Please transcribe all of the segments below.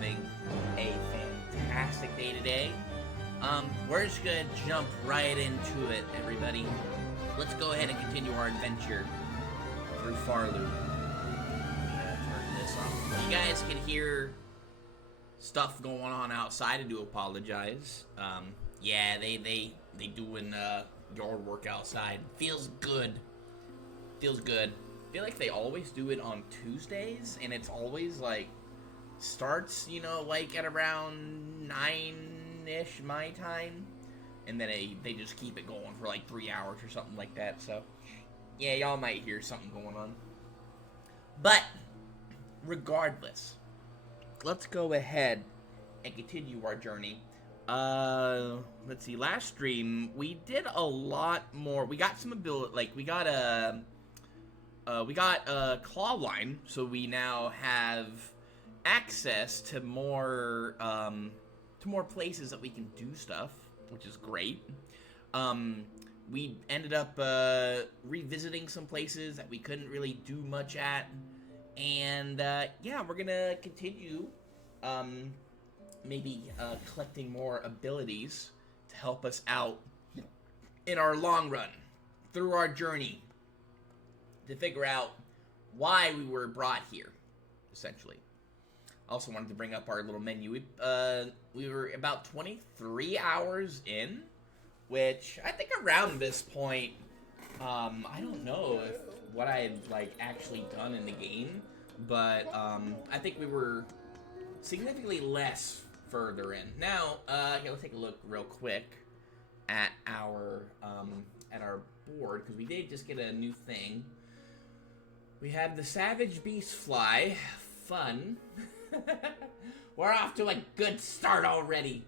having a fantastic day today. We're just gonna jump right into it, everybody. Let's go ahead and continue our adventure through Farloop. Turn this off. You guys can hear stuff going on outside. I do apologize. Yeah, they doing yard work outside. Feels good. Feels good. I feel like they always do it on Tuesdays, and it's always like starts, you know, like at around 9-ish my time, and then they just keep it going for like 3 hours or something like that. So yeah, y'all might hear something going on, but regardless, let's go ahead and continue our journey. Let's see, last stream we did a lot more. We got some ability, like we got a claw line, so we now have access to more places that we can do stuff, which is great. We ended up revisiting some places that we couldn't really do much at, and yeah, we're gonna continue maybe collecting more abilities to help us out in our long run through our journey to figure out why we were brought here, essentially. Also wanted to bring up our little menu. We were about 23 hours in, which I think around this point, I don't know what I had like actually done in the game, but I think we were significantly less further in. Now, yeah, let's take a look real quick at our board, because we did just get a new thing. We have the Savage Beast Fly. Fun. We're off to a good start already.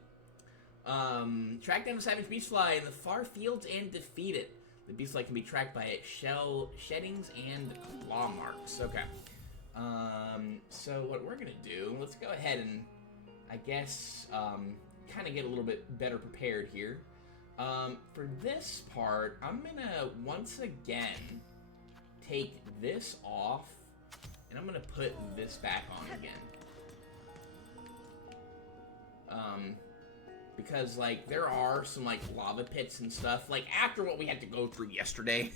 Track down the Savage Beast Fly in the far fields and defeat it. The beast fly can be tracked by its shell sheddings and claw marks. Okay. So what we're gonna do, let's go ahead and, I guess, kind of get a little bit better prepared here. For this part, I'm gonna once again take this off, and I'm gonna put this back on again. Because like there are some like lava pits and stuff. Like after what we had to go through yesterday,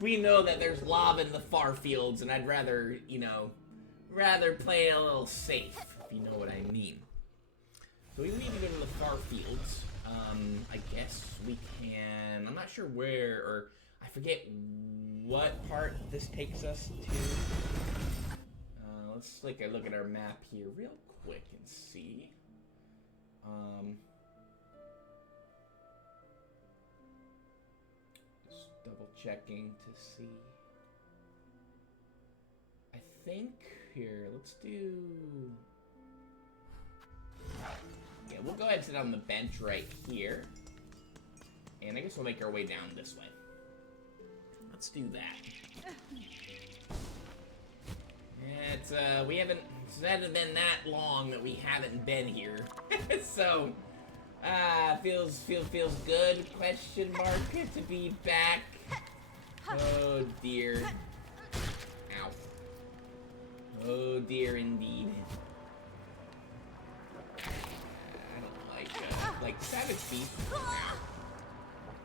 we know that there's lava in the far fields, and I'd rather, you know, play a little safe, if you know what I mean. So we need to go to the far fields. I guess we can. I'm not sure where, or I forget what part this takes us to. Let's take a look at our map here real quick and see. Just double checking to see. I think here, let's do. Yeah, we'll go ahead and sit on the bench right here, and I guess we'll make our way down this way. Let's do that. Yeah, it's it hasn't been that long that we haven't been here. So, feels good, question mark, to be back. Oh dear. Ow. Oh dear indeed. I don't like Savage Beast.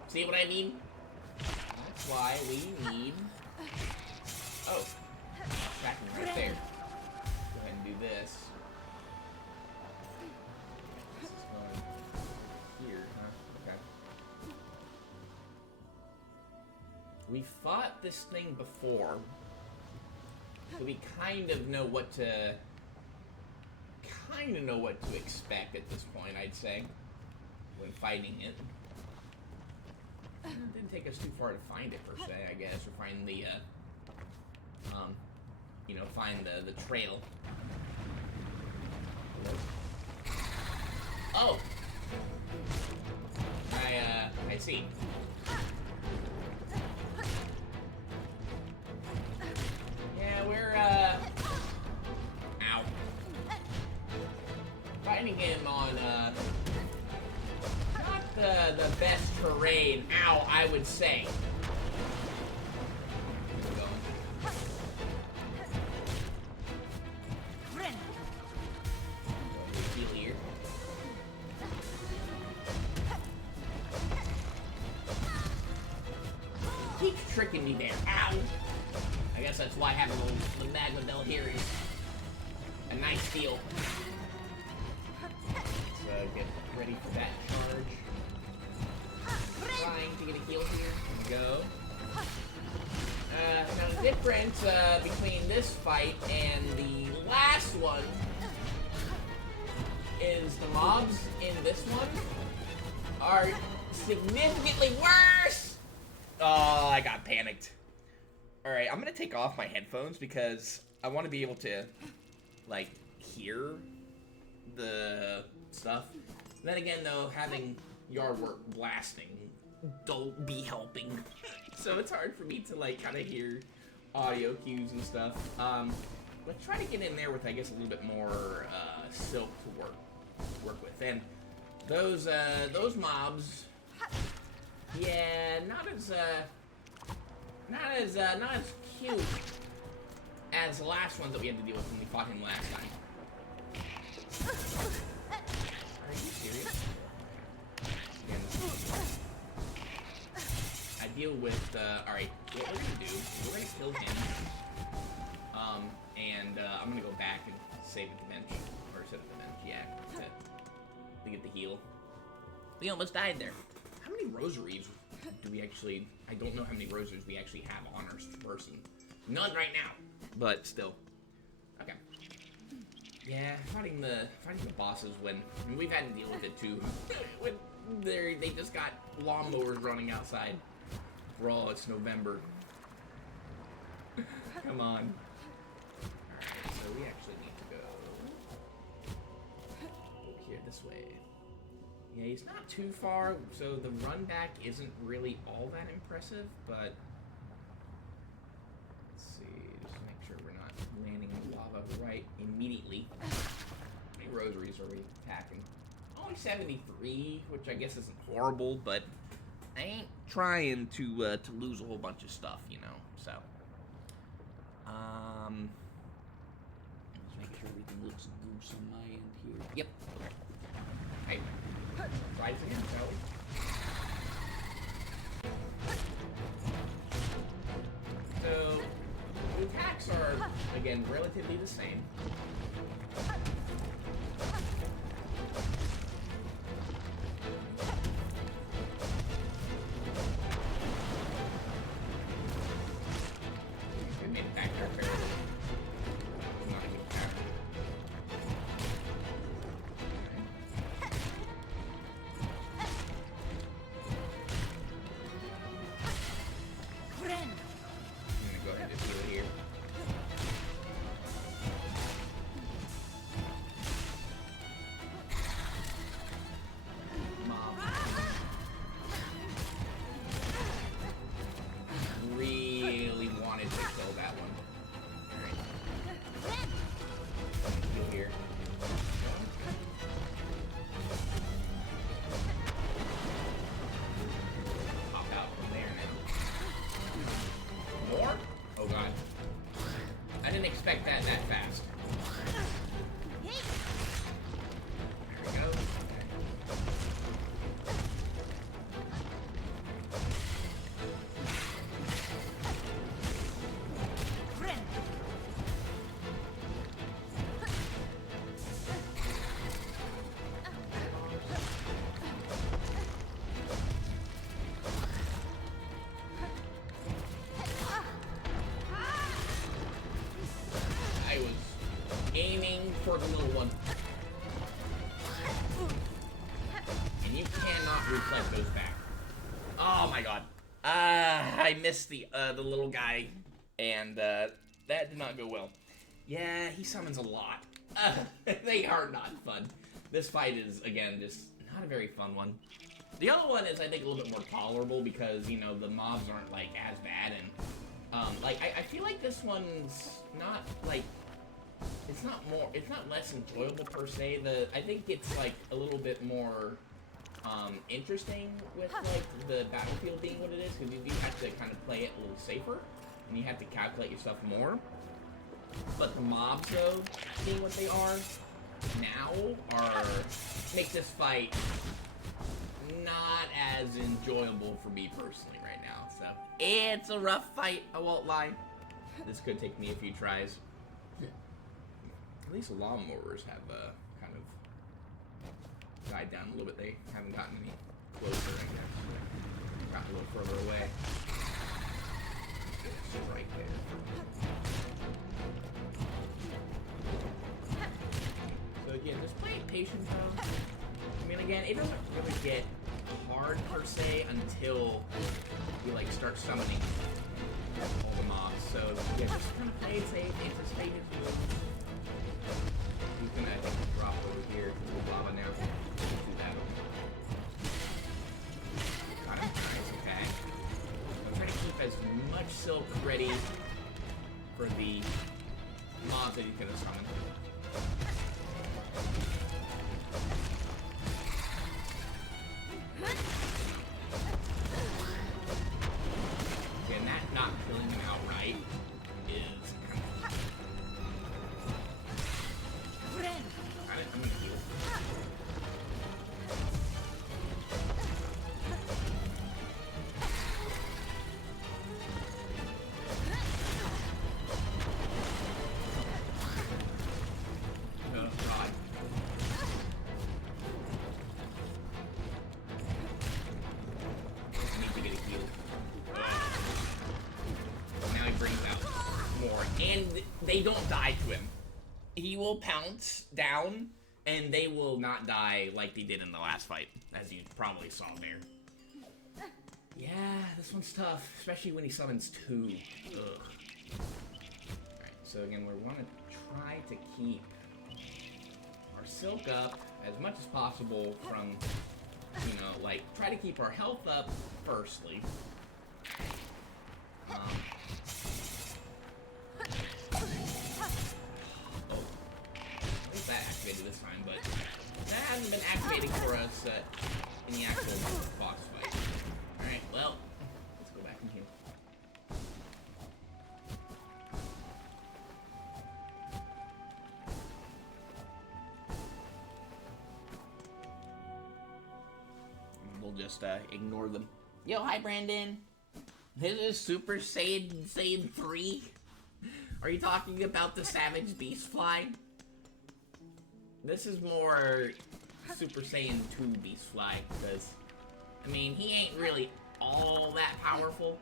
See what I mean? That's why we need... Oh. Tracking right there. Go ahead and do this. This is going here, huh? Okay. We fought this thing before, so we kind of know what to expect at this point, I'd say, when fighting it. It didn't take us too far to find it, per se, I guess, or find the you know, find the trail. Oh! I see. Yeah, we're, ow. Fighting him on, not the best terrain, ow, I would say. keeps tricking me there. Ow! I guess that's why having the magma bell here is a nice deal. Let's get ready for that charge. Trying to get a heal here. Here we go. Now the difference between this fight and the last one is the mobs in this one are significantly worse! Oh, I got panicked. Alright, I'm gonna take off my headphones because I want to be able to, like, hear the stuff. Then again, though, having yard work blasting don't be helping. So it's hard for me to, like, kind of hear audio cues and stuff. Let's try to get in there with, I guess, a little bit more silk to work with. And those mobs, yeah, not as cute as the last ones that we had to deal with when we fought him last time. Are you serious? Again, I deal with, alright, what we're gonna do, we're gonna kill him, and I'm gonna go back and save at the bench, or set at the bench, yeah, to get the heal. We almost died there. How many rosaries do we actually, I don't know how many rosaries we actually have on our person. None right now, but still. Okay. Yeah, fighting the bosses when, I mean, we've had to deal with it too. When they just got lawnmowers running outside. For all it's November. Come on. Alright, so we actually need to go over here this way. Yeah, he's not too far, so the run back isn't really all that impressive, but let's see, just make sure we're not landing in the lava right immediately. How many rosaries are we packing? Only 73, which I guess isn't horrible, but I ain't trying to lose a whole bunch of stuff, you know, so. Let's make sure we can look some moves on my end here. Yep, okay. Hey, try this again, shall we? So, the attacks are, again, relatively the same. Expect that fast. There we go. Aiming for the little one. And you cannot reflect those back. Oh my god. I missed the little guy, and that did not go well. Yeah, he summons a lot. They are not fun. This fight is, again, just not a very fun one. The other one is, I think, a little bit more tolerable because, you know, the mobs aren't, like, as bad, and, like, I feel like this one's not, like, it's not less enjoyable per se. I think it's like a little bit more interesting with like the battlefield being what it is, because you do have to kind of play it a little safer and you have to calculate your stuff more. But the mobs, though, being what they are now, make this fight not as enjoyable for me personally right now. So, it's a rough fight, I won't lie. This could take me a few tries. At least lawnmowers have kind of died down a little bit. They haven't gotten any closer, I guess. Gotten a little further away. It's right there. So again, just play it patient though. I mean, again, it doesn't really get hard per se until you like start summoning all the mobs. So yeah, just kind of play it safe, anticipate it. He's gonna, I think, drop over here to the lava now. Do that. Got him. Nice attack. I'm trying to keep as much silk ready for the mobs that he's gonna summon. And that not killing him outright is I'm gonna heal. Oh god. I need to get a heal. Now he brings out more. And they don't die to him. He will pounce down, and they will not die like they did in the last fight, as you probably saw there. Yeah, this one's tough, especially when he summons two. Ugh. Alright, so again, we want to try to keep our silk up as much as possible from, you know, like, try to keep our health up, firstly. That activated this time, but that hasn't been activating for us in the actual boss fight. Alright, well, let's go back in here. We'll just ignore them. Yo, hi Brandon! This is Super Saiyan 3? Are you talking about the Savage Beast Fly? This is more Super Saiyan 2 Beast Fly, because, I mean, he ain't really all that powerful.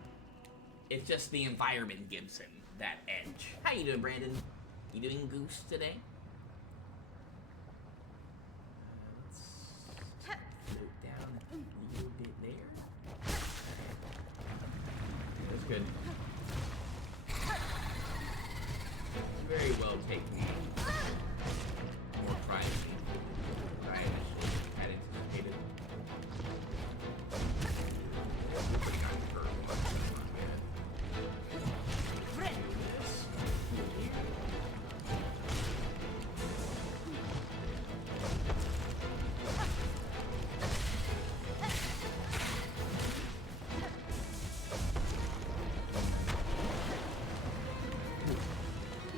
It's just the environment gives him that edge. How you doing, Brandon? You doing goose today? Let's float down a little bit there. That's good. Very well taken. More privacy than I initially had anticipated. Pretty nice for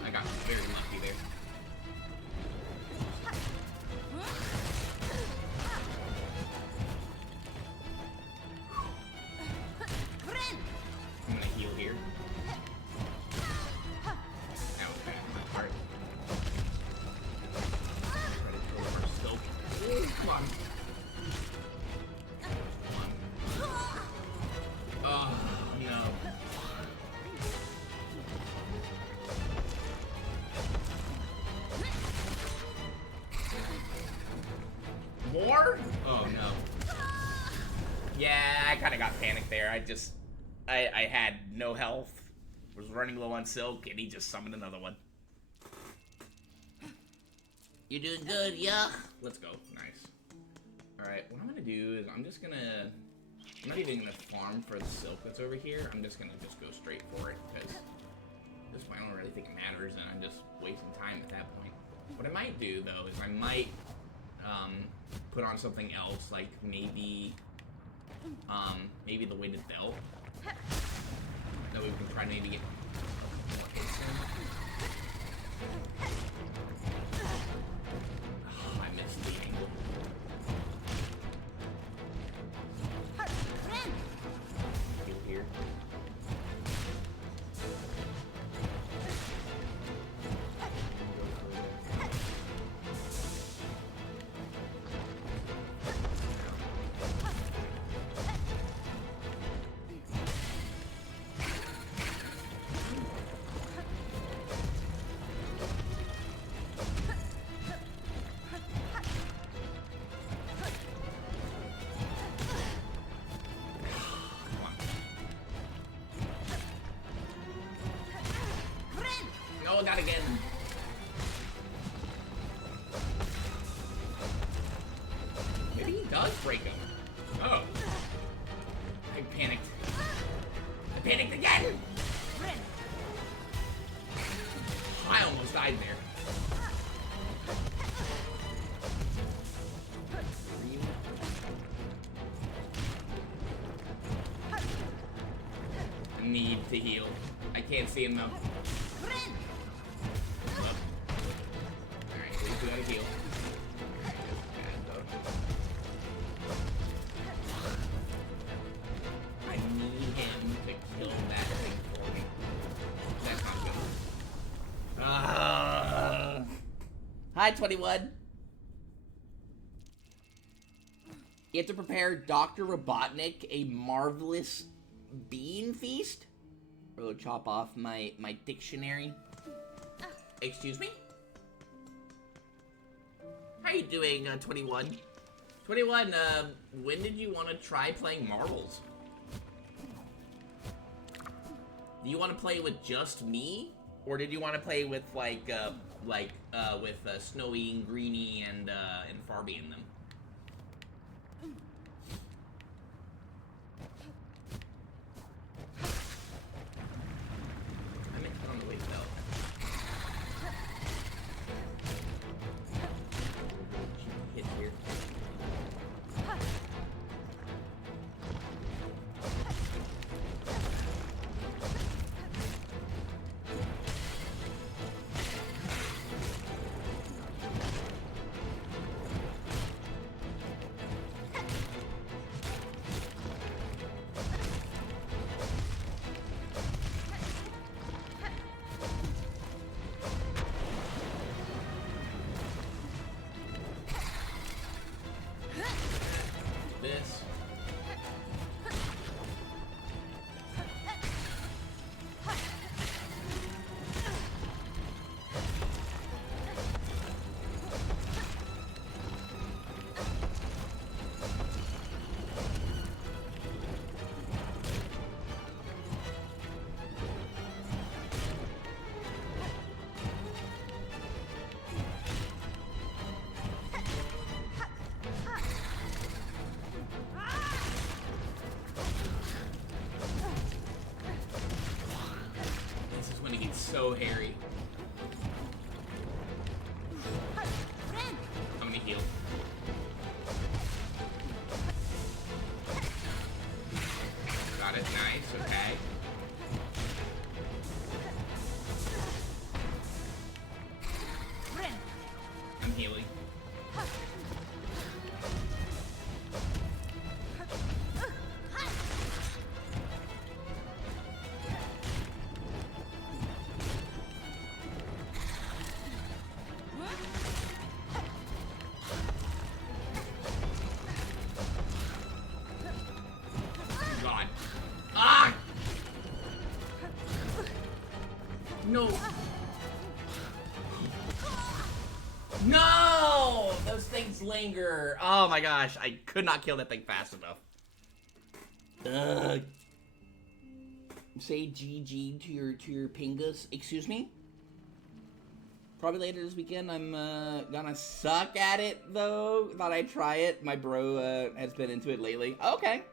I got very lucky there. I'm gonna heal here. That was bad on my part. Ready to pull our scope. Come on. Come on. Oh, no. More? Oh, no. Yeah, I kind of got panicked there. I had no health, was running low on silk, and he just summoned another one. You doing good, yeah? Let's go. Nice. Alright, what I'm gonna do is I'm not even gonna farm for the silk that's over here. I'm just gonna go straight for it, because at this point I don't really think it matters, and I'm just wasting time at that point. What I might do, though, is I might put on something else, like maybe the weighted belt. That way we can try to maybe get more hits in. Oh, I missed the angle. Heal here. Oh, not again. Maybe he does break him. Oh. I panicked. I panicked again! I almost died there. I need to heal. I can't see him though. Alright, at least we gotta heal. I need him to kill that thing for me. That's not good. Hi, 21. You have to prepare Dr. Robotnik a marvelous bean feast? Or chop off my dictionary. Excuse me? How you doing, 21? 21, when did you want to try playing marbles? Do you want to play with just me? Or did you want to play with, with Snowy and Greeny and Farby in them? I meant to on the way though. Hit here. This. So hairy. I'm gonna heal. Got it, nice, okay. I'm healing. No. No! Those things linger. Oh my gosh, I could not kill that thing fast enough. Say GG to your pingas. Excuse me? Probably later this weekend. I'm gonna suck at it though. Thought I'd try it. My bro has been into it lately. Okay.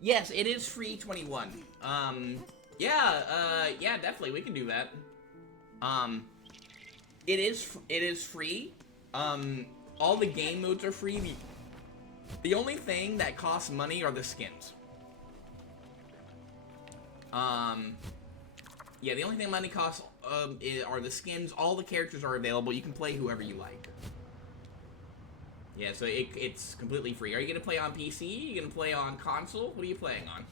Yes, it is free 21. Yeah, definitely, we can do that. It is free. All the game modes are free. The only thing that costs money are the skins. Yeah, the only thing money costs are the skins. All the characters are available. You can play whoever you like. Yeah, so it's completely free. Are you gonna play on PC? Are you gonna play on console? What are you playing on?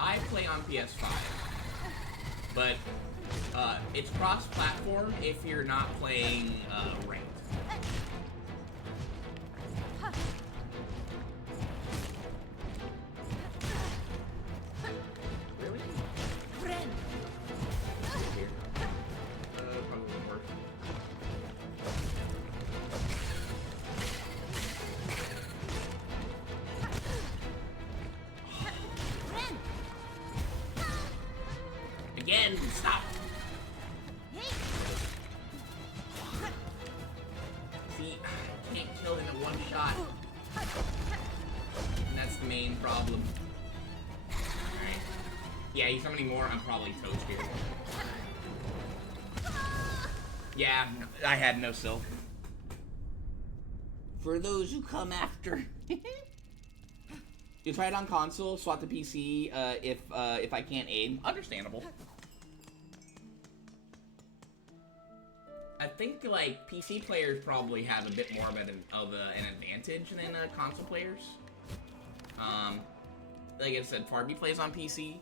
I play on PS5, but it's cross-platform if you're not playing ranked. Really? Here. Probably won't work. Ren, stop. See, I can't kill him in one shot. And that's the main problem. Alright. Yeah, he's summoning more. I'm probably toast here. Yeah, I had no silk. For those who come after. You try it on console, swap the PC if I can't aim. Understandable. I think like PC players probably have a bit more of an advantage than console players. Like I said, Farby plays on PC,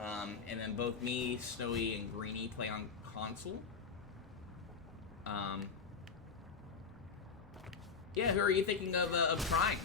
and then both me, Snowy, and Greeny play on console. Yeah, who are you thinking of trying?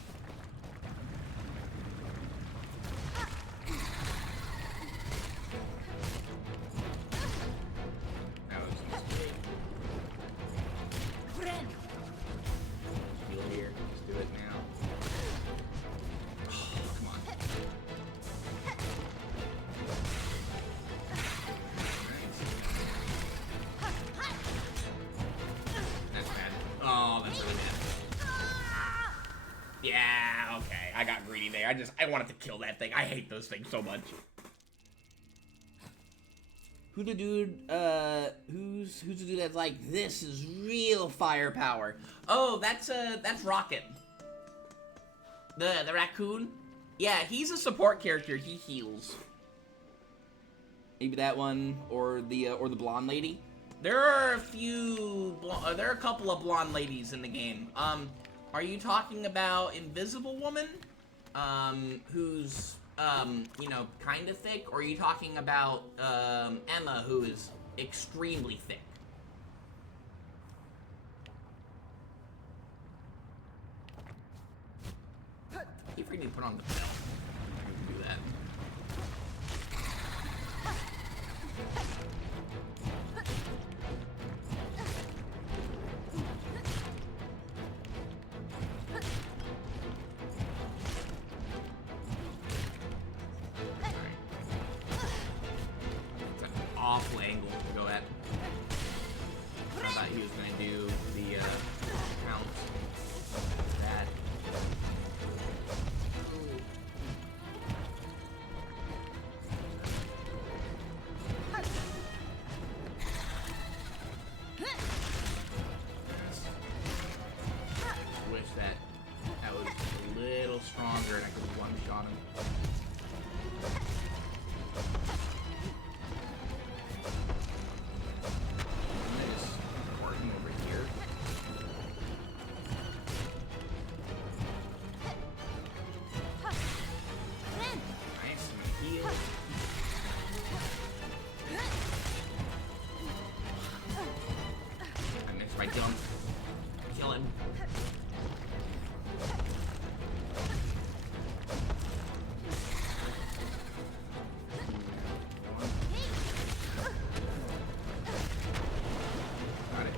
Yeah, okay. I got greedy there. I wanted to kill that thing. I hate those things so much. Who's the dude that's like, this is real firepower? Oh, that's Rocket. The raccoon? Yeah, he's a support character. He heals. Maybe that one, or the blonde lady. There are a couple of blonde ladies in the game. Are you talking about Invisible Woman? Who's, you know, kind of thick? Or are you talking about, Emma, who is extremely thick? You freaking put on the bell. I can do that. Awful angle to go at. I thought he was gonna do the count. That. Just wish that was a little stronger and I could one-shot him. Jump. Kill him. Got it.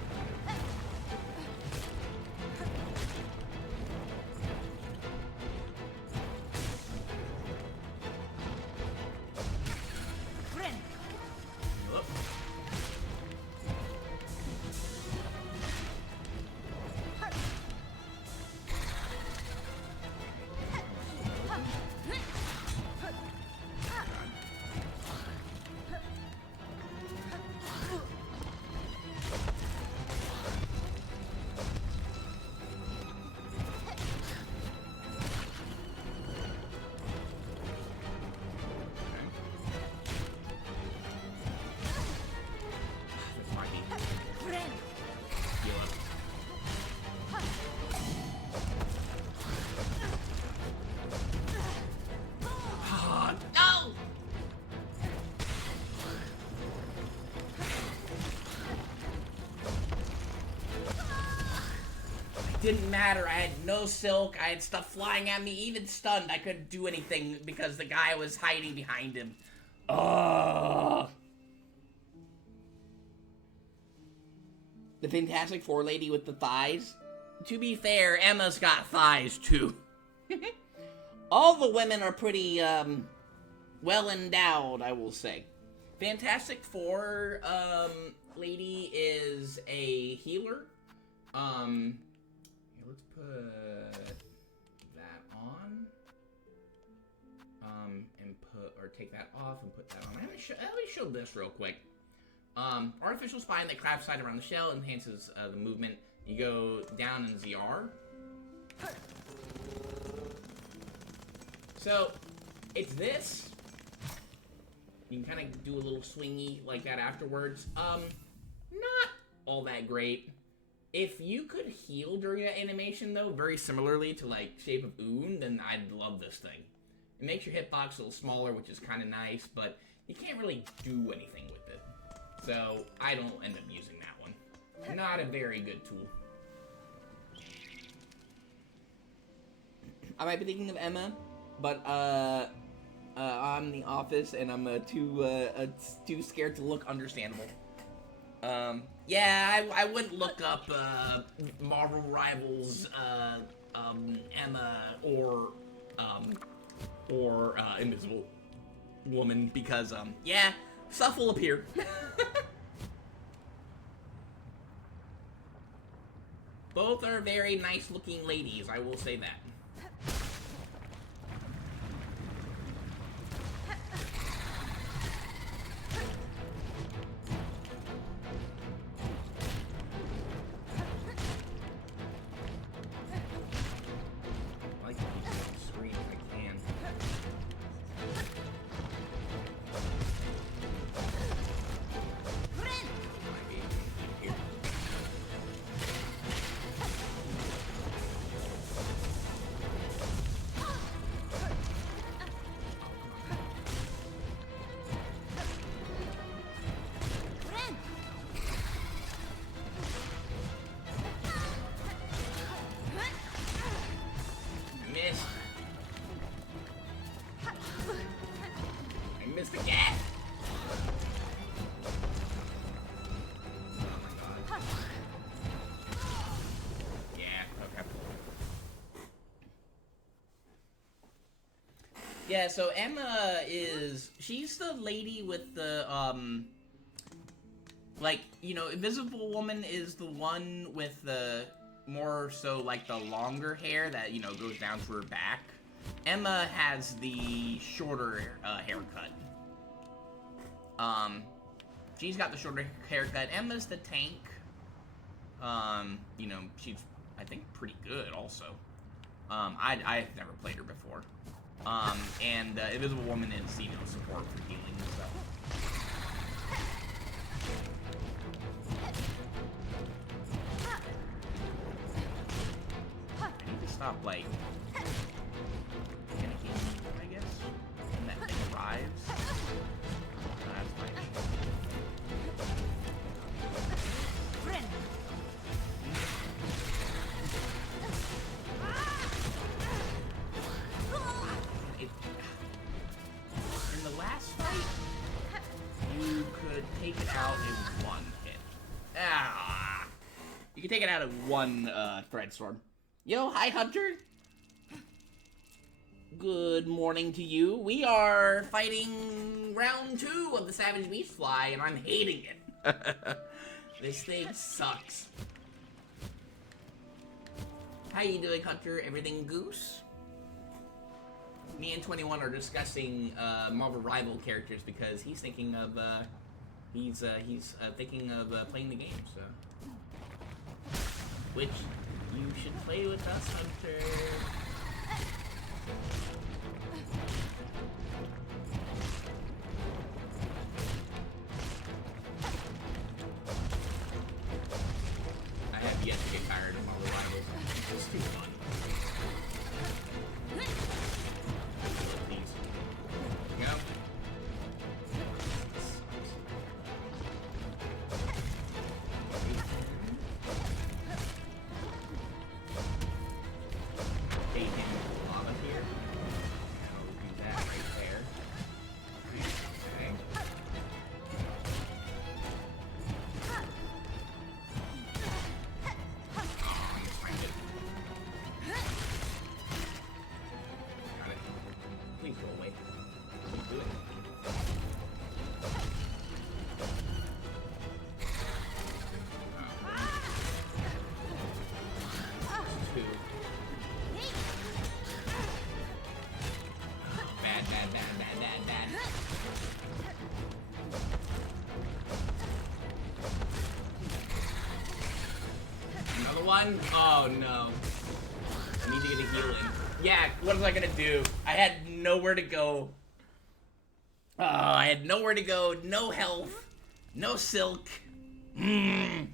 Didn't matter. I had no silk. I had stuff flying at me. Even stunned, I couldn't do anything because the guy was hiding behind him. Ugh. The Fantastic Four lady with the thighs. To be fair, Emma's got thighs too. All the women are pretty, well endowed, I will say. Fantastic Four lady is a healer. Here, let's put that on. And take that off and put that on. Let me show this real quick. Artificial spine that crafts side around the shell enhances the movement. You go down in ZR. So, it's this. You can kind of do a little swingy like that afterwards. Not all that great. If you could heal during that animation, though, very similarly to, like, Shape of Oon, then I'd love this thing. It makes your hitbox a little smaller, which is kind of nice, but you can't really do anything with it. So, I don't end up using that one. Not a very good tool. I might be thinking of Emma, but, I'm in the office, and I'm, too scared to look understandable. Yeah, I wouldn't look up, Marvel Rivals, Emma, or Invisible Woman, because, yeah, stuff will appear. Both are very nice-looking ladies, I will say that. The cat. Oh my god. Yeah, okay. Yeah, so Emma she's the lady with the, like, you know, Invisible Woman is the one with the, more so, like, the longer hair that, you know, goes down to her back. Emma has the shorter, haircut. She's got the shorter haircut. Emma's the tank. You know, she's, I think, pretty good also. I've never played her before. And Invisible Woman is, you know, support for healing and stuff. I need to stop, like, panicking, I guess, when that thing arrives. In the last fight, you could take it out in one hit. You can take it out in one thread storm. Yo, hi Hunter. Good morning to you. We are fighting round 2 of the Savage Beast Fly, and I'm hating it. This thing sucks. How you doing, Hunter? Everything goose? Me and 21 are discussing Marvel Rival characters because he's thinking of thinking of playing the game. So, which you should play with us, Hunter. I have yet to get tired of Marvel Rivals. It's too fun. These. Go. Hey, one? Oh no. I need to get a heal in. Yeah, what was I gonna do? I had nowhere to go. I had nowhere to go. No health. No silk. You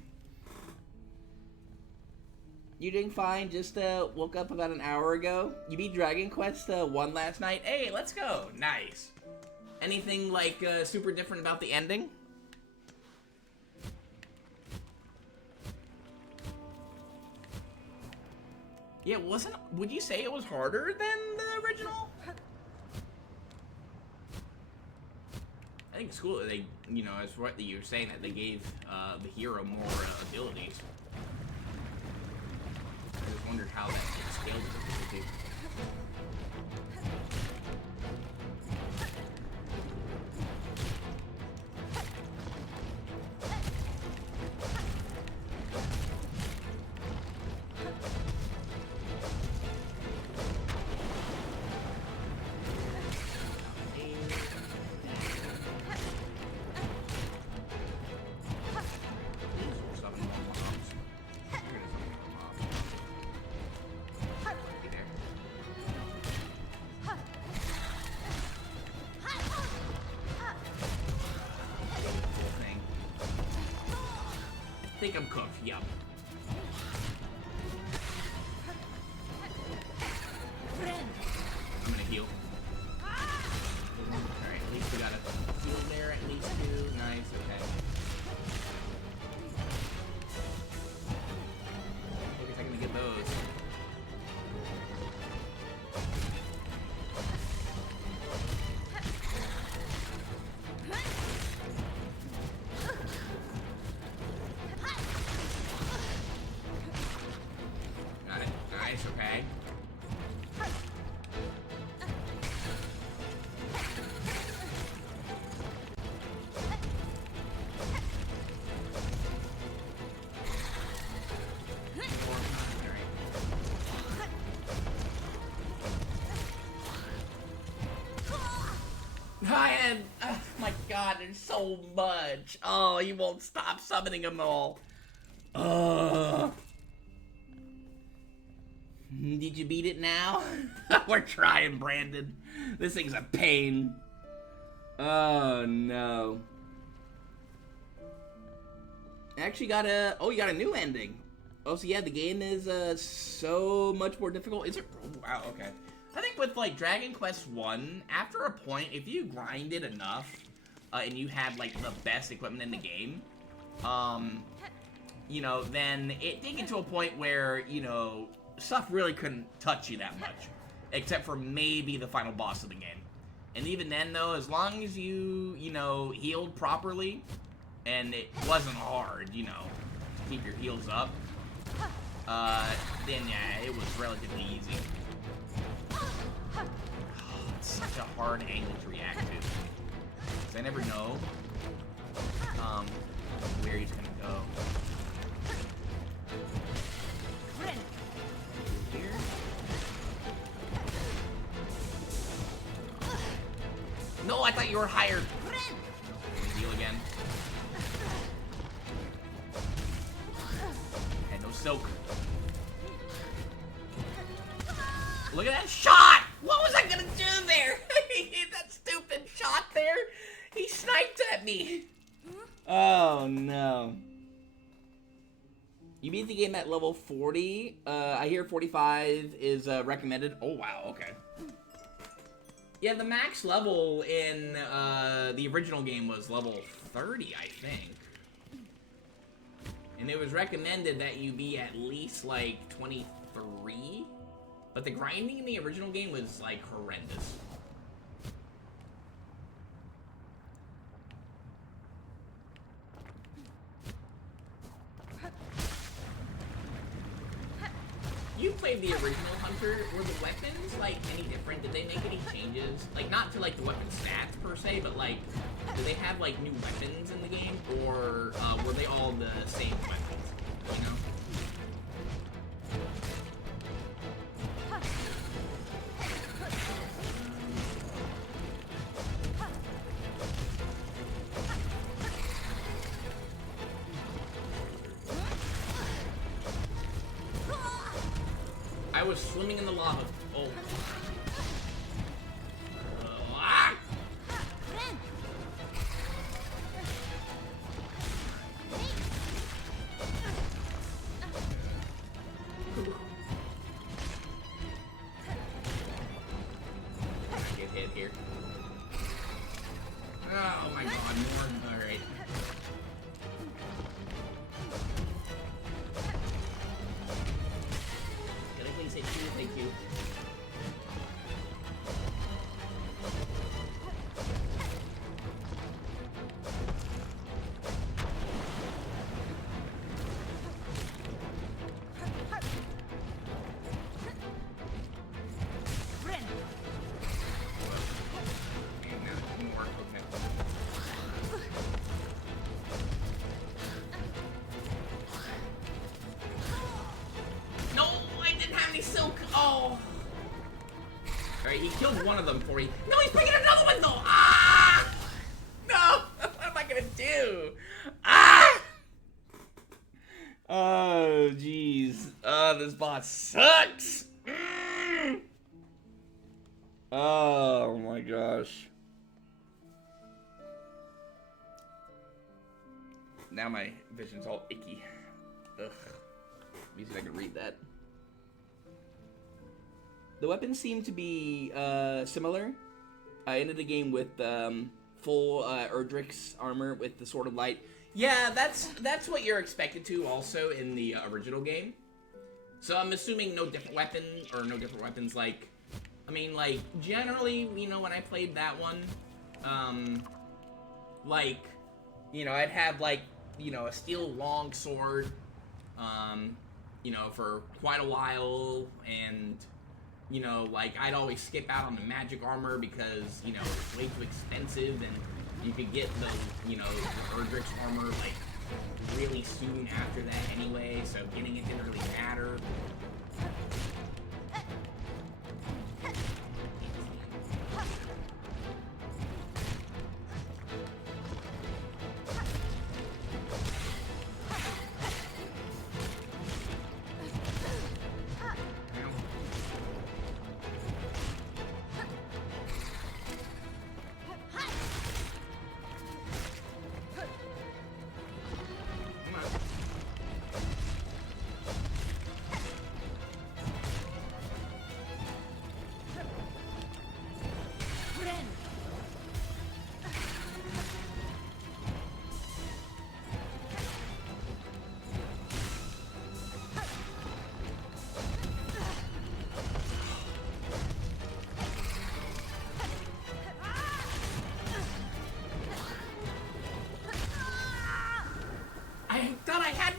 doing fine? Just woke up about an hour ago. You beat Dragon Quest 1 last night? Hey, let's go. Nice. Anything like super different about the ending? Yeah, would you say it was harder than the original? I think it's cool that they, you know, as what you were saying, that they gave the hero more abilities. I just wondered how that gets scaled to difficulty. I think I'm cooked, yup. I'm gonna heal. Alright, at least we got a heal there, at least 2. Nice, okay. Take a second to get those. Okay. Ryan! Oh my god, there's so much. Oh, you won't stop summoning them all. Did you beat it now? We're trying, Brandon. This thing's a pain. Oh, no. Actually got a... Oh, you got a new ending. Oh, so yeah, the game is so much more difficult. Is it? Oh, wow, okay. I think with, like, Dragon Quest 1, after a point, if you grinded enough, and you had, like, the best equipment in the game, you know, then it did get to a point where, you know, stuff really couldn't touch you that much, except for maybe the final boss of the game. And even then, though, as long as you know, healed properly, and it wasn't hard, you know, to keep your heals up, then yeah, it was relatively easy. Oh, it's such a hard angle to react to, because I never know where he's gonna go. Here. No, I thought you were higher. Heal again. Okay, no silk. Look at that shot! What was I gonna do there? That stupid shot there. He sniped at me. Oh no. You beat the game at level 40. I hear 45 is recommended. Oh wow, okay. Yeah, the max level in the original game was level 30, I think. And it was recommended that you be at least like 23. But the grinding in the original game was like horrendous. You played the original Hunter. Were the weapons like any different? Did they make any changes? Like not to like the weapon stats per se, but like do they have like new weapons in the game, or were they all the same weapons? You know? was swimming in the lava. Oh. Ah! Get hit here. Oh my god, more. Alright. Can I please hit you? Thank you. Silk. Oh. Alright, he killed one of them for you. No, he's picking another one though. Ah! No! What am I gonna do? Ah! Oh, jeez. This boss sucks. Oh my gosh. Now my vision's all icky. Ugh. Let me see if I can read that. The weapons seem to be similar. I ended the game with full Erdrick's armor with the Sword of Light. Yeah, that's what you're expected to also in the original game. So I'm assuming no different weapon or no different weapons. Like, I mean, like generally, you know, when I played that one, like, you know, I'd have like, you know, a steel long sword, you know, for quite a while, and you know, like, I'd always skip out on the magic armor because, you know, it's way too expensive, and you could get the, you know, the Erdrick's armor, like, really soon after that anyway, so getting it didn't really matter.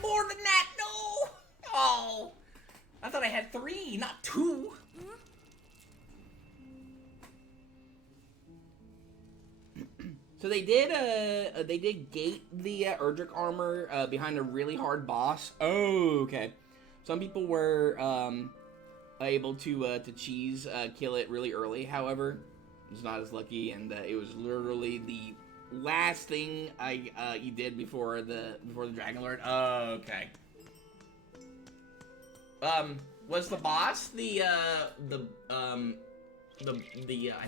More than that, no! Oh, I thought I had 3, not 2. So they did gate the Erdrick armor behind a really hard boss. Oh, okay. Some people were able to cheese kill it really early. However, it was not as lucky, and it was literally the last thing you did before the Dragon Lord. Oh, okay. Was the boss the I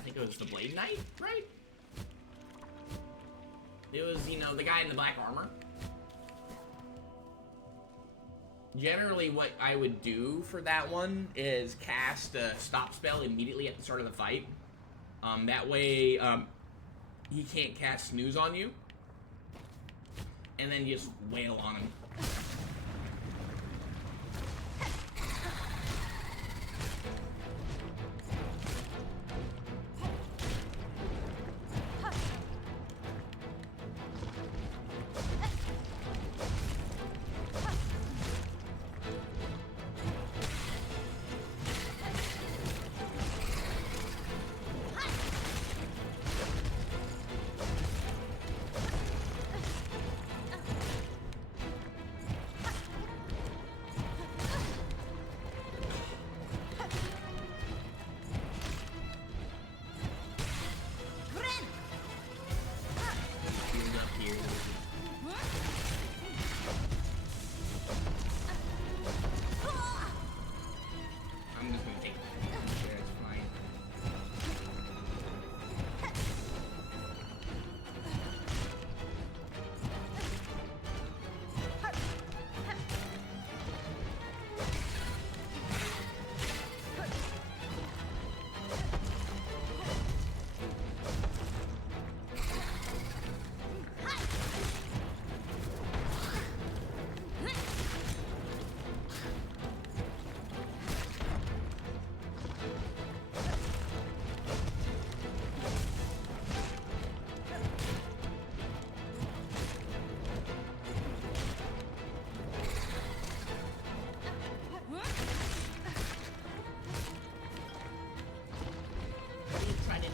think it was the Blade Knight, right? It was, you know, the guy in the black armor. Generally, what I would do for that one is cast a stop spell immediately at the start of the fight. That way, he can't cast Snooze on you, and then just wail on him.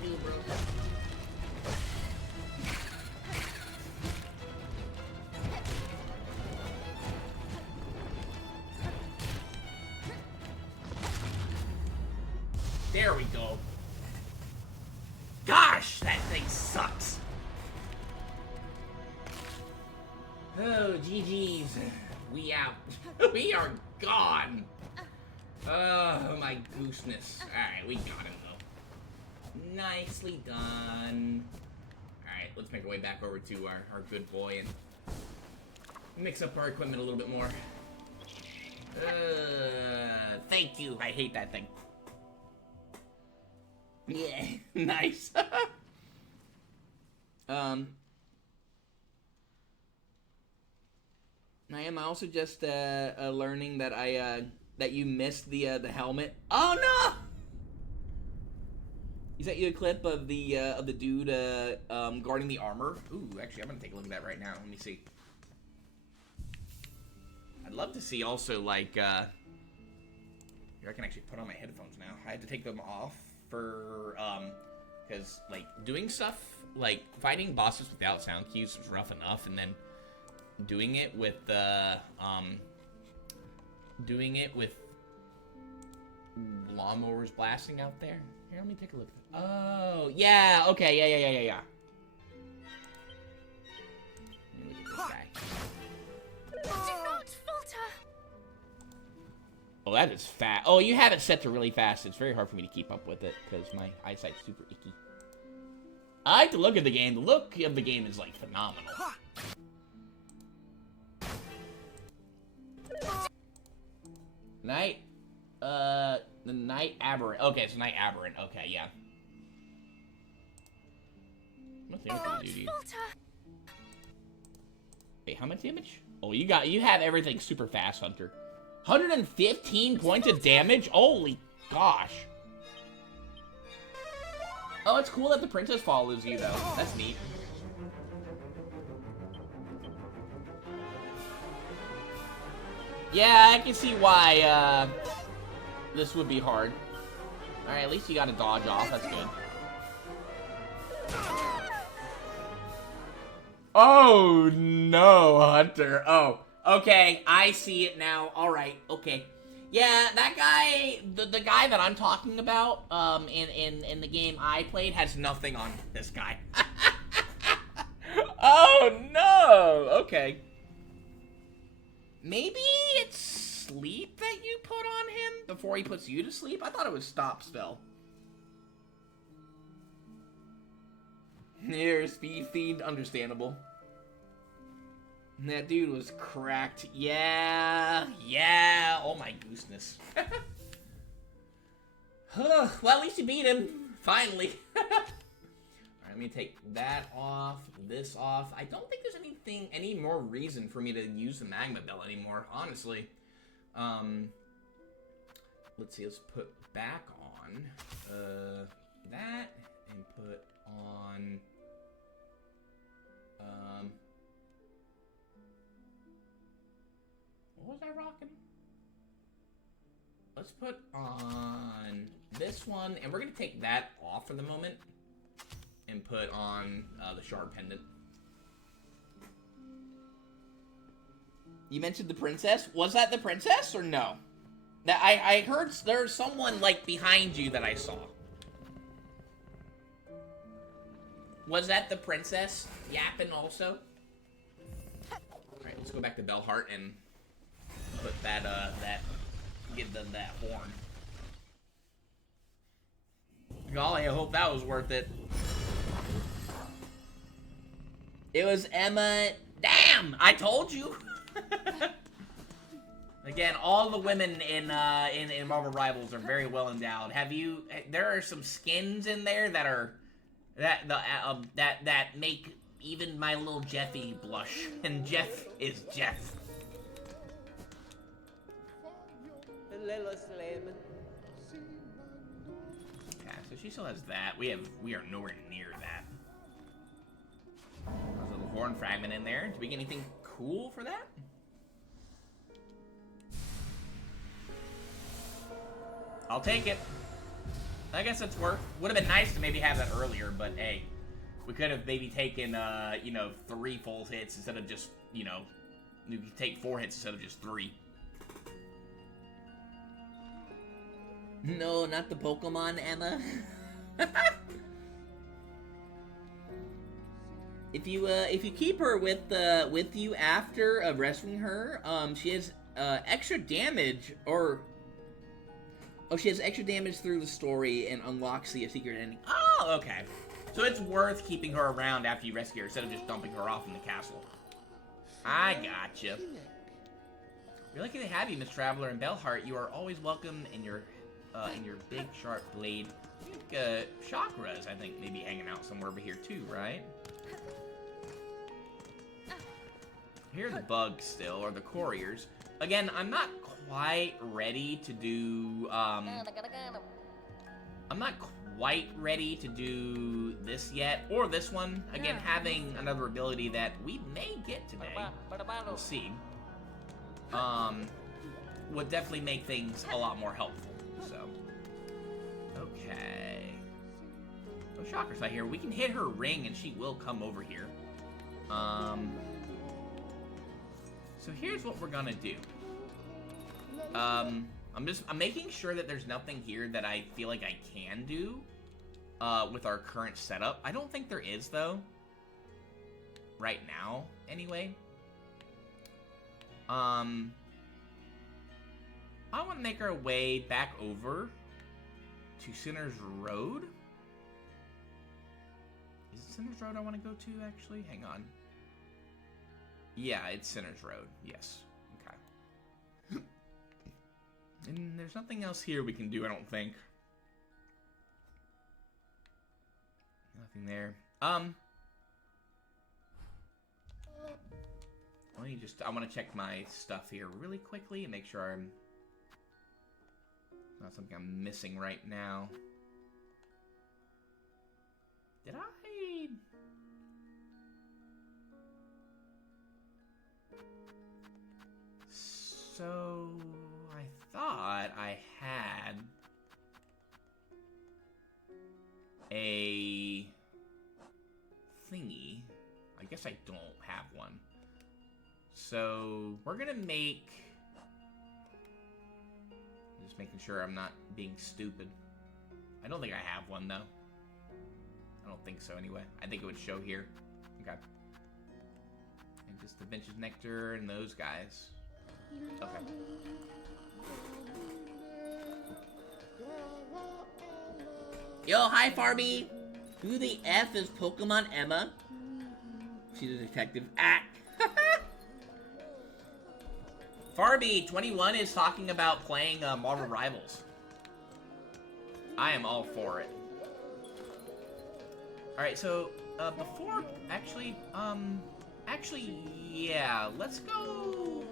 do, bro. There we go. Gosh, that thing sucks. Oh, GG's. We out. We are gone. Oh, my gooseness. Alright, we got him, though. Nicely done. Alright, let's make our way back over to our good boy and mix up our equipment a little bit more. Thank you. I hate that thing. Yeah, nice. I am also just learning that that you missed the helmet. Oh no! Is that you a clip of the dude guarding the armor? Ooh, actually, I'm gonna take a look at that right now. Let me see. I'd love to see also like here I can actually put on my headphones now. I had to take them off for because like doing stuff like fighting bosses without sound cues was rough enough, and then doing it with lawnmowers blasting out there. Here, let me take a look. Oh, yeah, okay, yeah. Let me look at this guy. Do not falter. Oh, that is fast. Oh, you have it set to really fast. It's very hard for me to keep up with it because my eyesight's super icky. I like to look at the game. The look of the game is like phenomenal. The Night Aberrant. Okay, it's Night Aberrant. Okay, yeah. What damage do you do? Wait, how much damage? Oh, you have everything super fast, Hunter. 115 points of damage? Holy gosh. Oh, it's cool that the princess follows you, though. That's neat. Yeah, I can see why, this would be hard. Alright, at least you got to dodge off. That's good. Oh, no, Hunter. Oh, okay. I see it now. Alright, okay. Yeah, that guy, the guy that I'm talking about, in the game I played has nothing on this guy. Oh, no. Okay. Maybe it's sleep that you put on him before he puts you to sleep? I thought it was stop spell. Here, speed fiend, understandable. That dude was cracked. Yeah. Oh my gooseness. Well, at least you beat him. Finally. Let me take that off, this off. I don't think there's any more reason for me to use the magma belt anymore, honestly. Let's see, let's put back on that and put on what was I rocking? Let's put on this one, and we're gonna take that off for the moment and put on the shard pendant. You mentioned the princess? Was that the princess or no? That I heard there's someone like behind you that I saw. Was that the princess yapping also? Alright, let's go back to Bellheart and put that give them that horn. Golly, I hope that was worth it. It was Emma. Damn! I told you. Again, all the women in Marvel Rivals are very well endowed. There are some skins in there that are that make even my little Jeffy blush, and Jeff is Jeff. Little slim. Yeah, so she still has that. We are nowhere near that. There's a little horn fragment in there. Did we get anything cool for that? I'll take it. I guess it's worth. Would have been nice to maybe have that earlier, but hey, we could have maybe taken, you know, 3 full hits instead of just, you know, you could take 4 hits instead of just 3. No, not the Pokemon, Emma. If you keep her with you after rescuing her, she has extra damage, or she has extra damage through the story and unlocks the secret ending. Oh, okay. So it's worth keeping her around after you rescue her instead of just dumping her off in the castle. I gotcha. We're lucky to have you, Miss Traveler and Bellheart. You are always welcome in your big sharp blade. I think Chakra's, I think, maybe hanging out somewhere over here too, right? Here are the bugs still, or the couriers. Again, I'm not quite ready to do, I'm not quite ready to do this yet, or this one. Again, having another ability that we may get today, we'll see, would definitely make things a lot more helpful, so. Okay. No Chakras out here. We can hit her ring and she will come over here. So here's what we're gonna do. I'm making sure that there's nothing here that I feel like I can do with our current setup. I don't think there is, though. Right now, anyway. I want to make our way back over to Sinner's Road. Is it Sinner's Road I want to go to, actually? Hang on. Yeah, it's Sinner's Road. Yes. Okay. And there's nothing else here we can do, I don't think. Nothing there. Let me just, I want to check my stuff here really quickly and make sure I'm not something I'm missing right now. Did I? So, I thought I had a thingy. I guess I don't have one. So, we're gonna make... Just making sure I'm not being stupid. I don't think I have one, though. I don't think so, anyway. I think it would show here. Okay. And just the Bench's Nectar and those guys. Okay. Yo, hi, Farby. Who the F is Pokemon Emma? She's a detective. Ah. Farby21 is talking about playing Marvel Rivals. I am all for it. Alright, so, before, actually, yeah, let's go...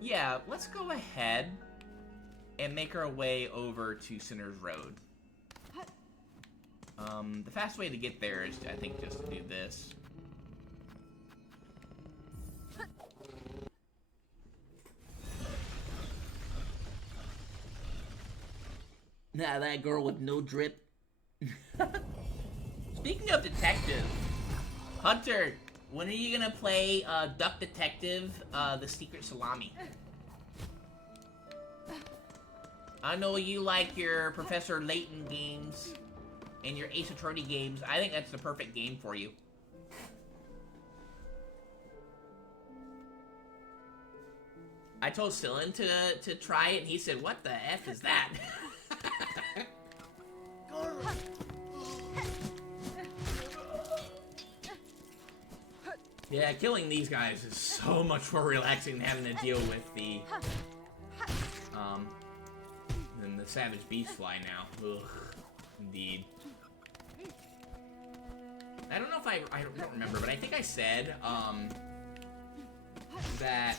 yeah, let's go ahead and make our way over to Sinner's Road. The fast way to get there is, I think, just to do this. Nah, that girl with no drip. Speaking of detective, Hunter, when are you gonna play Duck Detective, The Secret Salami? I know you like your Professor Layton games and your Ace Attorney games. I think that's the perfect game for you. I told Cyllin to try it, and he said, "What the F is that?" Yeah, killing these guys is so much more relaxing than having to deal with the, than the Savage Beast Fly now. Ugh, indeed. I don't know if I don't remember, but I think I said, that,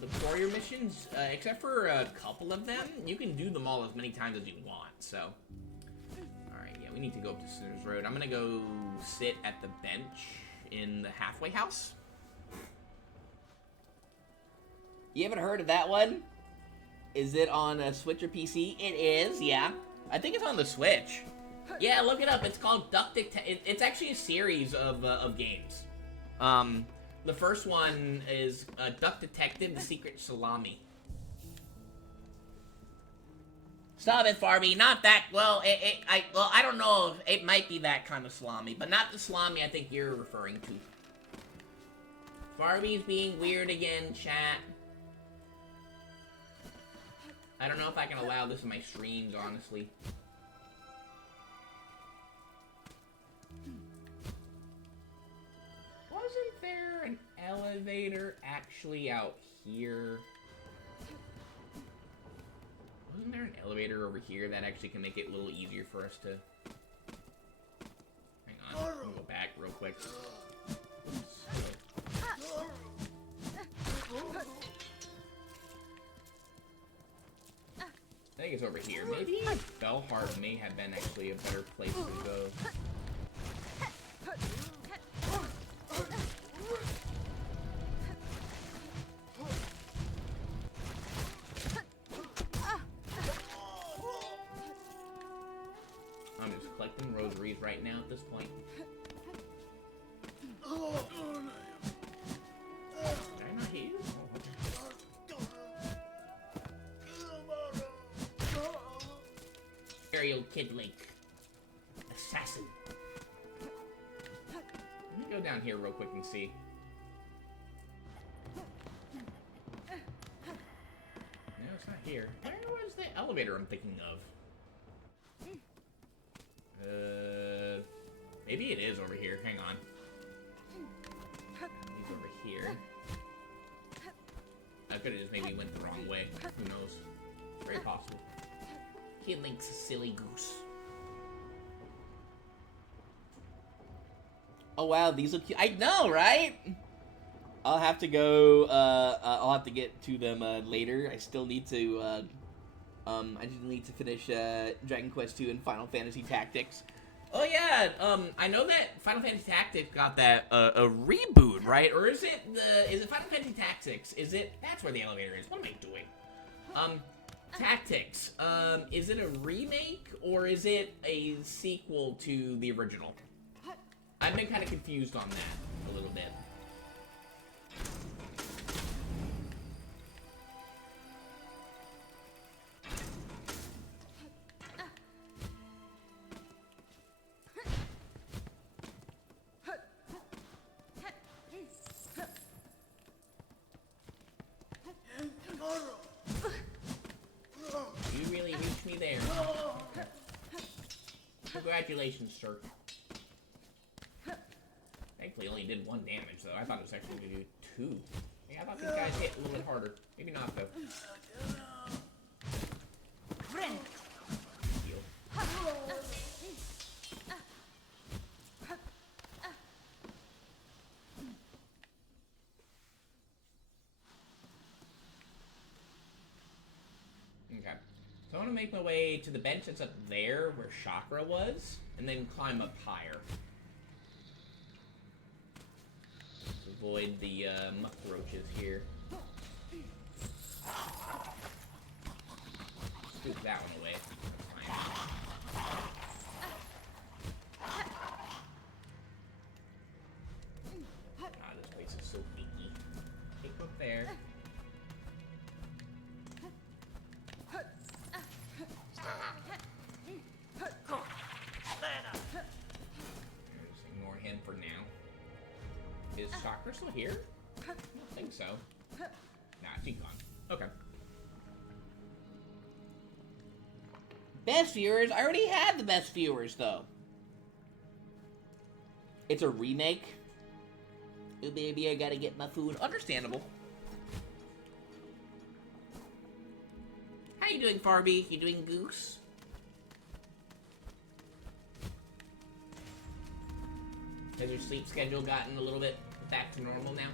the courier missions, except for a couple of them, you can do them all as many times as you want, so. Alright, yeah, we need to go up to Sinner's Road. I'm gonna go sit at the bench in the halfway house. You haven't heard of that one? Is it on a Switch or PC? It is, yeah. I think it's on the Switch. Yeah, look it up. It's called Duck Detective. It's actually a series of games. The first one is Duck Detective: The Secret Salami. Stop it, Farby. Not that. Well, I don't know. It might be that kind of salami, but not the salami I think you're referring to. Farby's being weird again, chat. I don't know if I can allow this in my streams, honestly. Wasn't there an elevator actually out here? Wasn't there an elevator over here that actually can make it a little easier for us to... Hang on, I'm gonna go back real quick. I think it's over here. Maybe Bellheart may have been actually a better place to go. I'm just collecting rosaries right now at this point. Did I not hit you? Aerial Kid Link. Assassin. Let me go down here real quick and see. No, it's not here. Where was the elevator I'm thinking of? Maybe it is over here. Hang on. He's over here. I could have just maybe went the wrong way. Who knows? Very possible. Kid Link's a silly goose. Oh wow, these look cute. I know, right? I'll have to go, I'll have to get to them, later. I still need to, I just need to finish, Dragon Quest II and Final Fantasy Tactics. Oh yeah, I know that Final Fantasy Tactics got that, a reboot, right? Or is it Final Fantasy Tactics? Is it, that's where the elevator is. What am I doing? Tactics, is it a remake, or is it a sequel to the original? I've been kind of confused on that a little bit. You really reached me there. Congratulations, sir. Thankfully, only did 1 damage, though. I thought it was actually going to do 2. Yeah, I thought these guys hit a little bit harder. Maybe not, though. Heal. Okay. So I want to make my way to the bench that's up there, where Chakra was, and then climb up higher. Avoid the muck roaches here. Scoop that one away. That's fine. Ah, this place is so icky. Take up there. Just ignore him for now. Is Chakra still here? I don't think so. Nah, she's gone. Okay. Best viewers? I already had the best viewers, though. It's a remake? Oh, baby, I gotta get my food. Understandable. How you doing, Farby? You doing goose? Has your sleep schedule gotten a little bit back to normal now?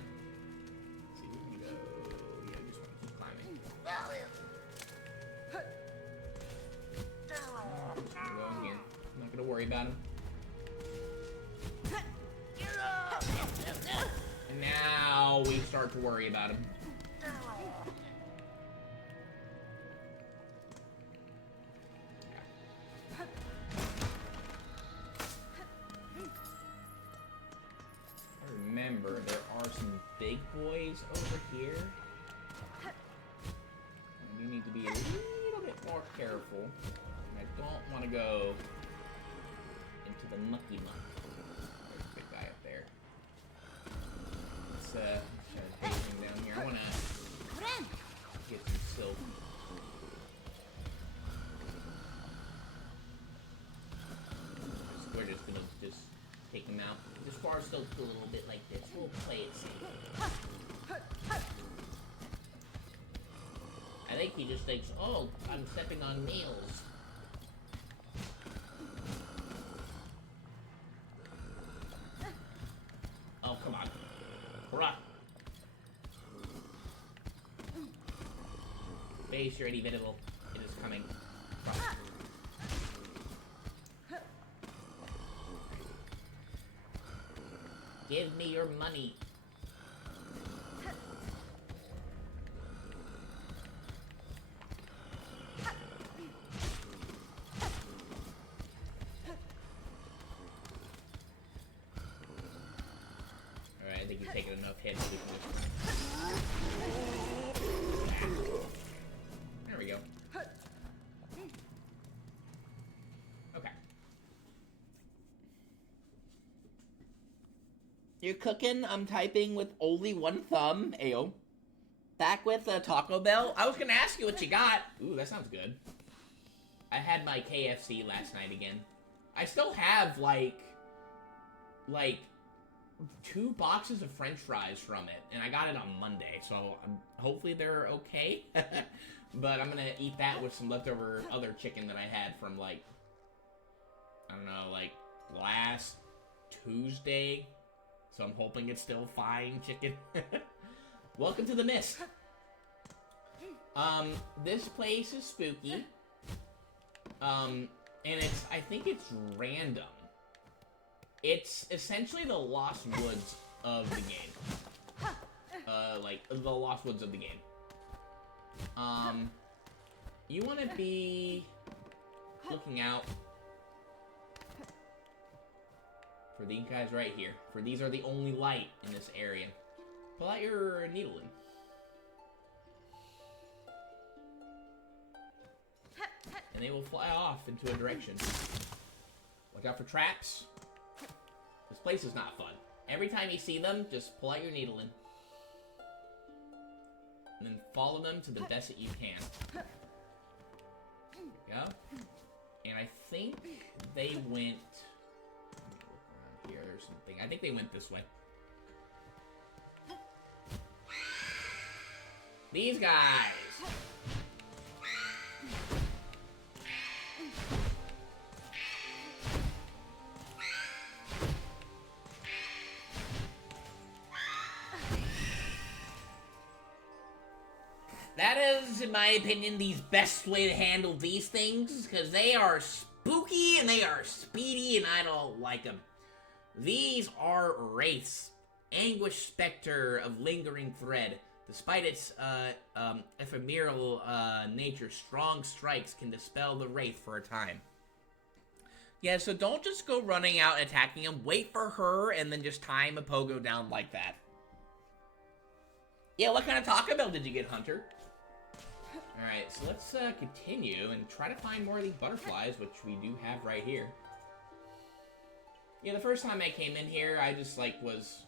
Let's see, we can go. Yeah, I just want to keep climbing. Go in here. I'm not gonna worry about him. And now we start to worry about him. big boys over here. I do need to be a little bit more careful. And I don't want to go into the mucky muck. There's a big guy up there. Let's try to base him down here. I want to get some silk. We're just gonna take him out. This bar still a little bit like this. We'll play it safe. I think he just thinks, oh, I'm stepping on nails. Oh, come on. Hurrah! Base, you're inevitable. It is coming. Give me your money. Alright, I think you've taken enough hits. There we go. Okay. You're cooking? I'm typing with only one thumb. Ayo. Back with Taco Bell. I was gonna ask you what you got. Ooh, that sounds good. I had my KFC last night again. I still have, like 2 boxes of French fries from it, and I got it on Monday, so hopefully they're okay. But I'm gonna eat that with some leftover other chicken that I had from, like, I don't know, like, last Tuesday. So I'm hoping it's still fine chicken. Welcome to the mist. This place is spooky. And I think it's random. It's essentially the Lost Woods of the game. Like, the Lost Woods of the game. You want to be looking out for these guys right here. For these are the only light in this area. Pull out your needle in. And they will fly off into a direction. Watch out for traps. This place is not fun. Every time you see them, just pull out your needle in. And then follow them to the best that you can. There you go. And I think they went... Here, there's something. I think they went this way. These guys! That is, in my opinion, the best way to handle these things, because they are spooky and they are speedy and I don't like them. These are wraiths, anguished specter of lingering thread. Despite its ephemeral nature, strong strikes can dispel the wraith for a time. Yeah, so don't just go running out and attacking him. Wait for her and then just time a pogo down like that. Yeah, what kind of Taco Bell did you get, Hunter? Alright, so let's continue and try to find more of these butterflies, which we do have right here. Yeah, the first time I came in here, I just, like, was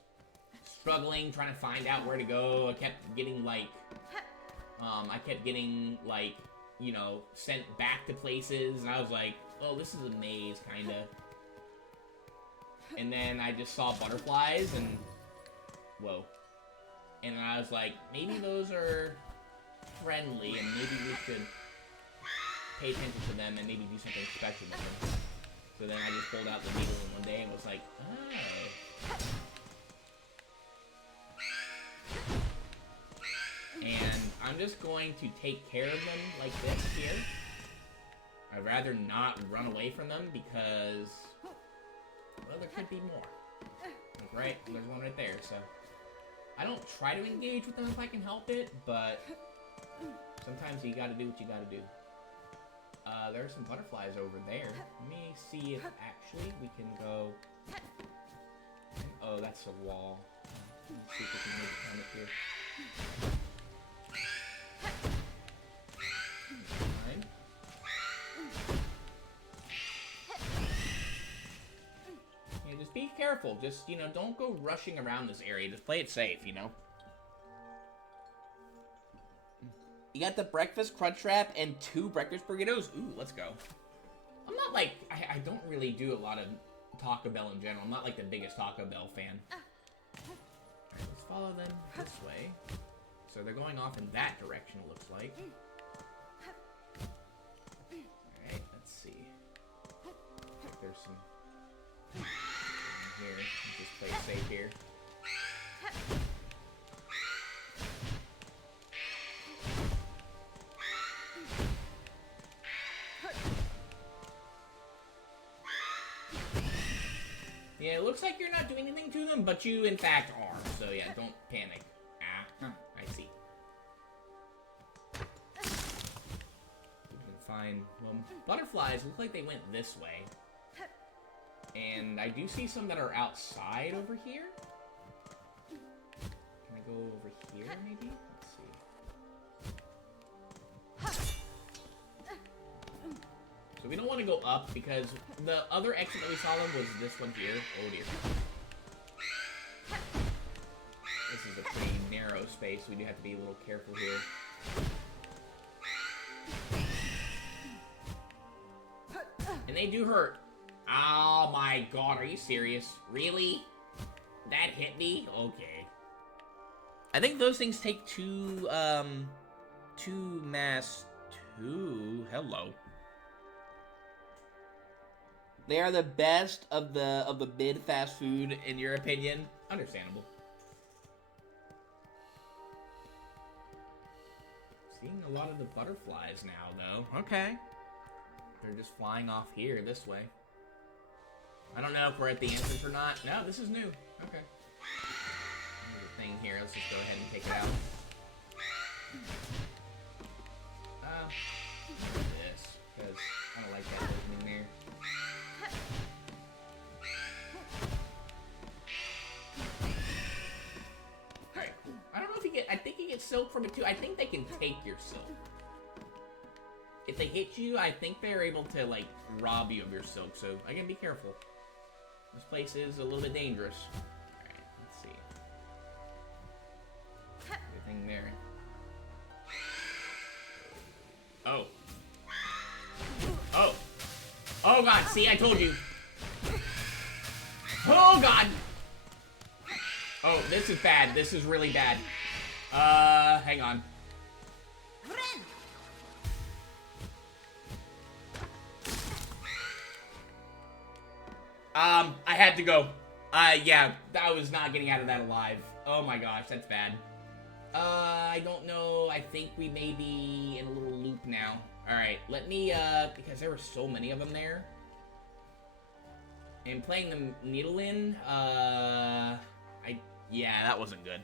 struggling, trying to find out where to go. I kept getting, like, you know, sent back to places, and I was like, oh, this is a maze, kinda. And then I just saw butterflies, and, whoa. And I was like, maybe those are friendly, and maybe we should pay attention to them and maybe do something special with them. So then I just pulled out the needle in one day and was like, oh. And I'm just going to take care of them like this here. I'd rather not run away from them because, well, there could be more. Like, right, there's one right there, so. I don't try to engage with them if I can help it, but sometimes you gotta do what you gotta do. There's some butterflies over there. Let me see if actually we can go... Oh, that's a wall. Let's see if we can make it down up here. Fine. Yeah, just be careful. Just, you know, don't go rushing around this area. Just play it safe, you know? You got the breakfast crunch wrap and 2 breakfast burritos. Ooh, let's go. I'm not like, I don't really do a lot of Taco Bell in general. I'm not like the biggest Taco Bell fan. Alright, let's follow them this way. So they're going off in that direction, it looks like. Alright, let's see. Looks like there's some in here. Let's just play it safe here. Yeah, it looks like you're not doing anything to them, but you in fact are. So yeah, don't panic. Ah, I see. We can find, well, butterflies look like they went this way. And I do see some that are outside over here. Can I go over here maybe? Let's see. So we don't want to go up because the other exit that we saw them was this one here. Oh dear. This is a pretty narrow space. We do have to be a little careful here. And they do hurt. Oh my god, are you serious? Really? That hit me? Okay. I think those things take 2 mass 2. Hello. They are the best of the mid fast food, in your opinion. Understandable. Seeing a lot of the butterflies now, though. Okay. They're just flying off here this way. I don't know if we're at the entrance or not. No, this is new. Okay. There's a thing here. Let's just go ahead and take it out. This, because I don't like that opening there. Alright, cool. I don't know if you get, I think you get silk from it too. I think they can take your silk. If they hit you, I think they're able to, like, rob you of your silk, so again, be careful. This place is a little bit dangerous. Alright, let's see. Everything there. Oh. Oh. Oh god, see, I told you. Oh god! Oh, this is bad. This is really bad. Hang on. I had to go. Yeah, I was not getting out of that alive. Oh my gosh, that's bad. I don't know. I think we may be in a little loop now. Alright, let me, because there were so many of them there. And playing the needle in, yeah, that wasn't good.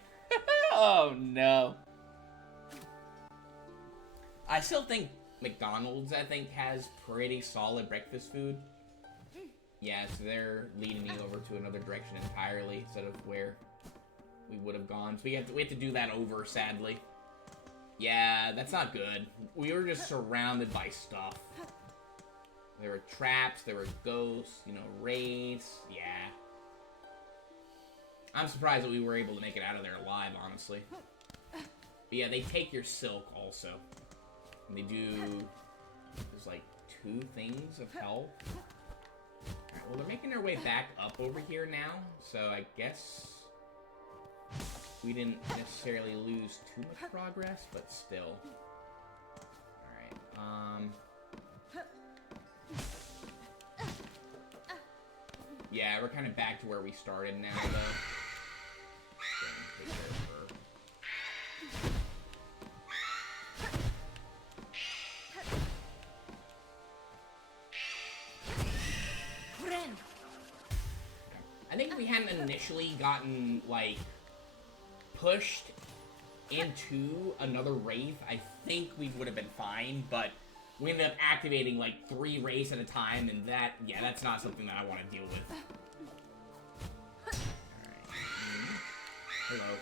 Oh no. I still think McDonald's, has pretty solid breakfast food. Yeah, so they're leading me over to another direction entirely instead of where we would have gone. So we have to do that over, sadly. Yeah, that's not good. We were just surrounded by stuff. There were traps, there were ghosts, you know, raids. Yeah. I'm surprised that we were able to make it out of there alive, honestly. But yeah, they take your silk also. And they do... There's like 2 things of health. Alright, well, they're making their way back up over here now. So I guess... we didn't necessarily lose too much progress, but still. Alright, yeah, we're kind of back to where we started now, though. Take care of her. I think if we hadn't initially gotten, like, pushed into another wraith, I think we would have been fine, but we ended up activating like 3 wraiths at a time, and that, yeah, that's not something that I want to deal with. Alright. Hello.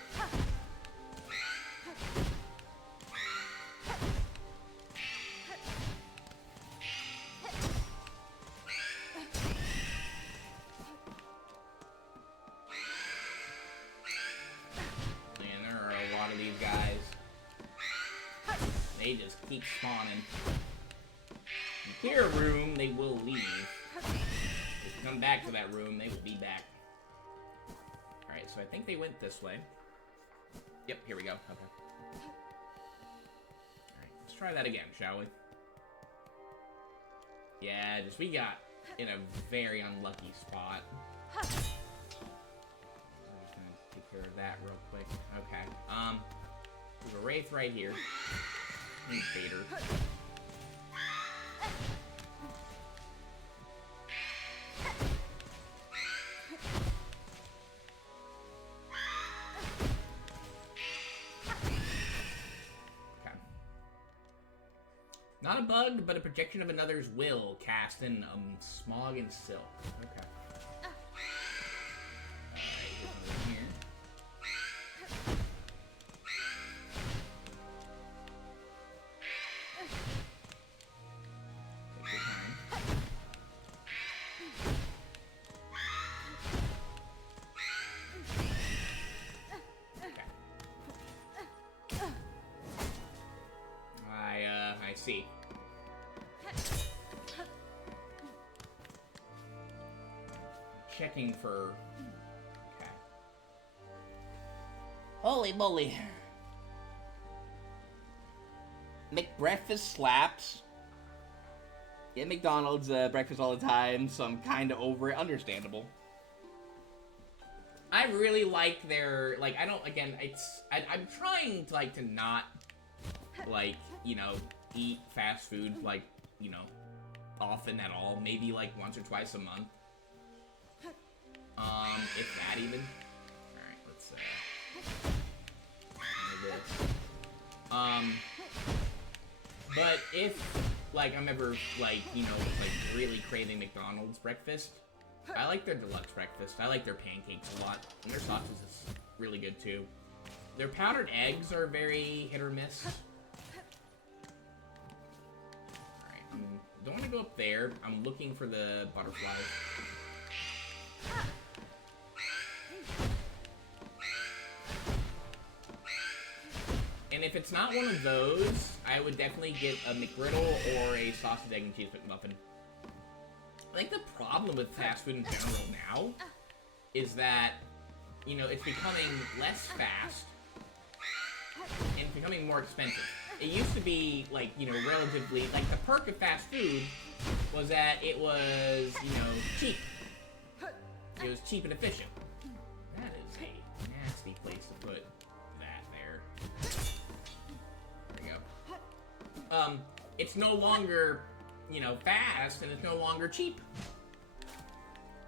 Man, there are a lot of these guys. They just keep spawning. You clear a room, they will leave. If you come back to that room, they will be back. Alright, so I think they went this way. Yep, here we go. Okay. Alright, let's try that again, shall we? Yeah, just we got in a very unlucky spot. I'm just gonna take care of that real quick. Okay. There's a Wraith right here. Need Vader. Not a bug, but a projection of another's will cast in Smog and Silk. Okay. Alright, get over here. Take your time. Okay. I see. Checking for... Okay. Holy moly. McBreakfast slaps. Get McDonald's breakfast all the time, so I'm kind of over it. Understandable. I really like their, like, I don't, again, I'm trying to, like, to not, like, you know, eat fast food, like, you know, often at all. Maybe, like, once or twice a month. If that even. Alright, let's, but if, like, I'm ever, like, you know, like, really craving McDonald's breakfast, I like their deluxe breakfast. I like their pancakes a lot, and their sausage is really good, too. Their powdered eggs are very hit or miss. Alright, I don't want to go up there. I'm looking for the butterflies. And if it's not one of those, I would definitely get a McGriddle or a sausage, egg, and cheese McMuffin. I think the problem with fast food in general now is that, you know, it's becoming less fast and it's becoming more expensive. It used to be, like, you know, relatively, like, the perk of fast food was that it was, you know, cheap. It was cheap and efficient. That is a nasty place to put that there. There we go. It's no longer, you know, fast, and it's no longer cheap.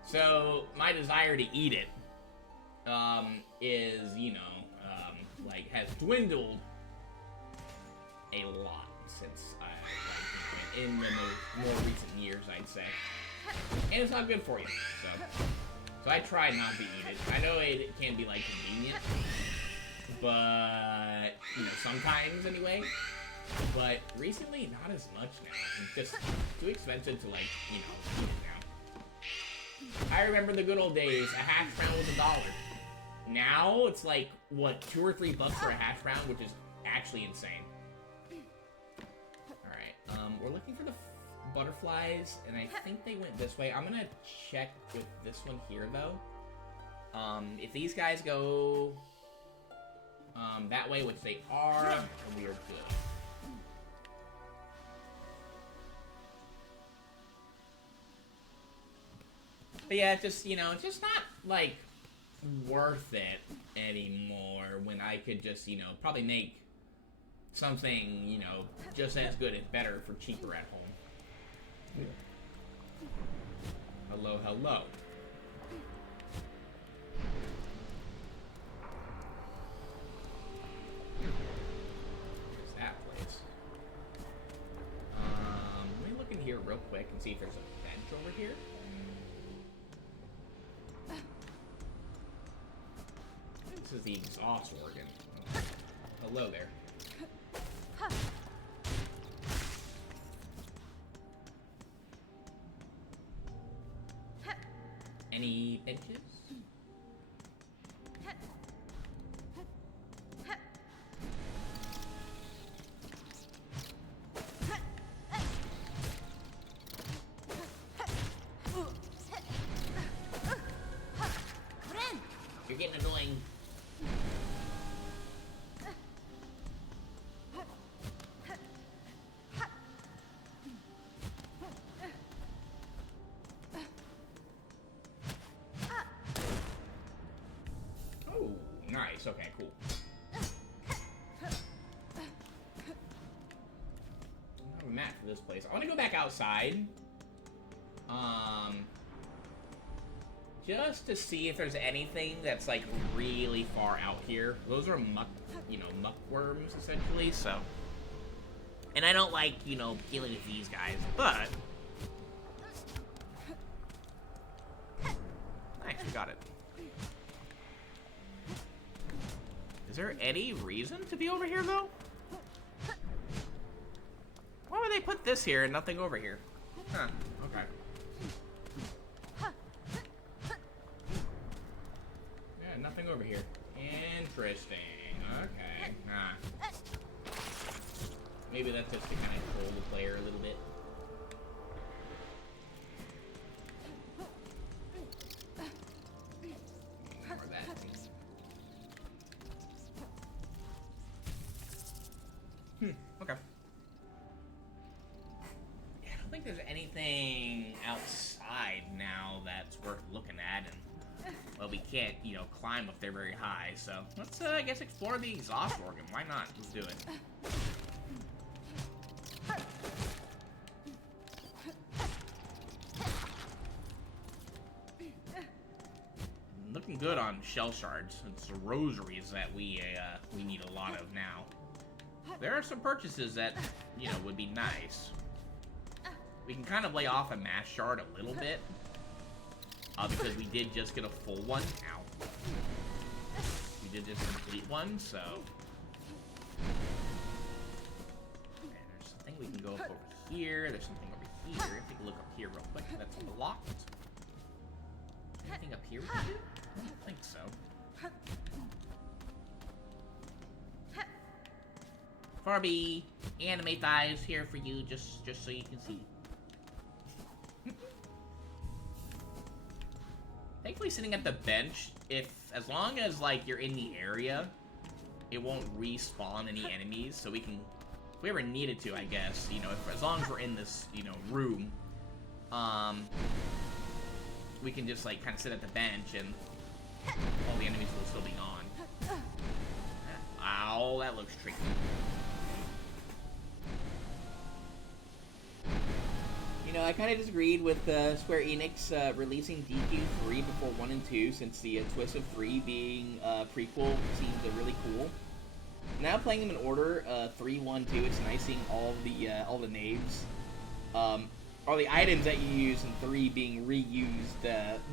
So, my desire to eat it, is, you know, like, has dwindled a lot since in the more recent years, I'd say. And it's not good for you, so I try not to eat it. I know it can be, like, convenient, but, you know, sometimes anyway. But recently, not as much now. It's just too expensive to, like, you know, eat it now. I remember the good old days, a hash brown was $1. Now, it's like, what, $2 or $3 for a hash brown, which is actually insane. Alright, we're looking for the butterflies, and I think they went this way. I'm gonna check with this one here, though. If these guys go that way, which they are, we are good. But yeah, it's just, you know, it's just not, like, worth it anymore when I could just, you know, probably make something, you know, just as good and better for cheaper at home. Hello, hello. There's that place. Let me look in here real quick and see if there's a bench over here. this is the exhaust organ. Hello there. Any benches? You're getting annoying. Oh, nice. Okay, cool. I have a map for this place. I want to go back outside. Just to see if there's anything that's like really far out here. Those are muckworms essentially, so. And I don't like, dealing with these guys, but. Nice, we got it. Is there any reason to be over here though? Why would they put this here and nothing over here? Huh, okay. Nothing over here. Interesting. Okay. Nah. Maybe that's just to kind of troll the player a little bit. More of that. Okay. Yeah, I don't think there's anything outside now that's worth looking at, and well, we can't, climb up there very high, so let's, I guess, explore the exhaust organ. Why not? Let's do it. Looking good on shell shards. It's the rosaries that we need a lot of now. There are some purchases that, would be nice. We can kind of lay off a mass shard a little bit. Because we did just get a full one. Ow. We did just complete one, so. Okay, there's something we can go up over here. There's something over here. Take a look up here real quick. That's locked. Anything up here we can do? I don't think so. Farby, anime thighs here for you, just so you can see. Thankfully, sitting at the bench, as long as like you're in the area, it won't respawn any enemies. So we can, if we ever needed to, I guess, as long as we're in this, room, we can just like kind of sit at the bench and all the enemies will still be gone. Ow, that looks tricky. I kind of disagreed with Square Enix releasing DQ3 before 1 and 2, since the twist of 3 being prequel seems really cool. Now playing them in order, 3, 1, 2, it's nice seeing all the names, all the items that you use in 3 being reused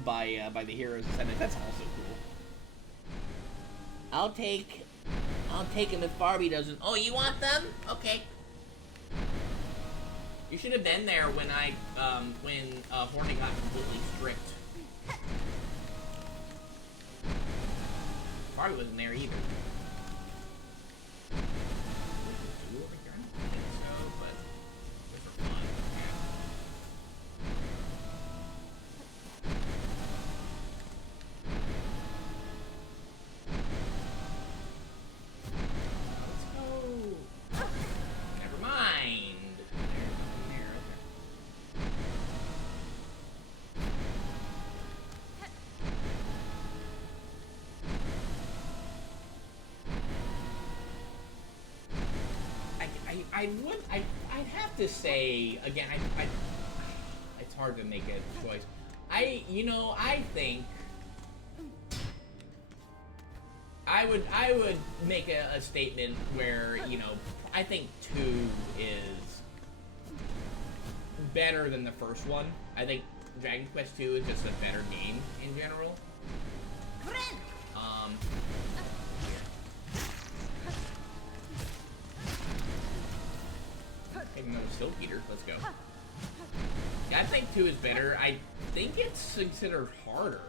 by the heroes. That's also cool. I'll take them if Barbie doesn't. Oh, you want them? Okay. You should have been there when Horny got completely stripped. Barbie wasn't there either. Over here? I don't think so, but just for fun. Let's go. Never mind. I'd have to say, again, it's hard to make a choice. I think I would make a statement where, I think 2 is better than the first one. I think Dragon Quest 2 is just a better game in general. take another Silk Eater. Let's go. Yeah, I think 2 is better. I think it's considered harder.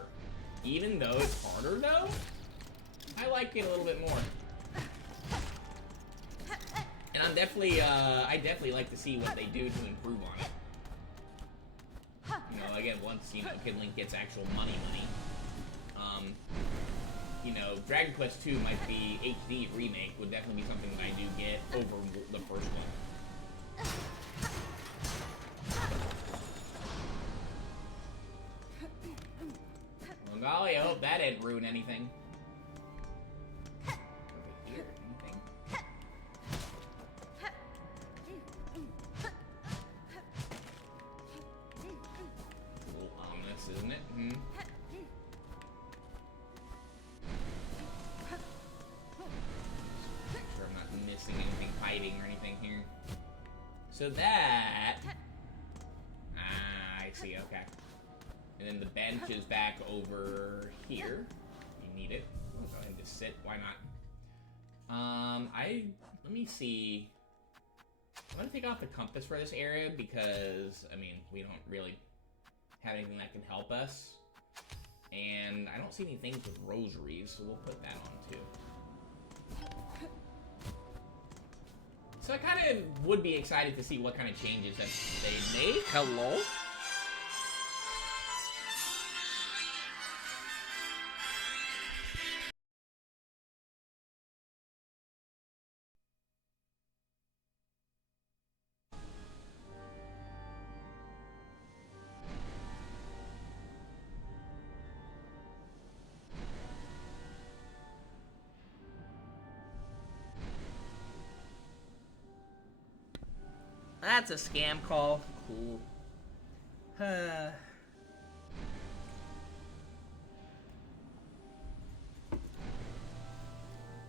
Even though it's harder, though, I like it a little bit more. And I'm definitely, I definitely like to see what they do to improve on it. You know, again, once, you know, Kid Link gets actual money. You know, Dragon Quest 2 might be HD remake, would definitely be something that I do get over the first one. Well, golly, I hope that didn't ruin anything. Over here, anything? A little ominous, isn't it? Hmm. Make sure I'm not missing anything, hiding or anything here. So that... I see, okay. And then the bench is back over here. You need it. We'll go ahead and just sit. Why not? Let me see. I'm gonna take off the compass for this area because, I mean, we don't really have anything that can help us. And I don't see any things with rosaries, so we'll put that on too. So I kind of would be excited to see what kind of changes that they make. Hello? That's a scam call. Cool.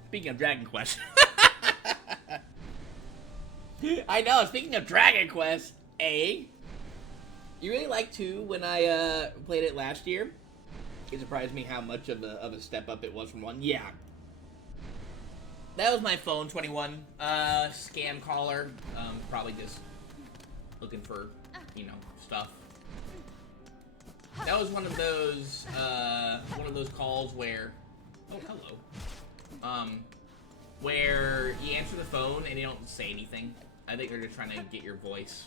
Speaking of Dragon Quest. I know, speaking of Dragon Quest, you really liked 2 when I played it last year. It surprised me how much of a step up it was from 1. Yeah. That was my phone, 21. Scam caller. Probably just looking for, you know, stuff. That was one of those calls where, oh, hello. Where you answer the phone and they don't say anything. I think they're just trying to get your voice.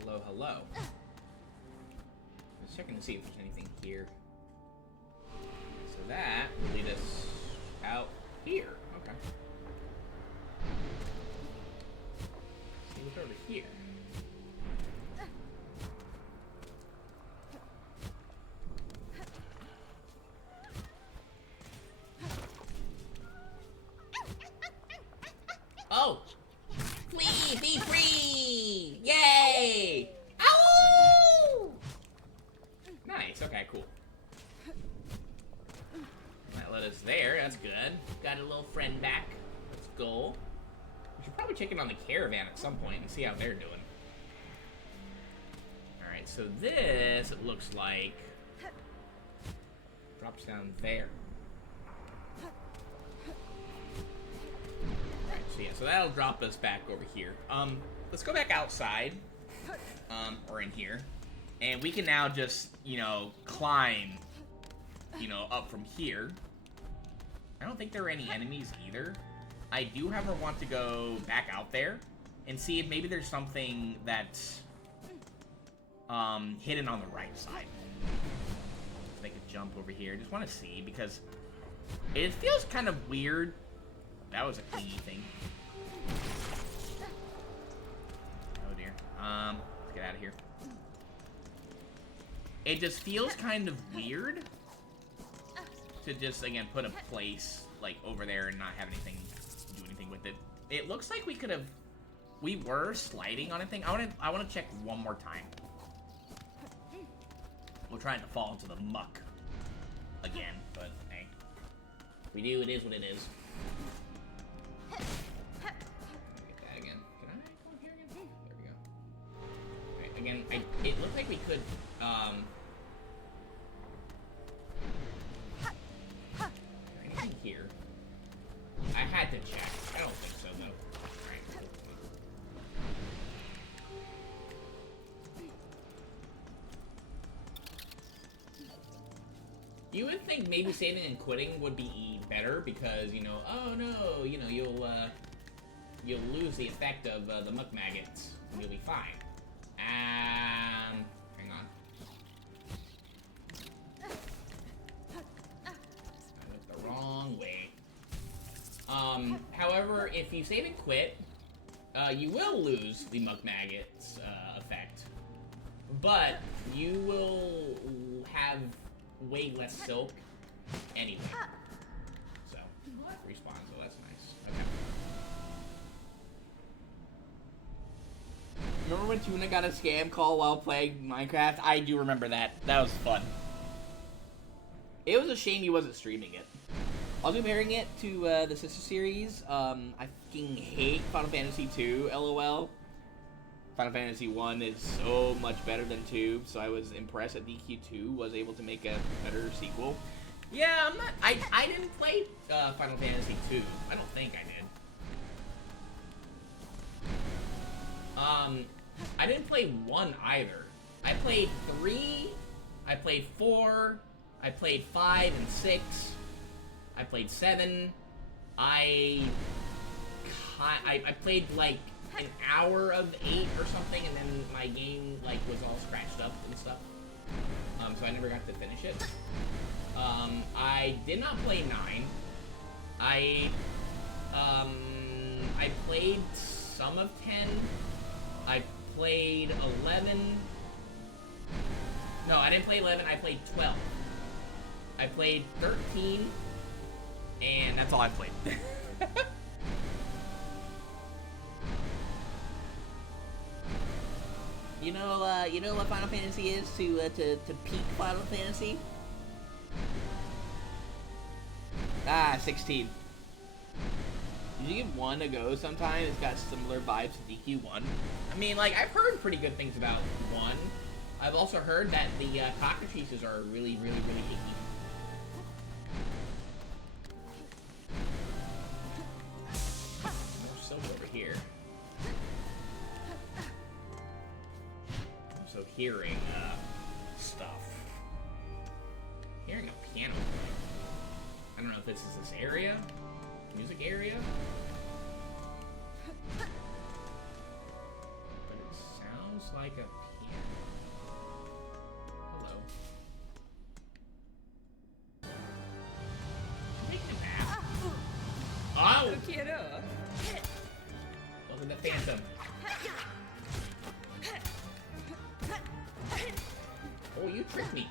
Hello, hello. Just checking to see if there's anything here. So that will lead us out here. Okay. See what's over here. Oh! Flee! Be free! Yay! Ow! Nice. Okay, cool. That led us there. That's good. Got a little friend back. Let's go. We should probably check in on the caravan at some point and see how they're doing. Alright, so this, it looks like, drops down there. Alright, so yeah, so that'll drop us back over here. Let's go back outside, or in here, and we can now just, you know, climb, you know, up from here. I don't think there are any enemies either. I do, however, want to go back out there and see if maybe there's something that's hidden on the right side. Make a jump over here. Just want to see because it feels kind of weird. That was a clingy thing. Oh dear. Let's get out of here. It just feels kind of weird to just, again, put a place, like, over there and not have anything, do anything with it. It looks like we could have, we were sliding on a thing. I want to check one more time. We're trying to fall into the muck again, but, hey. If we do, it is what it is. Get that again. Can I go in here again? There we go. Right, again, it looked like we could, anything here? I had to check. You would think maybe saving and quitting would be better because, you know, oh no, you know, you'll lose the effect of the muck maggots. And you'll be fine. Hang on. I went the wrong way. However, if you save and quit, you will lose the muck maggots effect, but you will have way less silk anyway. So, respawn, so that's nice. Okay. Remember when Tuna got a scam call while playing Minecraft? I do remember that. That was fun. It was a shame he wasn't streaming it. I'll be comparing it to the sister series. I fucking hate Final Fantasy II, LOL. Final Fantasy 1 is so much better than 2, so I was impressed that DQ2 was able to make a better sequel. Yeah, I didn't play Final Fantasy 2. I don't think I did. I didn't play 1 either. I played 3, I played 4, I played 5 and 6, I played 7, I played like an hour of 8 or something, and then my game like was all scratched up and stuff. So I never got to finish it. I did not play 9. I played some of 10. I played 11. No, I didn't play 11. I played 12. I played 13, and that's all I played. You know what Final Fantasy is to peak Final Fantasy? 16. You give 1 a go sometime. It's got similar vibes to DQ1. I mean, like, I've heard pretty good things about 1. I've also heard that the cockatrices are really, really, really icky. More silver over here. Also hearing, stuff. Hearing a piano playing. I don't know if this is this area? Music area? But it sounds like a piano. Hello. Taking a nap? Oh! Welcome to Phantom. Oh, you tricked me.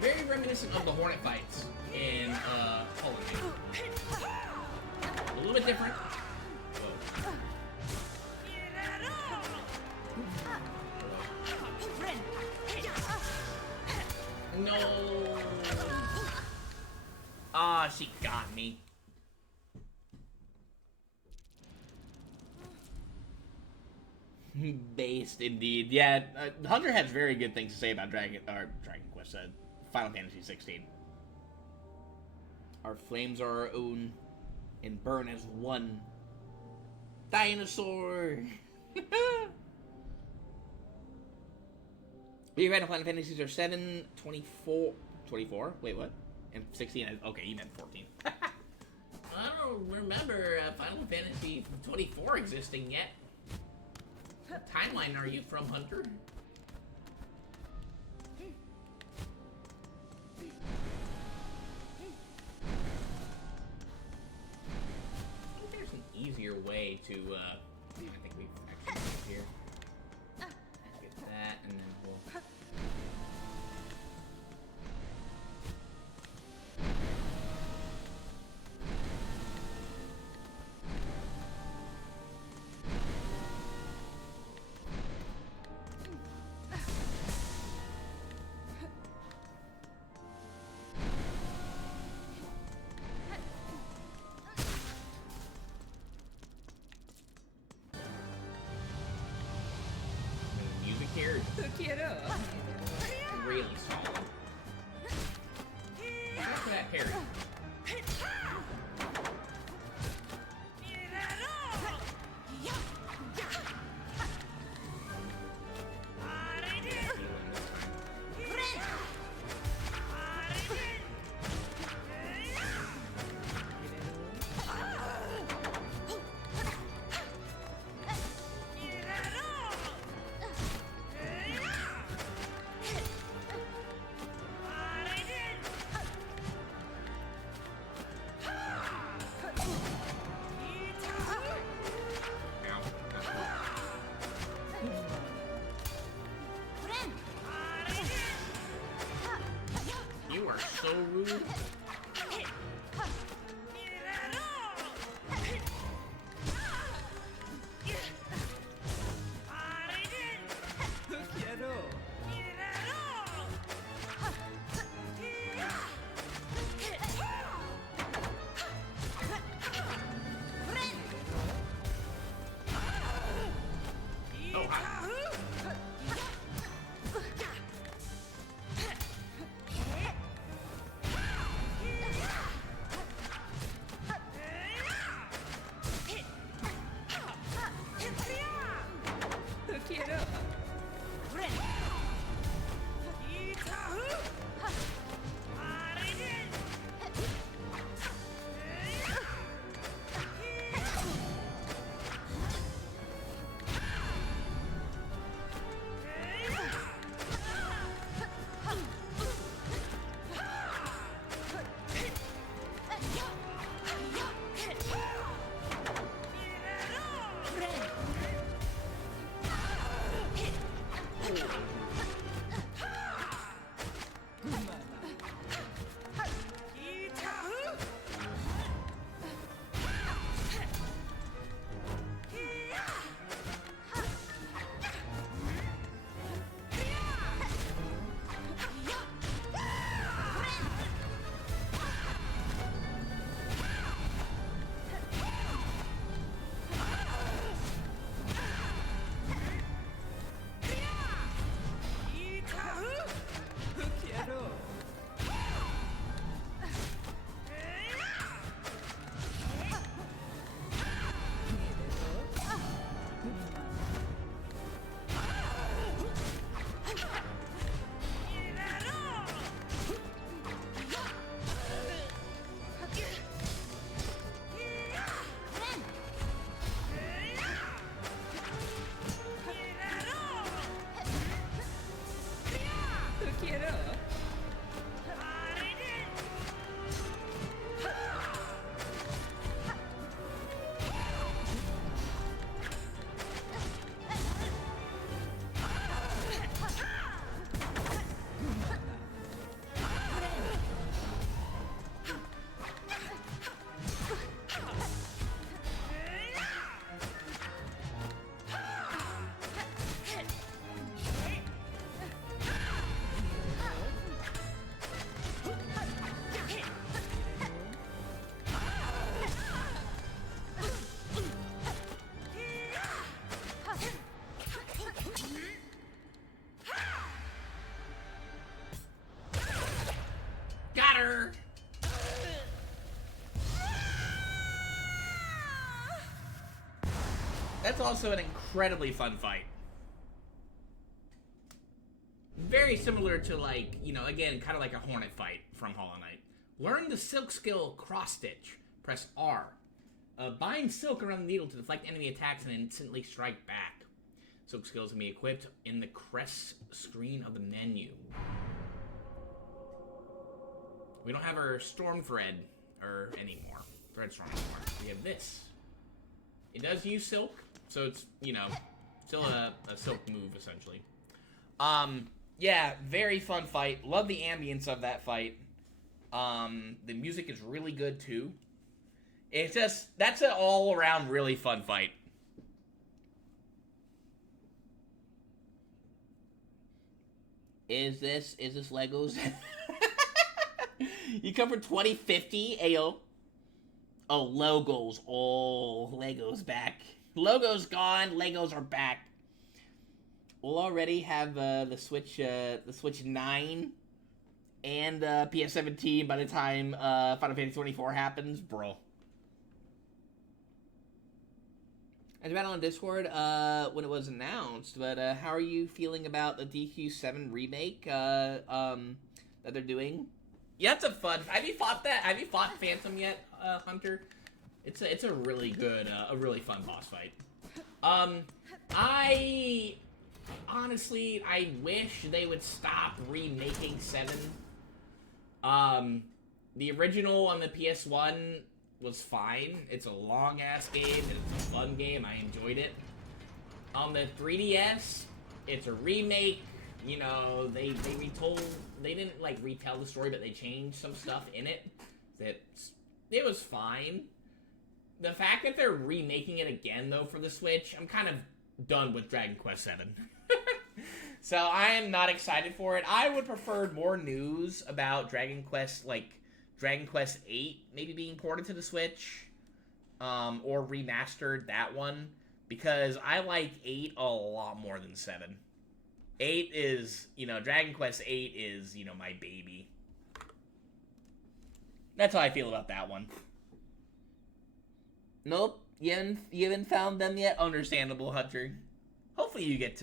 Very reminiscent of the Hornet fights in Holland. A little bit different. Whoa. No. Ah, she got me. Based indeed. Yeah, Hunter has very good things to say about Dragon Quest, Final Fantasy 16. Our flames are our own and burn as one. Dinosaur! We read Final Fantasies are 7, 24... 24? Wait, what? And 16, okay, you meant 14. I don't remember Final Fantasy 24 existing yet. What timeline are you from, Hunter? I think there's an easier way to, I think we've actually moved here. Get that, and then we'll... Music here. really solid. Look for that parry. You are so rude. Oh, hi. Got her! That's also an incredibly fun fight. Very similar to, like, you know, again, kind of like a Hornet fight from Hollow Knight. Learn the Silk skill Cross Stitch. Press R. Bind silk around the needle to deflect enemy attacks and instantly strike back. Silk skills can be equipped in the crest screen of the menu. We don't have our Storm Thread anymore. Thread Storm anymore. We have this. It does use silk, so it's, you know, still a silk move, essentially. Yeah, very fun fight. Love the ambience of that fight. The music is really good, too. It's just, that's an all-around really fun fight. Is this Legos? You come for 2050, ayo. Oh, logos. Oh, Legos back. Logo's gone. Legos are back. we'll already have the Switch 9 and PS17 by the time Final Fantasy 24 happens, bro. I was on Discord when it was announced, but how are you feeling about the DQ7 remake that they're doing? Yeah, it's a fun. Have you fought that? Have you fought Phantom yet, Hunter? It's a really good, a really fun boss fight. I honestly, I wish they would stop remaking 7. The original on the PS1 was fine. It's a long-ass game, and it's a fun game. I enjoyed it. On the 3DS, it's a remake. You know, they didn't, like, retell the story, but they changed some stuff in it. It was fine. The fact that they're remaking it again, though, for the Switch, I'm kind of done with Dragon Quest VII. So I am not excited for it. I would prefer more news about Dragon Quest, like Dragon Quest VIII maybe being ported to the Switch, or remastered, that one, because I like 8 a lot more than 7. 8 is, you know, Dragon Quest VIII is, you know, my baby. That's how I feel about that one. Nope, you haven't found them yet. Understandable, Hunter. Hopefully you get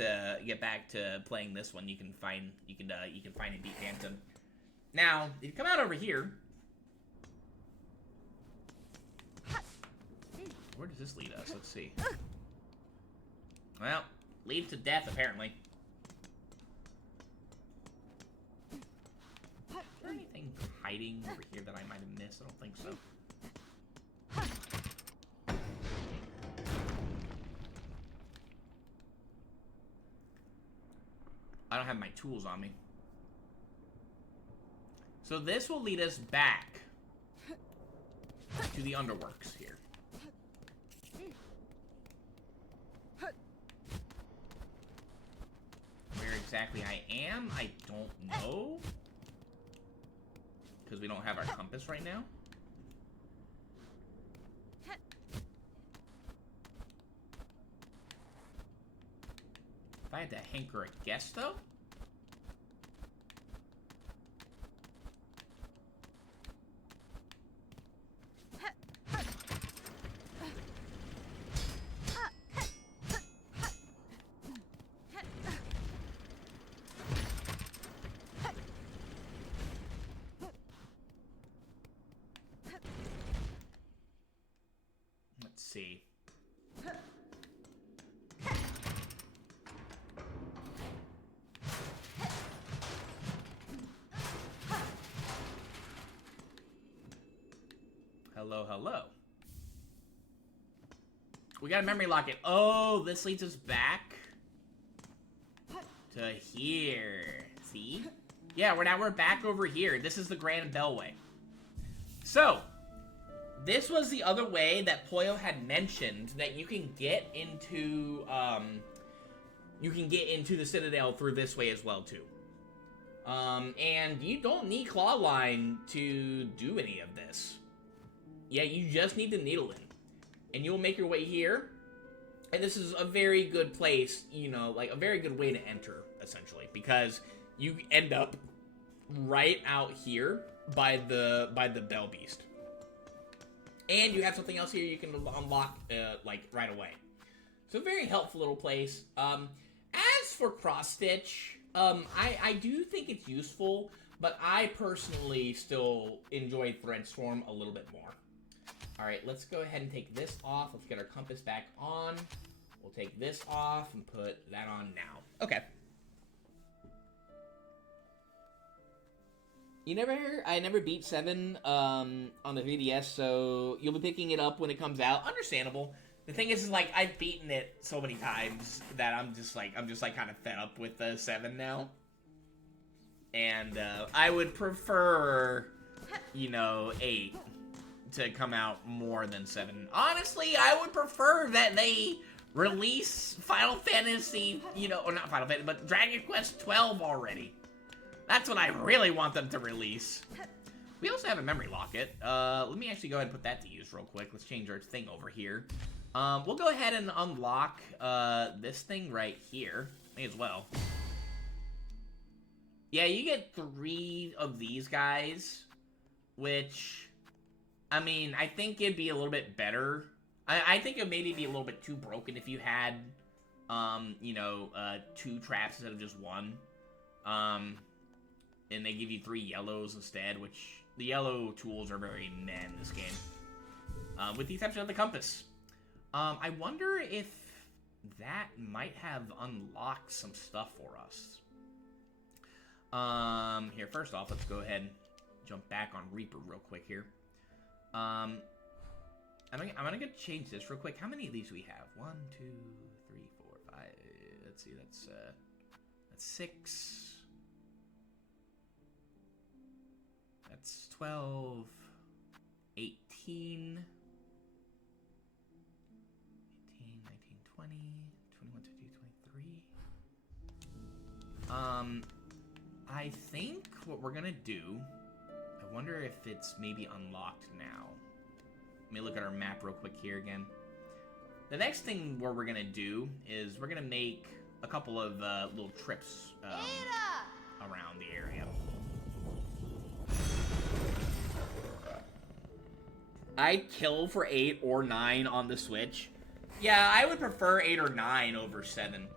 back to playing this one. You can find and beat Phantom. Now, if you come out over here, where does this lead us? Let's see. Well, leads to death apparently. Is there anything hiding over here that I might have missed? I don't think so. I don't have my tools on me. So this will lead us back to the underworks here. Where exactly I am, I don't know. Because we don't have our compass right now. If I had to hanker a guess, though. Let's see. Hello, hello. We got a memory locket. Oh, this leads us back to here. See? Yeah, we're back over here. This is the Grand Bellway. So, this was the other way that Poyo had mentioned that you can get into the Citadel through this way as well too. And you don't need Clawline to do any of this. Yeah, you just need the Needle in. And you'll make your way here. And this is a very good place, you know, like a very good way to enter, essentially. Because you end up right out here by the Bell Beast. And you have something else here you can unlock, like, right away. So, a very helpful little place. As for cross-stitch, I do think it's useful, but I personally still enjoy Threadstorm a little bit more. Alright, let's go ahead and take this off. Let's get our compass back on. We'll take this off and put that on now. Okay. I never beat 7 on the 3DS, so you'll be picking it up when it comes out. Understandable. The thing is like, I've beaten it so many times that I'm just like kind of fed up with the 7 now. And, I would prefer, you know, 8 to come out more than 7. Honestly, I would prefer that they release Final Fantasy, you know, or not Final Fantasy, but Dragon Quest 12 already. That's what I really want them to release. We also have a memory locket. Let me actually go ahead and put that to use real quick. Let's change our thing over here. We'll go ahead and unlock this thing right here. May as well. Yeah, you get 3 of these guys, which, I mean, I think it'd be a little bit better. I think it'd maybe be a little bit too broken if you had, you know, 2 traps instead of just 1. And they give you 3 yellows instead, which the yellow tools are very meh in this game. With the exception of the compass. I wonder if that might have unlocked some stuff for us. Here, first off, let's go ahead and jump back on Reaper real quick here. I'm gonna go change this real quick. How many of these do we have? 1, 2, 3, 4, 5. Let's see, that's 6. That's 12. 18. 18, 19, 20, 21, 22, 23. I think what we're gonna do, I wonder if it's maybe unlocked now. Let me look at our map real quick here again. The next thing what we're gonna do is we're gonna make a couple of little trips around the area. I'd kill for 8 or 9 on the Switch. Yeah, I would prefer 8 or 9 over 7.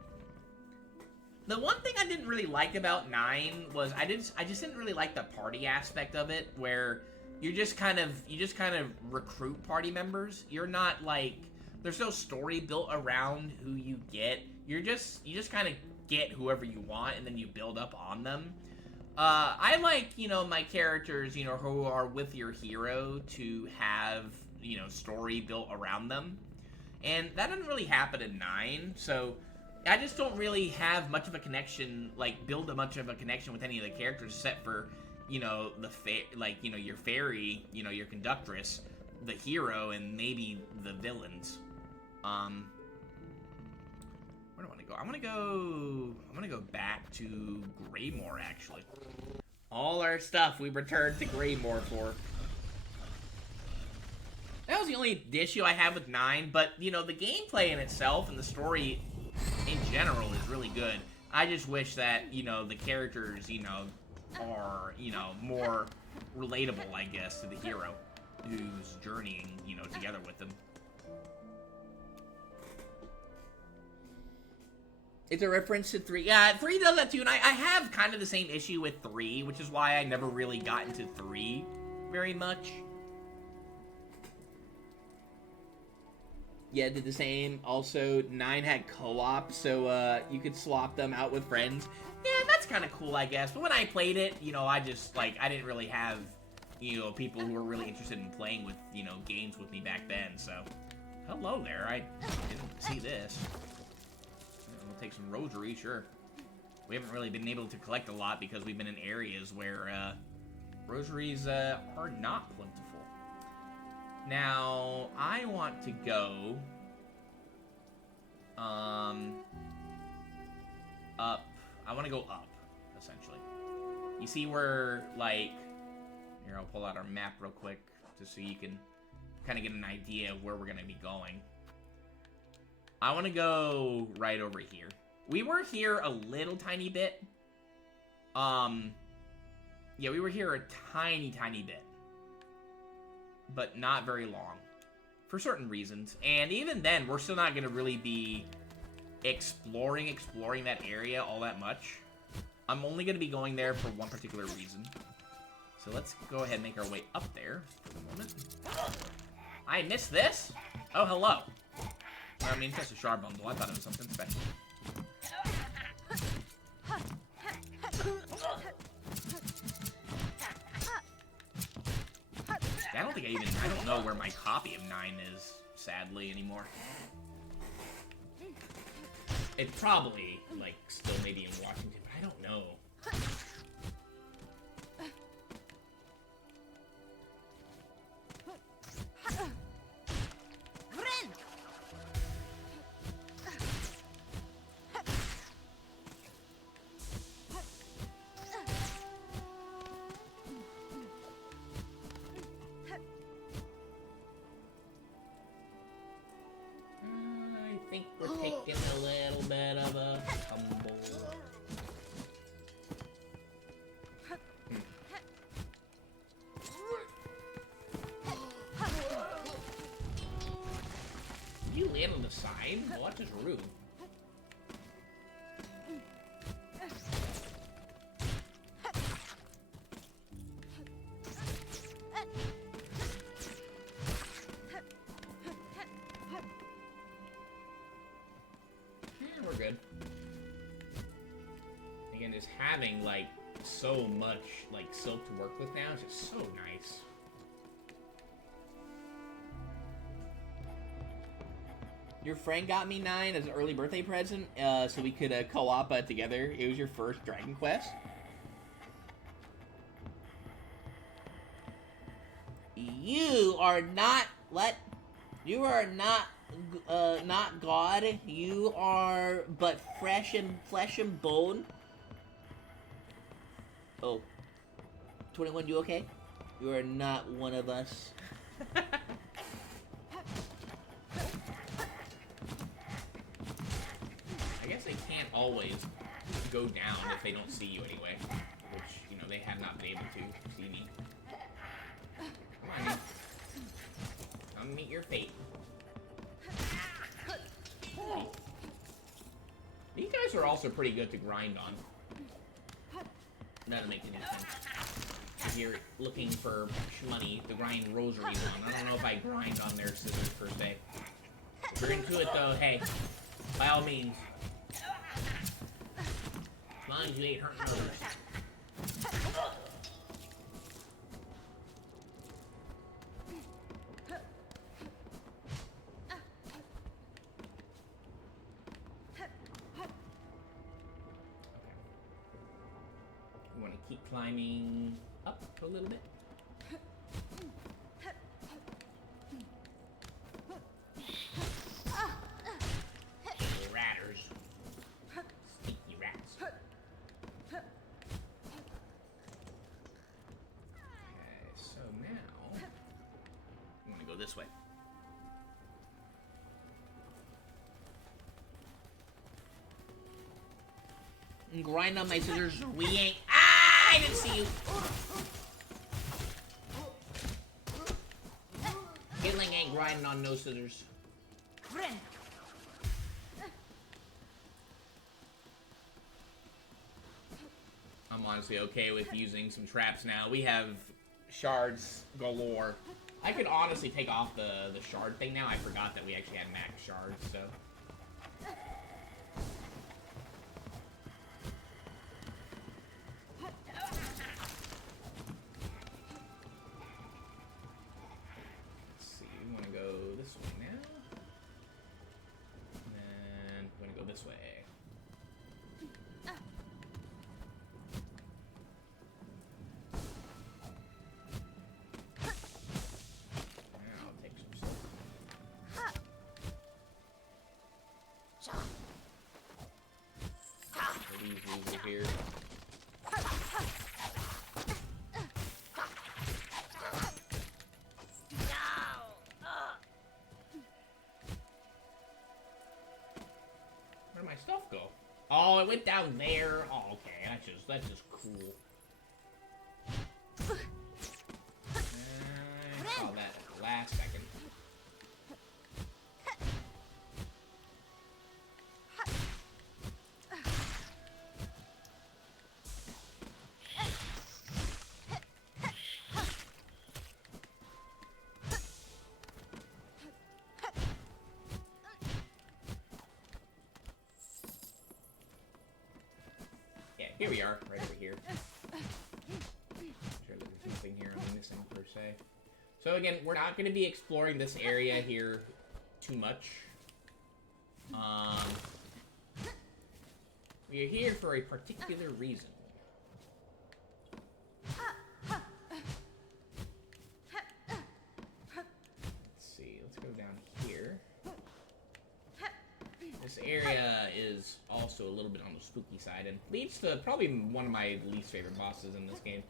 The one thing I didn't really like about 9 was I just didn't really like the party aspect of it, where you just kind of recruit party members. You're not like, there's no story built around who you get. You just kind of get whoever you want and then you build up on them. I like, you know, my characters, you know, who are with your hero to have, you know, story built around them. And that doesn't really happen in 9, so I just don't really have much of a connection, like, build a much of a connection with any of the characters except for, you know, you know, your fairy, you know, your conductress, the hero, and maybe the villains. Where do I want to go? I want to go back to Greymore, actually. All our stuff we returned to Greymore for. That was the only issue I had with 9, but, you know, the gameplay in itself and the story in general is really good. I just wish that, you know, the characters, you know, are, you know, more relatable, I guess, to the hero who's journeying, you know, together with them. It's a reference to 3. Yeah, 3 does that too, and I have kind of the same issue with 3, which is why I never really got into 3 very much. Yeah, did the same. Also, 9 had co-op, so you could swap them out with friends. Yeah, that's kind of cool, I guess. But when I played it, you know, I just, like, I didn't really have, you know, people who were really interested in playing with, you know, games with me back then, so. Hello there, I didn't see this. We'll take some rosary, sure. We haven't really been able to collect a lot because we've been in areas where, rosaries, are not plentiful. Now, I want to go, up. I want to go up, essentially. You see where, like, here, I'll pull out our map real quick, just so you can kind of get an idea of where we're going to be going. I want to go right over here. We were here a little tiny bit. Yeah, we were here a tiny bit. But not very long. For certain reasons. And even then, we're still not going to really be exploring that area all that much. I'm only going to be going there for one particular reason. So let's go ahead and make our way up there for the moment. I missed this? Oh, hello. I mean, it's just a shard bundle. I thought it was something special. I don't know where my copy of 9 is, sadly, anymore. It's probably, like, still maybe in Washington, but I don't know. I think we're taking a little bit of a tumble. You land on the side? Well, that's just rude. Yeah, we're good. Again, just having, like, so much, like, silk to work with now is just so nice. Your friend got me 9 as an early birthday present, so we could co-op together. It was your first Dragon Quest. You are not you are not God. You are but flesh and bone. Oh. 21, you okay? You are not one of us. I guess they can't always go down if they don't see you anyway. Which, you know, they have not been able to see me. Come on, come meet your fate. These guys are also pretty good to grind on. That doesn't make any sense. If you're looking for money to grind rosaries on, I don't know if I grind on their scissors per se. If you're into it though, hey, by all means. As long as you ain't hurting others. We want to keep climbing up a little bit. Ratters. Sneaky rats. Okay, so now I'm gonna go this way. Grind on my scissors. We ain't. Ah, I didn't see you. Gilling ain't grinding on no scissors. I'm honestly okay with using some traps now. We have shards galore. I could honestly take off the shard thing now. I forgot that we actually had max shards, so. Let's see, we want to go this way now. And then we're going to go this way. I'll take some stuff. These over here. Where'd my stuff go? Oh, it went down there. Oh, okay. That's just cool. I saw that at the last second. Yeah, here we are, right over here. Sure, there's nothing here I'm missing per se. So again, we're not going to be exploring this area here too much. We are here for a particular reason. Let's see, let's go down here. This area is also a little bit on the spooky side and leads to probably one of my least favorite bosses in this game.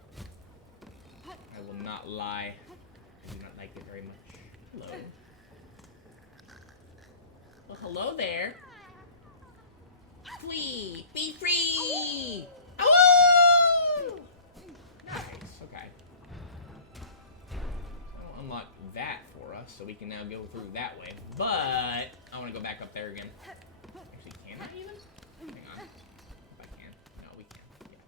I will not lie. I do not like it very much. Hello. Well, hello there. Flee! Be free! Oh! Nice, okay. I'll unlock that for us, so we can now go through that way. But want to go back up there again. Actually, can I even? Hang on. If I can. No, we can't. Yeah.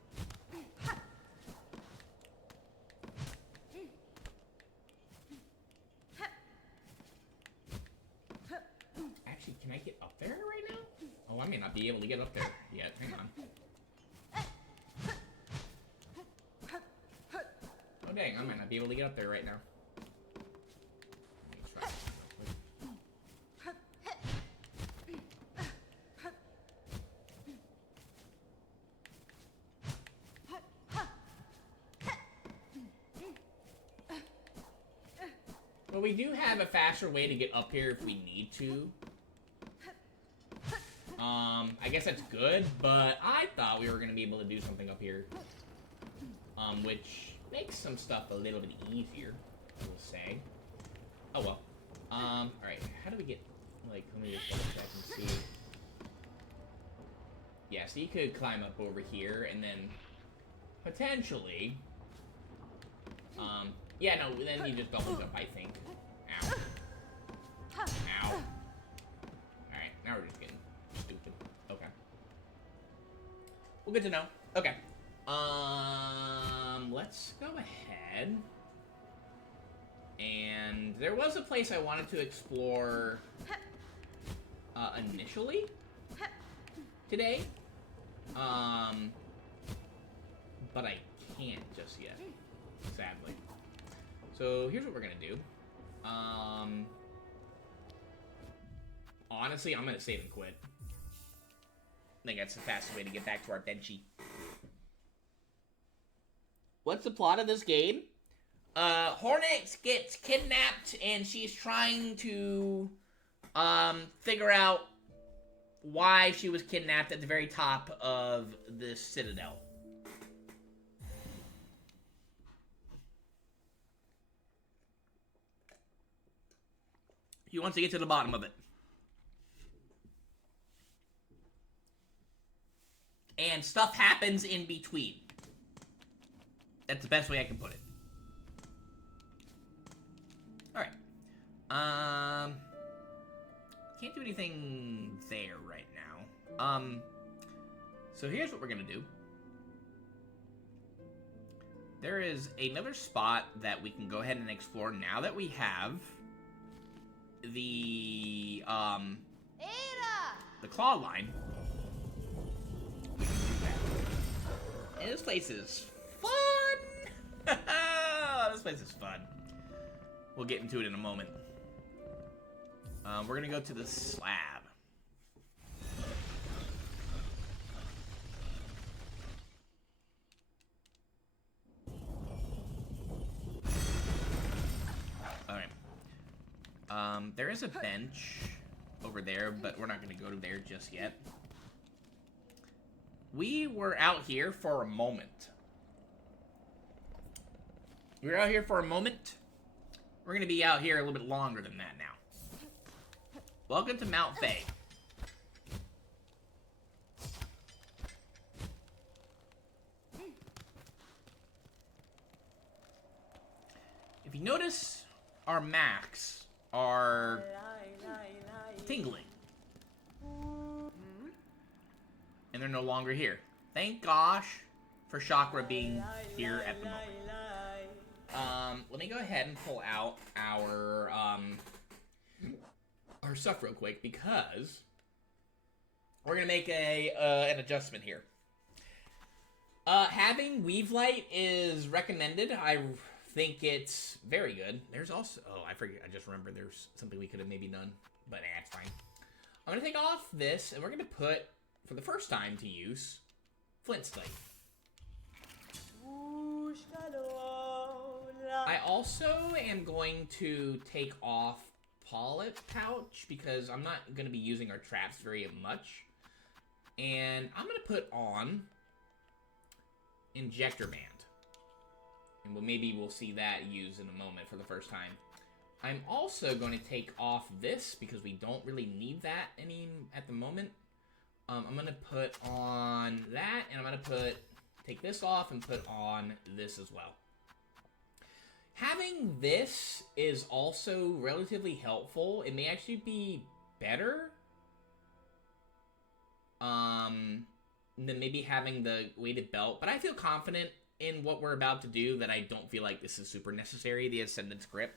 Actually, can I get up there right now? Oh, I may not be able to get up there yet. Hang on. Oh, dang. I might not be able to get up there right now. Let me try. Well, we do have a faster way to get up here if we need to. I guess that's good, but I thought we were going to be able to do something up here. Which makes some stuff a little bit easier, I will say. Oh, well. Alright, how do we get, like, let me just double check and see. Yeah, so you could climb up over here, and then, potentially, yeah, no, then you just double jump, I think. Ow. Ow. Alright, now we're just getting stupid. Okay. Well, good to know. Okay. Let's go ahead. And there was a place I wanted to explore, initially today. But I can't just yet, sadly. So here's what we're gonna do. Honestly, I'm gonna save and quit. I think that's the fastest way to get back to our benchy. What's the plot of this game? Hornet gets kidnapped and she's trying to figure out why she was kidnapped at the very top of this citadel. He wants to get to the bottom of it. And stuff happens in between. That's the best way I can put it. Alright. Can't do anything there right now. So here's what we're gonna do. There is another spot that we can go ahead and explore now that we have the claw line. And this place is fun! This place is fun. We'll get into it in a moment. We're gonna go to the slab. Alright. There is a bench over there, but we're not gonna go to there just yet. We were out here for a moment. We were out here for a moment. We're gonna be out here a little bit longer than that now. Welcome to Mount Faye. If you notice, our Macs are tingling. And they're no longer here. Thank gosh for Chakra being here at the moment. Let me go ahead and pull out our stuff real quick because we're gonna make an adjustment here. Having Weave Light is recommended. I think it's very good. There's also, I forget. I just remembered there's something we could have maybe done, but it's fine. I'm gonna take off this, and we're gonna put, for the first time to use, Flint Slate. I also am going to take off Pollet Pouch because I'm not going to be using our traps very much. And I'm going to put on Injector Band. And maybe we'll see that used in a moment for the first time. I'm also going to take off this because we don't really need that at the moment. I'm going to put on that, and I'm going to take this off and put on this as well. Having this is also relatively helpful. It may actually be better. Than maybe having the weighted belt, but I feel confident in what we're about to do that I don't feel like this is super necessary, the Ascendant's Grip.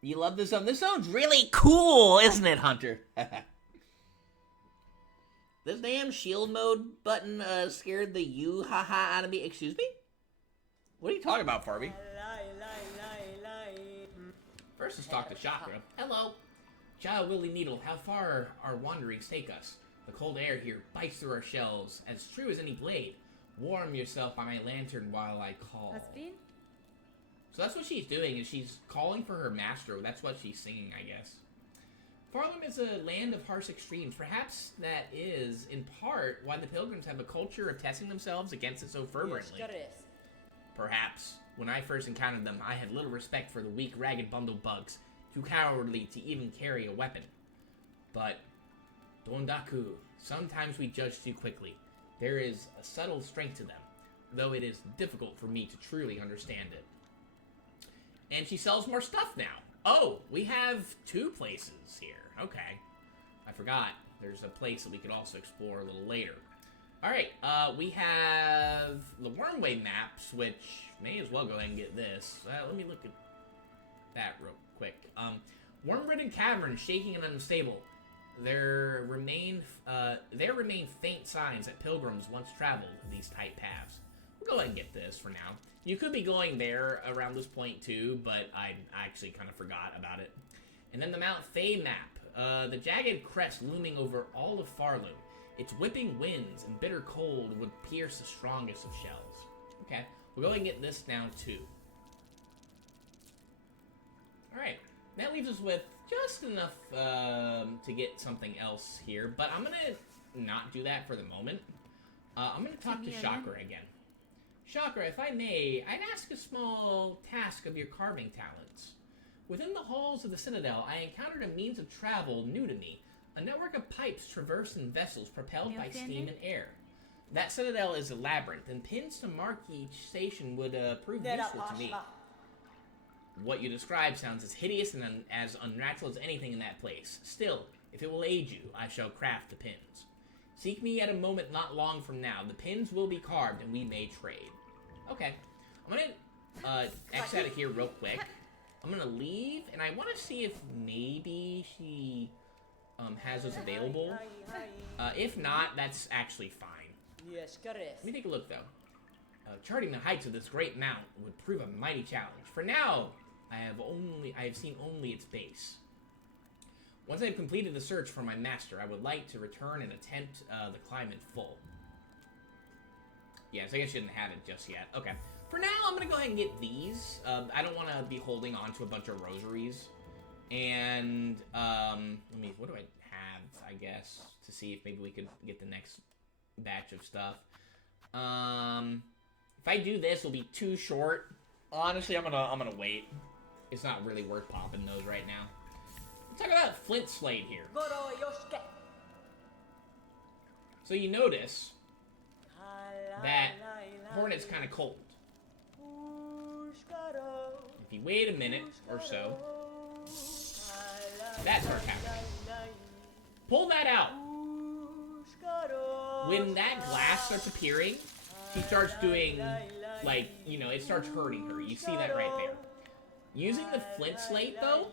You love this zone? This zone's really cool, isn't it, Hunter? This damn shield mode button scared the you-ha-ha out of me. Excuse me? What are you talking about, Farby? First, let's talk to Chakra. Hello. Child Willy Needle, how far our wanderings take us? The cold air here bites through our shells, as true as any blade. Warm yourself by my lantern while I call. So that's what she's doing, is she's calling for her master. That's what she's singing, I guess. Farlam is a land of harsh extremes. Perhaps that is, in part, why the pilgrims have a culture of testing themselves against it so fervently. Perhaps, when I first encountered them, I had little respect for the weak, ragged bundle bugs, too cowardly to even carry a weapon. But, Dondaku, sometimes we judge too quickly. There is a subtle strength to them, though it is difficult for me to truly understand it. And she sells more stuff now. Oh, we have 2 places here. Okay. I forgot. There's a place that we could also explore a little later. Alright, we have the Wormway maps, which may as well go ahead and get this. Let me look at that real quick. Worm-ridden caverns, shaking and unstable. There remain faint signs that pilgrims once traveled these tight paths. We'll go ahead and get this for now. You could be going there around this point too, but I actually kind of forgot about it. And then the Mount Faye map. The jagged crest looming over all of Farloom. Its whipping winds and bitter cold would pierce the strongest of shells. Okay, we'll go ahead and get this now too. Alright, that leaves us with just enough to get something else here, but I'm gonna not do that for the moment. I'm gonna talk to Chakra again. Chakra, if I may, I'd ask a small task of your carving talents. Within the halls of the Citadel, I encountered a means of travel new to me, a network of pipes traversed in vessels propelled by steam and air. That Citadel is a labyrinth, and pins to mark each station would prove useful to me. What you describe sounds as hideous and as unnatural as anything in that place. Still, if it will aid you, I shall craft the pins. Seek me at a moment not long from now. The pins will be carved, and we may trade. Okay. I'm gonna X out of here real quick. I'm gonna leave, and I want to see if maybe she has those available. If not, that's actually fine. Let me take a look, though. Charting the heights of this great mount would prove a mighty challenge. For now, I have seen only its base. Once I have completed the search for my master, I would like to return and attempt the climb in full. Yes, I guess you didn't have it just yet. Okay. For now, I'm going to go ahead and get these. I don't want to be holding on to a bunch of rosaries. And, what do I have, I guess, to see if maybe we could get the next batch of stuff. If I do this, it'll be too short. Honestly, I'm gonna wait. It's not really worth popping those right now. Let's talk about Flint Slate here. So you notice that Hornet's kind of cold. If you wait a minute or so, that starts happening. Pull that out. When that glass starts appearing, she starts doing, like, you know, it starts hurting her. You see that right there. Using the Flint Slate, though,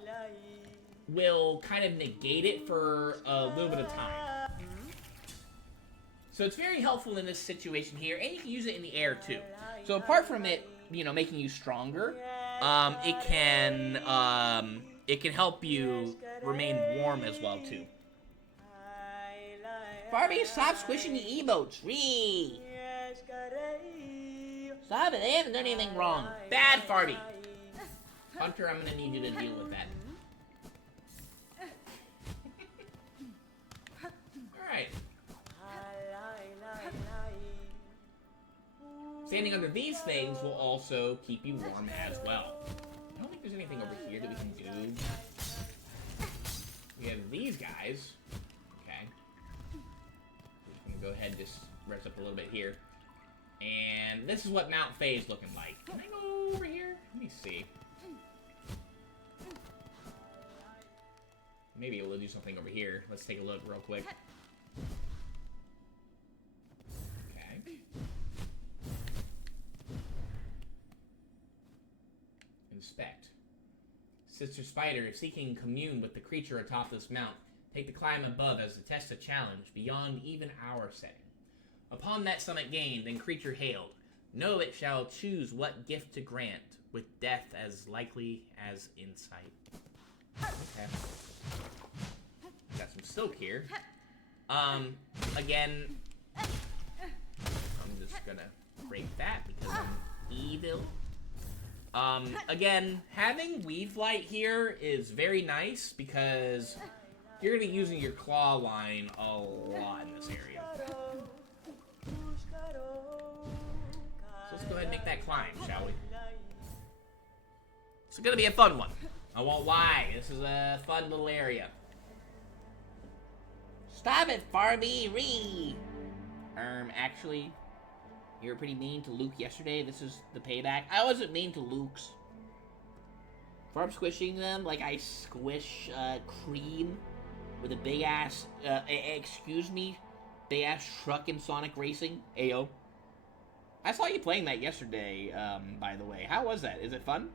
will kind of negate it for a little bit of time. So it's very helpful in this situation here, and you can use it in the air, too. So apart from it, you know, making you stronger, it can help you remain warm as well, too. Barbie, stop squishing the emotes. Ree! Stop it, they haven't done anything wrong. Bad Farby. Hunter, I'm gonna need you to deal with that. Alright. Standing under these things will also keep you warm as well. I don't think there's anything over here that we can do. We have these guys. Okay. I'm gonna go ahead and just rest up a little bit here. And this is what Mount Faye is looking like. Can I go over here? Let me see. Maybe we'll do something over here. Let's take a look real quick. Okay. Inspect. Sister Spider, seeking commune with the creature atop this mount. Take the climb above as a test of challenge beyond even our setting. Upon that summit gained, then creature hailed. Know it shall choose what gift to grant, with death as likely as insight. Okay. Got some silk here. Again, I'm just gonna break that because I'm evil. Again, having Weave Light here is very nice because you're gonna be using your claw line a lot in this area. So let's go ahead and make that climb, shall we? It's gonna be a fun one. I won't lie, this is a fun little area. Stop it, Farby! Ree! Actually, you were pretty mean to Luke yesterday. This is the payback. I wasn't mean to Luke's. Farb squishing them like I squish cream with a big ass, excuse me, big ass truck in Sonic Racing. Ayo. I saw you playing that yesterday, by the way. How was that? Is it fun?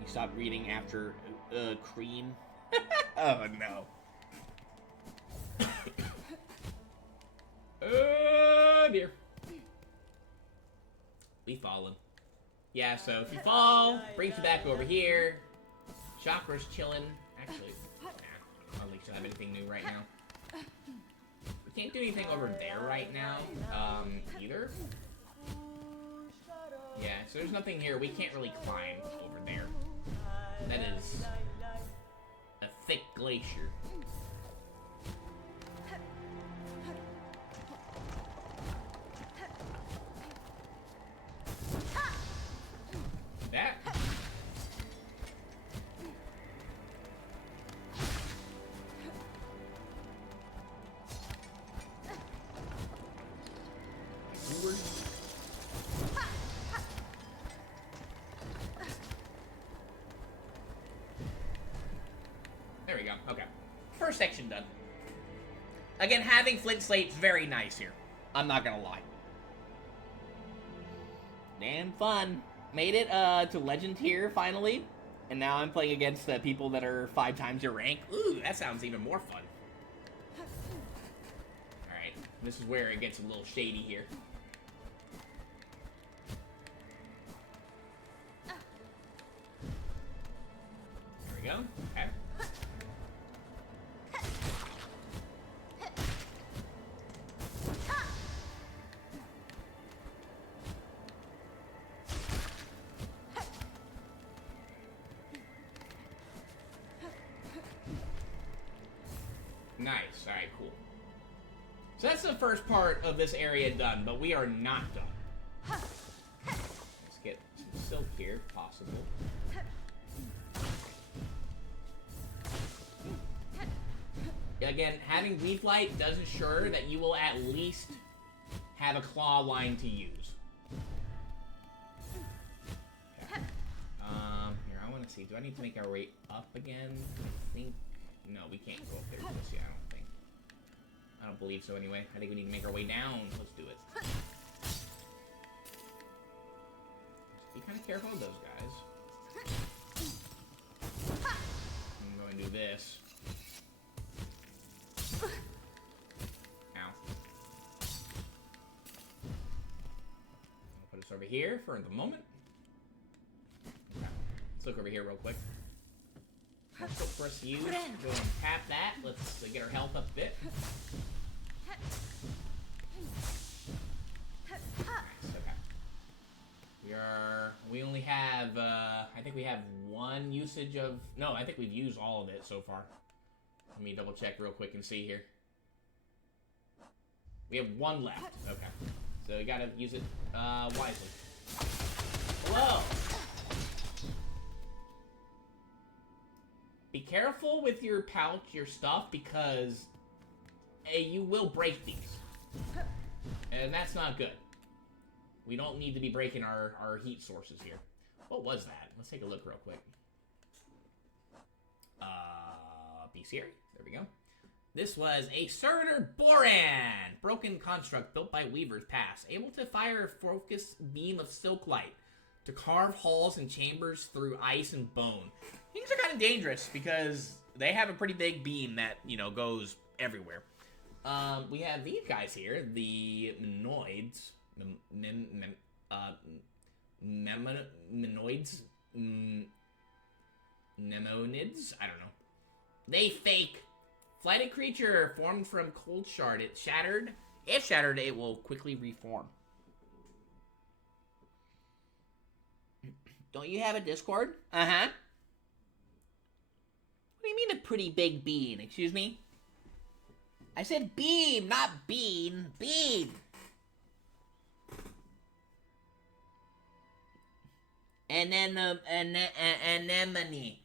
You stopped reading after, cream? Oh, no. Oh, dear. We fallen. Yeah, so if you fall, brings you back over here. Chakra's chilling. Actually, nah, I don't think she'll have anything new right now. We can't do anything over there right now, either. Yeah, so there's nothing here. We can't really climb over there. That is a thick glacier. That. Forward. There we go. Okay. First section done. Again, having flint slate's very nice here. I'm not gonna lie. Damn fun. Made it to legend tier finally, and now I'm playing against the people that are 5 times your rank. Ooh, that sounds even more fun. Alright, this is where it gets a little shady here. There we go. Okay. Nice. Alright, cool. So that's the first part of this area done, but we are not done. Let's get some silk here, if possible. Again, having Leaf Light does ensure that you will at least have a claw line to use. Okay. Here, I want to see. Do I need to make our way up again? I think... No, we can't go up there just yet, I don't think. I don't believe so anyway. I think we need to make our way down. Let's do it. Just be kind of careful of those guys. I'm going to do this. Ow. I'll put this over here for the moment. Okay. Let's look over here real quick. Let's look for us to use. Go and tap that. Let's get our health up a bit. Nice, okay. We only have, I think we have one usage of, no, I think we've used all of it so far. Let me double check real quick and see here. We have one left. Okay. So we gotta use it, wisely. Hello! Be careful with your pouch, your stuff, because you will break these. And that's not good. We don't need to be breaking our heat sources here. What was that? Let's take a look real quick. piece here. There we go. This was a Servitor Boran! Broken construct built by Weaver's Pass. Able to fire a focused beam of silk light to carve halls and chambers through ice and bone. Things are kind of dangerous because they have a pretty big beam that, you know, goes everywhere. We have these guys here, the Menoids. Menoids? Nemonids? I don't know. They fake. Flighted creature formed from cold shard. It shattered. If shattered, it will quickly reform. Don't you have a Discord? Uh-huh. What do you mean a pretty big bean? Excuse me? I said beam, not bean. Bean. Anemone. Anemone.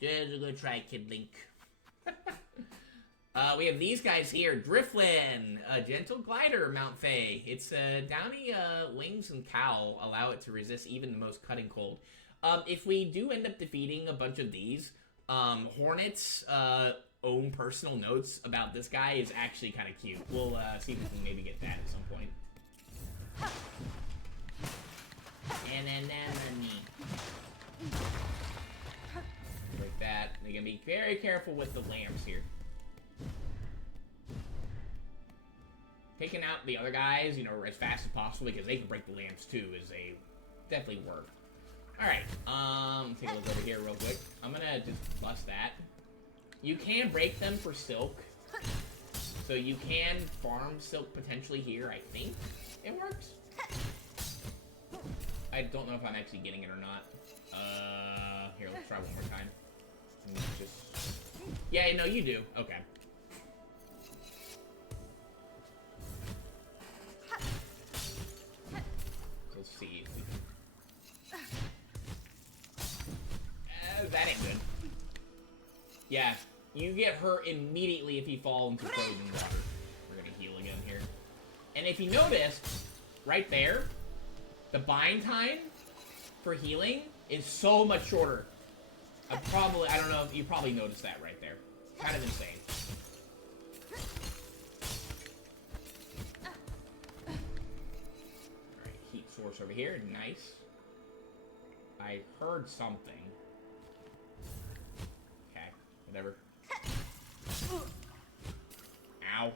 There's a good try, Kid Link. We have these guys here. Driflin, a gentle glider, Mount Fae. Its downy wings and cowl allow it to resist even the most cutting cold. If we do end up defeating a bunch of these, Hornet's own personal notes about this guy is actually kind of cute. We'll see if we can maybe get that at some point. Like that. You're gonna be very careful with the lambs here. Taking out the other guys, you know, as fast as possible because they can break the lambs too is a definitely work. Alright, take a look over here real quick. I'm gonna just bust that. You can break them for silk. So you can farm silk potentially here, I think it works. I don't know if I'm actually getting it or not. Here, let's try one more time. Just... Yeah, no, you do. Okay. Let's see if we can... that ain't good. Yeah, you get hurt immediately if you fall into frozen water. We're gonna heal again here. And if you notice, right there, the bind time for healing is so much shorter. I don't know if you probably noticed that right there. Kind of insane. Alright, heat source over here. Nice. I heard something. Okay, whatever. Ow.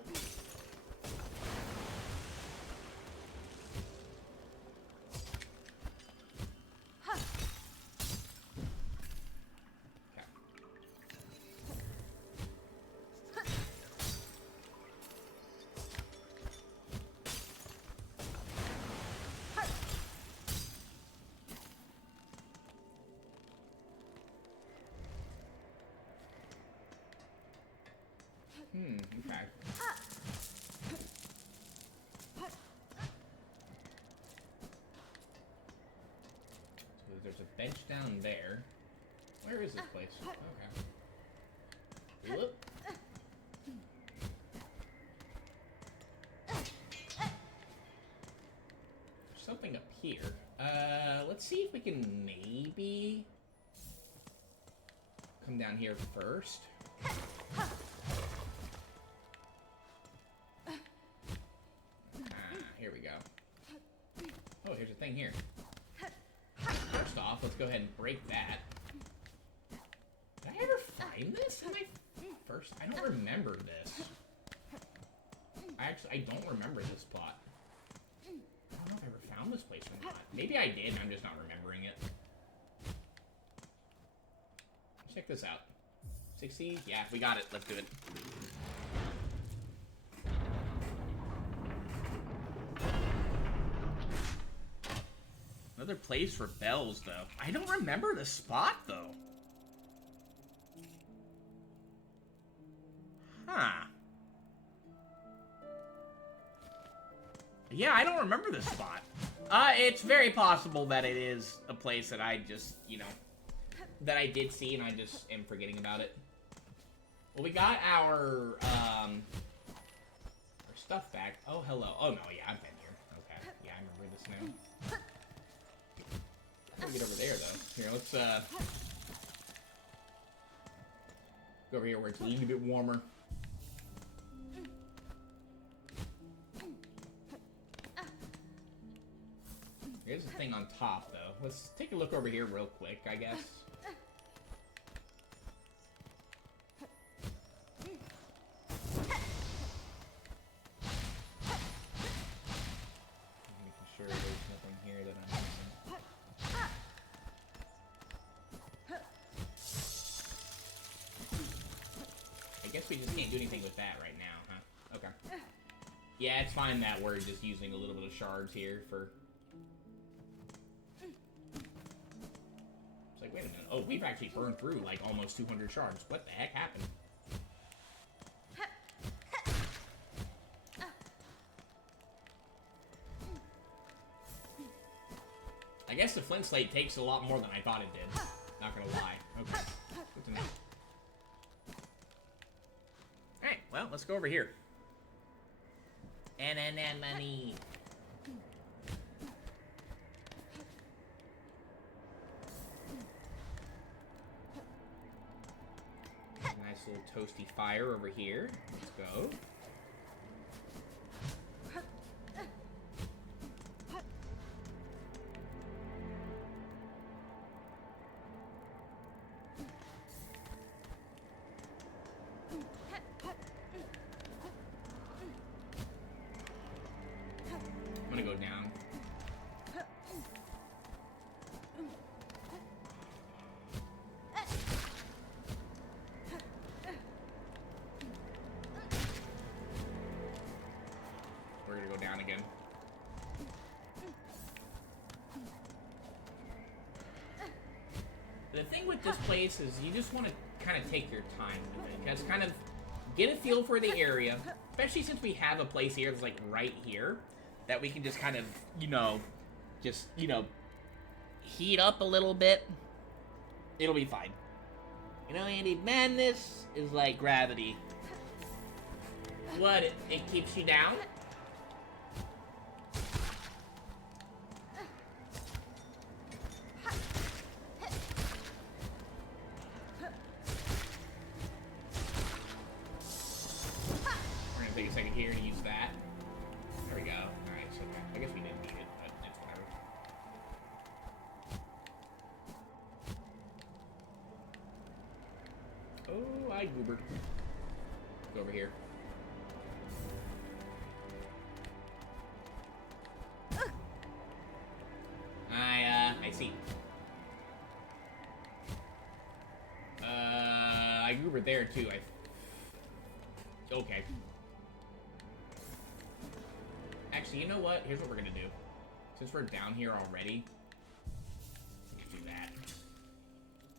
Okay. So there's a bench down there. Where is this place? Okay. Whoop. There's something up here. Let's see if we can maybe come down here first. Here we go. Oh, here's a thing here. First off, let's go ahead and break that. Did I ever find this? I don't remember this. I don't remember this plot. I don't know if I ever found this place or not. Maybe I did, and I'm just not remembering it. Check this out. 60? Yeah, we got it. Let's do it. Another place for bells, though. I don't remember the spot, though. Huh. Yeah, I don't remember this spot. It's very possible that it is a place that I just, you know, that I did see and I just am forgetting about it. Well, we got our stuff back. Oh, hello. Oh, no, yeah, I've been here. Okay, yeah, I remember this now. How do we get over there, though? Here, let's, go over here where it's a little bit warmer. Here's the thing on top, though. Let's take a look over here real quick, I guess. Making sure there's nothing here that I'm missing. I guess we just can't do anything with that right now, huh? Okay. Yeah, it's fine that we're just using a little bit of shards here for... It's like, wait a minute. Oh, we've actually burned through, like, almost 200 shards. What the heck happened? I guess the flint slate takes a lot more than I thought it did. Not gonna lie. Okay. Good to know. Alright, well, let's go over here. And money. Nice little toasty fire over here. Let's go. I'm gonna go down. We're gonna go down again. The thing with this place is you just want to kind of take your time with it. Because kind of get a feel for the area. Especially since we have a place here that's like right here. That we can just kind of, heat up a little bit. It'll be fine. You know, Andy, madness is like gravity. What? It keeps you down? We're gonna take a second here and use that. There we go. Alright, so I guess we didn't need it, but it's whatever. Oh, I goobered. Go over here. I see. I goobered there too, Okay. Actually, you know what? Here's what we're gonna do. Since we're down here already, let's do that.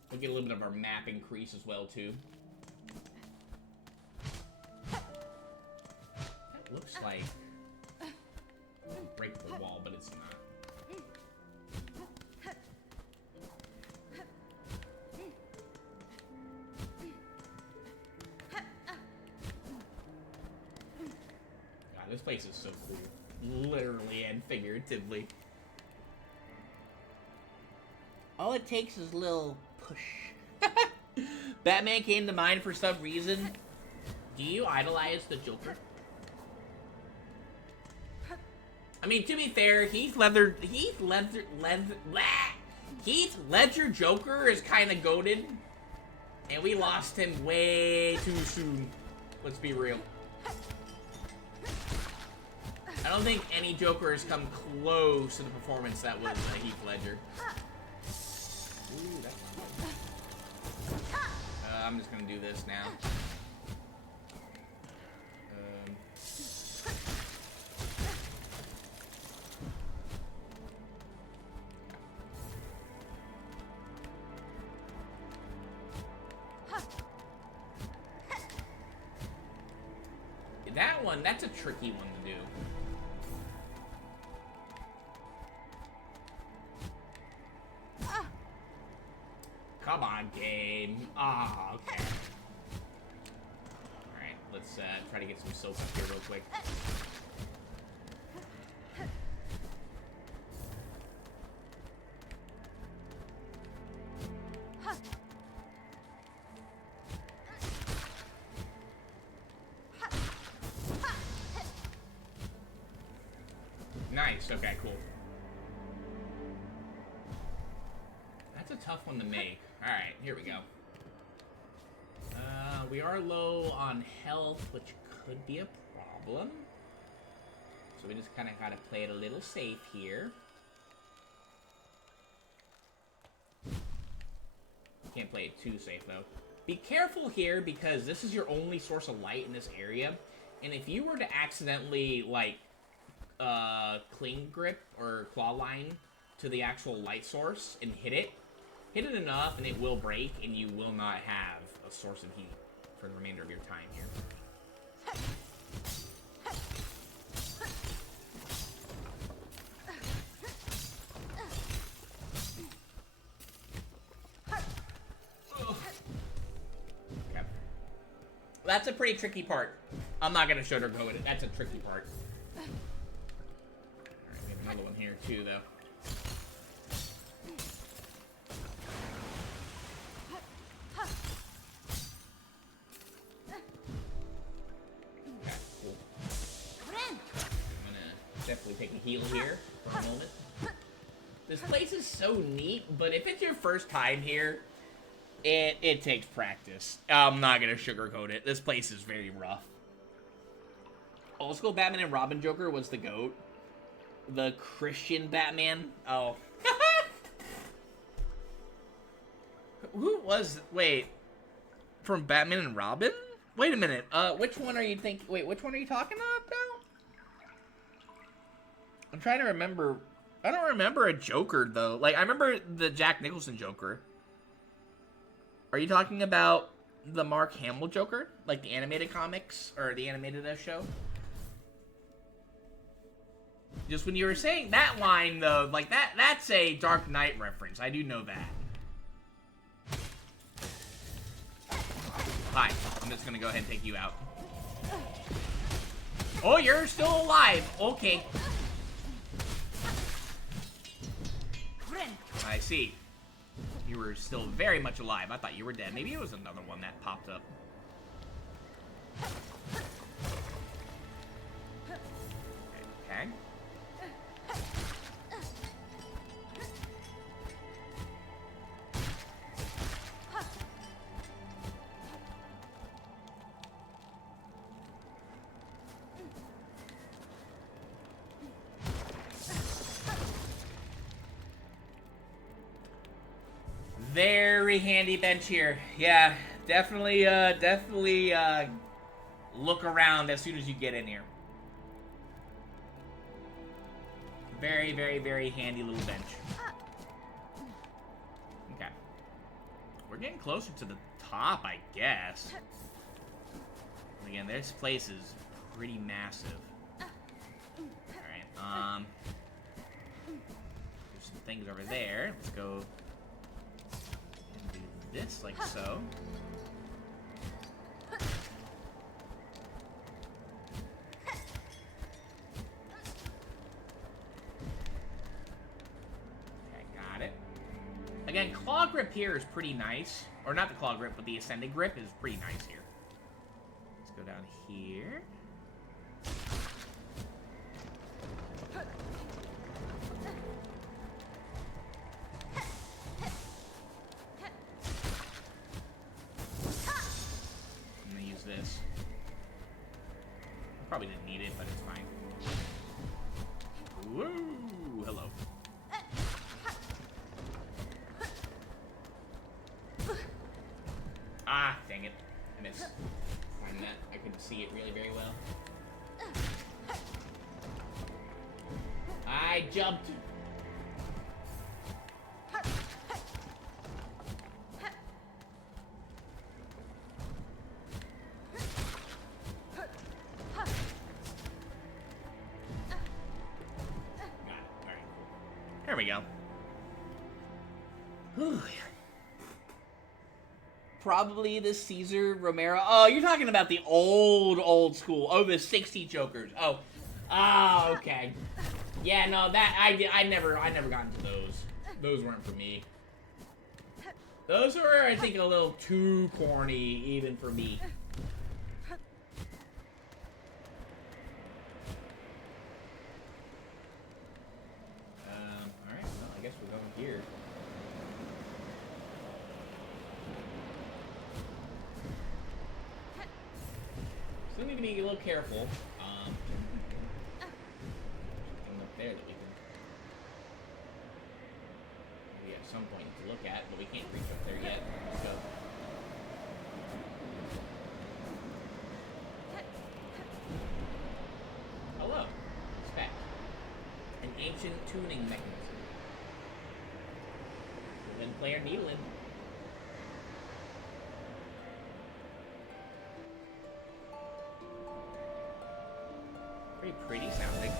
We'll get a little bit of our map increase as well, too. That looks like... break the wall, but it's not. God, this place is so cool. Literally and figuratively. All it takes is a little push. Batman came to mind for some reason. Do you idolize the Joker? I mean, to be fair, Heath Ledger Joker is kind of goated, and we lost him way too soon. Let's be real. I don't think any Joker has come close to the performance that was Heath Ledger. Ooh, that's fun. I'm just gonna do this now. That one, that's a tricky one to do. Come on, game. Ah, okay. Alright, let's try to get some soap up here real quick. Nice. Okay, cool. That's a tough one to make. Alright, here we go. We are low on health, which could be a problem. So we just kind of gotta play it a little safe here. Can't play it too safe, though. Be careful here, because this is your only source of light in this area. And if you were to accidentally, like, cling grip or claw line to the actual light source and hit it enough and it will break, and you will not have a source of heat for the remainder of your time here. Okay. That's a pretty tricky part. I'm not gonna sugarcoat it. That's a tricky part. Alright, we have another one here too, though. Definitely take a heal here for a moment. This place is so neat, but if it's your first time here, it takes practice. I'm not gonna sugarcoat it. This place is very rough. Old school Batman and Robin Joker was the GOAT. The Christian Batman. Oh. Who was... Wait. From Batman and Robin? Wait a minute. Which one are you thinking... Wait, which one are you talking about? I'm trying to remember. I don't remember a Joker, though. Like, I remember the Jack Nicholson Joker. Are you talking about the Mark Hamill Joker? Like the animated comics? Or the animated show? Just when you were saying that line, though, like, that's a Dark Knight reference. I do know that. Hi. I'm just gonna go ahead and take you out. Oh, you're still alive. Okay. I see. You were still very much alive. I thought you were dead. Maybe it was another one that popped up. Okay. Very handy bench here. Yeah, definitely look around as soon as you get in here. Very, very, very handy little bench. Okay. We're getting closer to the top, I guess. Again, this place is pretty massive. Alright, there's some things over there. Let's go and do this like so. Again, claw grip here is pretty nice. Or not the claw grip, but the ascended grip is pretty nice here. Let's go down here. I'm gonna use this. Probably didn't need it, but it's fine. Woo! Hello. Ah, dang it. I missed. Find that. I couldn't see it really very well. I jumped. Got it. All right. There we go. Whew. Probably the Caesar Romero. Oh, you're talking about the old school. Oh, the 60 Jokers. Oh, okay. Yeah, no, that I never got into those. Those weren't for me. Those were, I think, a little too corny even for me. to be a little careful. Something up there that we can maybe at some point to look at, but we can't reach up there yet. Let's go. Hello. Spec. An ancient tuning mechanism. Then player needling. Pretty pretty sounding.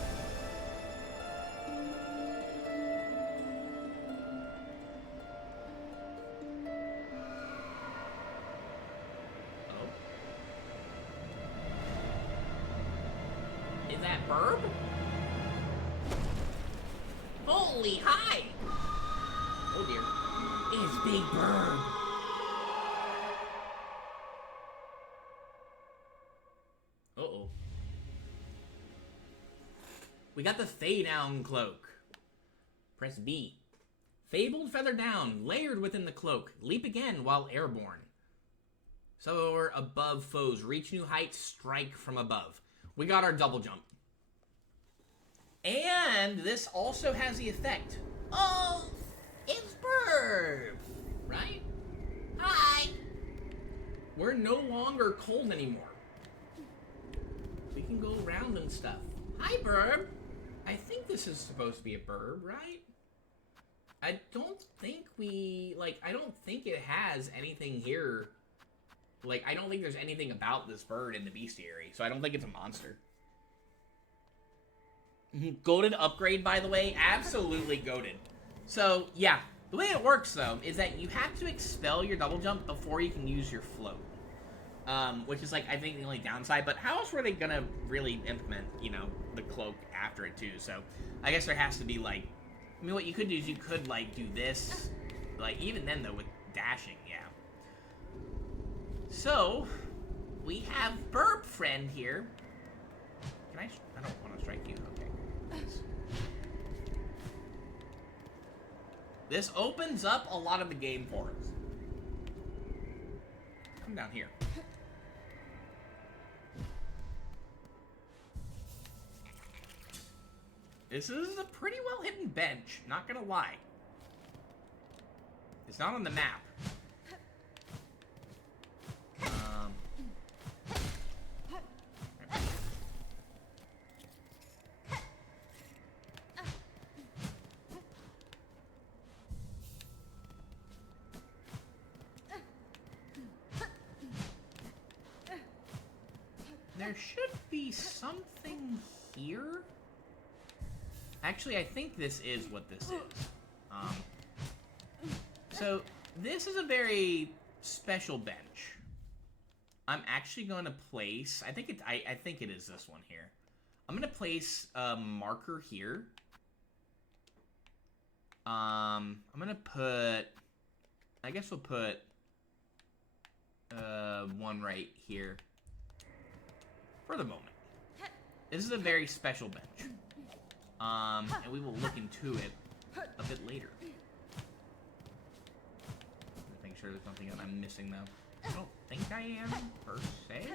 Oh. Is that Burb? Holy hi! Oh dear. It's Big Burb. Uh-oh. We got the Fey Down cloak. Press B. Fabled feather down, layered within the cloak. Leap again while airborne. Soar above foes. Reach new heights. Strike from above. We got our double jump. And this also has the effect. Oh, it's Burb, right? Hi. We're no longer cold anymore. We can go around and stuff. Hi, Burb. I think this is supposed to be a Burb, right? I don't think I don't think it has anything here. Like, I don't think there's anything about this bird in the bestiary, so I don't think it's a monster. Goated upgrade, by the way. Absolutely goated. So, yeah. The way it works, though, is that you have to expel your double jump before you can use your float. Which is, like, I think the only downside. But how else were they gonna really implement, you know, the cloak after it, too? So, I guess there has to be, like... I mean, what you could do is you could, like, do this. Like, even then, though, with dashing, yeah. So, we have Burb Friend here. Can I don't want to strike you. Okay. This opens up a lot of the game for us. Come down here. This is a pretty well hidden bench, not gonna lie. It's not on the map. There should be something here. Actually, I think this is what this is. So, this is a very special bench. I'm actually going to place... I think it is this one here. I'm going to place a marker here. I'm going to put... I guess we'll put... one right here. For the moment. This is a very special bench. And we will look into it a bit later. Make sure there's nothing that I'm missing, though. I don't think I am, per se.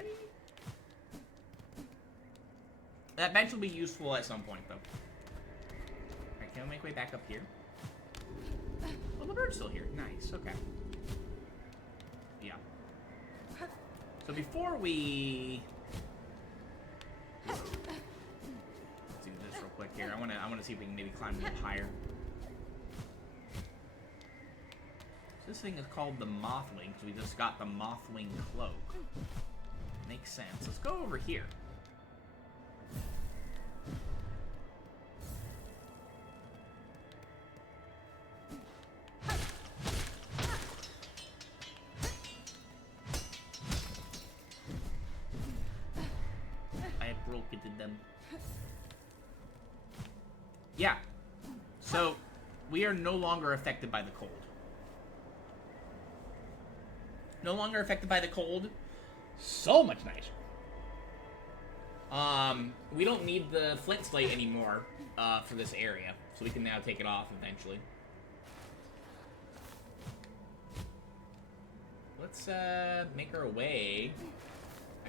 That bench will be useful at some point, though. Alright, can I make way back up here? Oh, the bird's still here. Nice, okay. Yeah. So before we... Let's do this real quick here. I wanna see if we can maybe climb a little higher. This thing is called the Mothwing, so we just got the Mothwing cloak. Makes sense. Let's go over here. I have broken them. Yeah. So, we are no longer affected by the cold. No longer affected by the cold. So much nicer. We don't need the flint slate anymore for this area, so we can now take it off eventually. Let's make our way.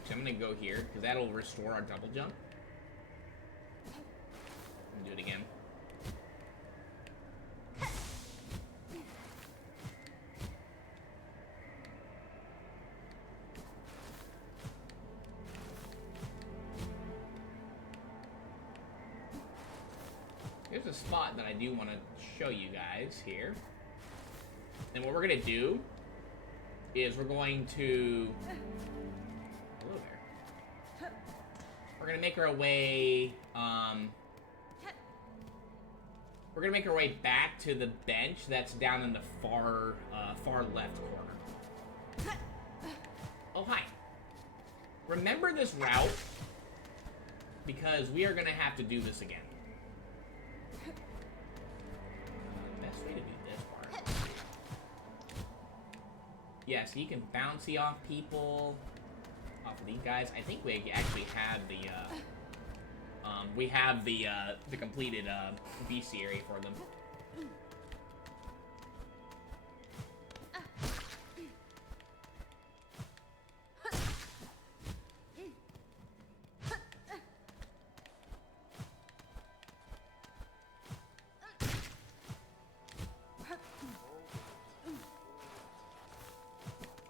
Actually, I'm gonna go here, because that'll restore our double jump. Do it again. Here's a spot that I do want to show you guys here. And what we're gonna do is we're going to... Hello there. We're gonna make our way, we're gonna make our way back to the bench that's down in the far left corner. Oh, hi. Remember this route, because we are gonna have to do this again. Best way to do this part. Yeah, so you can bouncy off people, off of these guys. I think we actually had the completed BC area for them.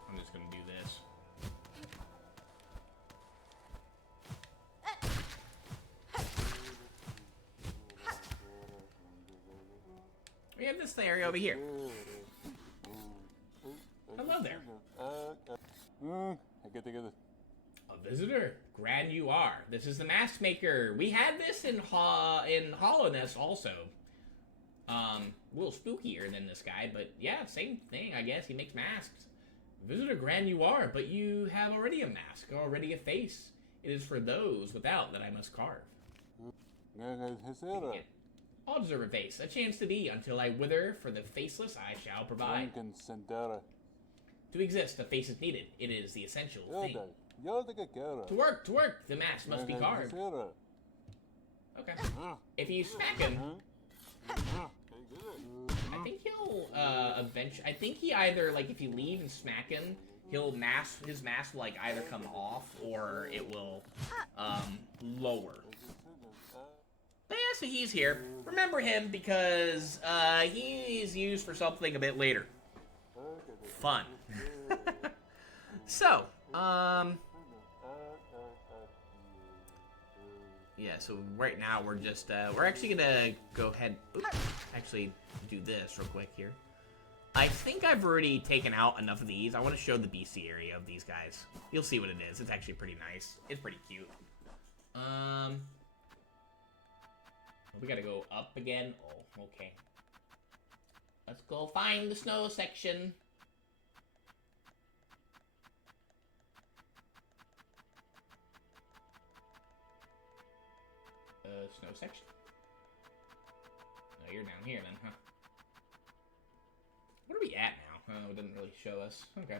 I'm just gonna do this. We have this area over here. Hello there. A visitor? Grand you are. This is the mask maker. We had this in Hollowness also. A little spookier than this guy, but yeah, same thing, I guess. He makes masks. Visitor grand you are, but you have already a mask, already a face. It is for those without that I must carve. All deserve a face, a chance to be, until I wither, for the faceless I shall provide. To exist, a face is needed. It is the essential thing. To work, the mask must be carved. Okay. If you smack him, I think he'll, I think he either, like, if you leave and smack him, his mask will, like, either come off, or it will, lower. But yeah, so he's here. Remember him because he's used for something a bit later. Fun. So, yeah, so right now we're just, we're actually gonna go ahead, actually do this real quick here. I think I've already taken out enough of these. I want to show the BC area of these guys. You'll see what it is. It's actually pretty nice. It's pretty cute. We gotta go up again. Oh, okay. Let's go find the snow section. Snow section? Oh, you're down here then, huh? What are we at now? Oh, it didn't really show us. Okay.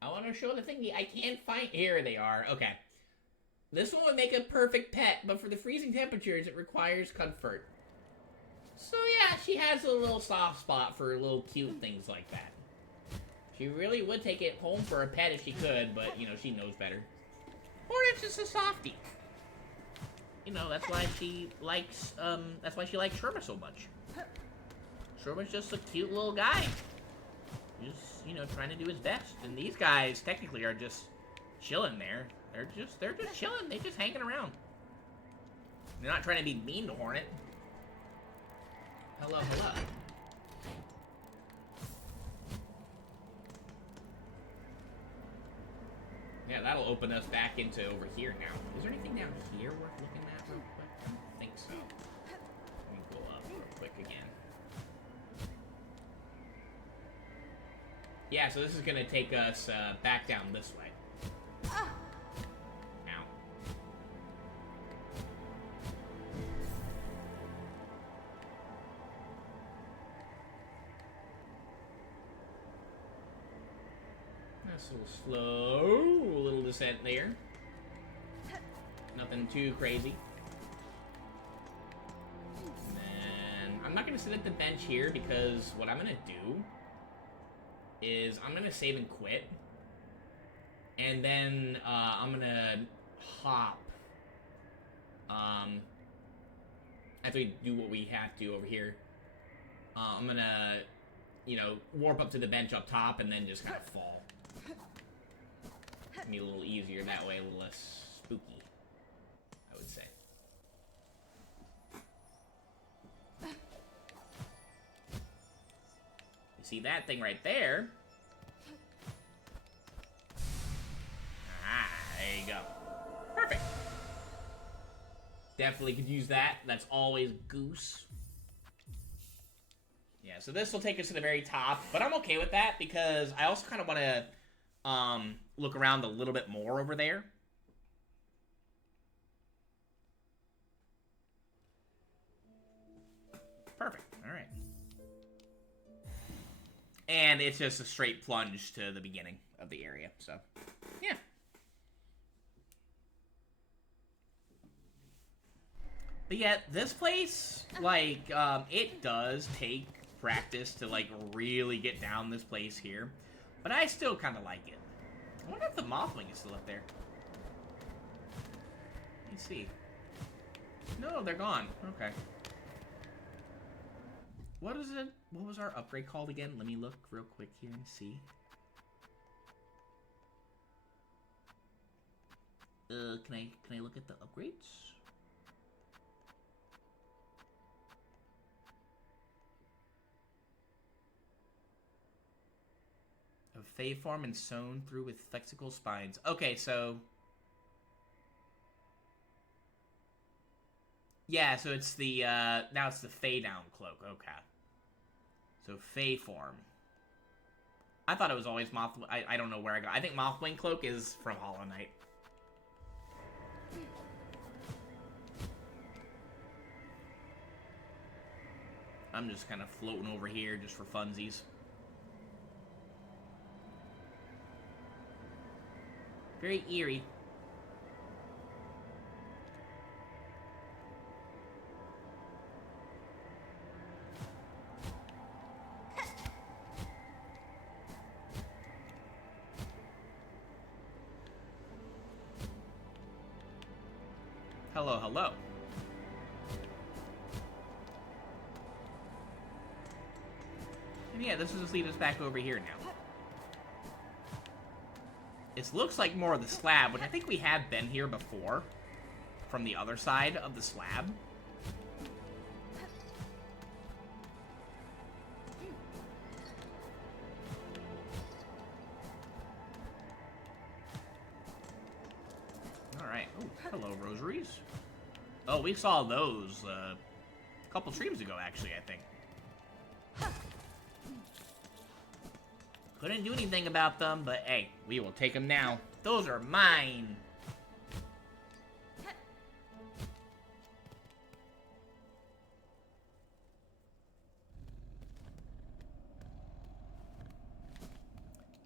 I want to show the thingy. I can't find... Here they are. Okay. This one would make a perfect pet, but for the freezing temperatures, it requires comfort. So yeah, she has a little soft spot for little cute things like that. She really would take it home for a pet if she could, but, you know, she knows better. Or it's just a softie. You know, that's why she likes Sherma so much. Sherma's just a cute little guy. Just, you know, trying to do his best. And these guys technically are just chilling there. They're just chilling. They're just hanging around. They're not trying to be mean to Hornet. Hello, hello. Yeah, that'll open us back into over here now. Is there anything down here worth looking at real quick? I don't think so. Let me go up real quick again. Yeah, so this is gonna take us back down this way. Ow. That's a little slow, a little descent there. Nothing too crazy. And then, I'm not gonna gonna sit at the bench here because what I'm gonna do is I'm gonna save and quit. And then I'm gonna hop. After we do what we have to over here, I'm gonna, you know, warp up to the bench up top and then just kind of fall. Be a little easier that way, a little less spooky, I would say. You see that thing right there? Ah, there you go. Perfect. Definitely could use that. That's always goose. Yeah, so this will take us to the very top, but I'm okay with that because I also kind of want to look around a little bit more over there. Perfect. All right. And it's just a straight plunge to the beginning of the area, so yeah. But yet, this place, like, it does take practice to, like, really get down this place here. But I still kind of like it. I wonder if the Mothwing is still up there. Let me see. No, they're gone. Okay. What is it? What was our upgrade called again? Let me look real quick here and see. Can I look at the upgrades? A Fey form and sewn through with flexible spines. Okay, so yeah, so it's the now it's the Fey down cloak. Okay. So Fey form. I thought it was always Moth. I don't know where I got. I think Mothwing cloak is from Hollow Knight. I'm just kind of floating over here just for funsies. Very eerie. Hello, hello. And yeah, this will just lead us back over here now. It looks like more of the slab, which I think we have been here before. From the other side of the slab. Alright. Oh, hello, rosaries. Oh, we saw those a couple streams ago, actually, I think. Couldn't do anything about them, but hey, we will take them now. Those are mine.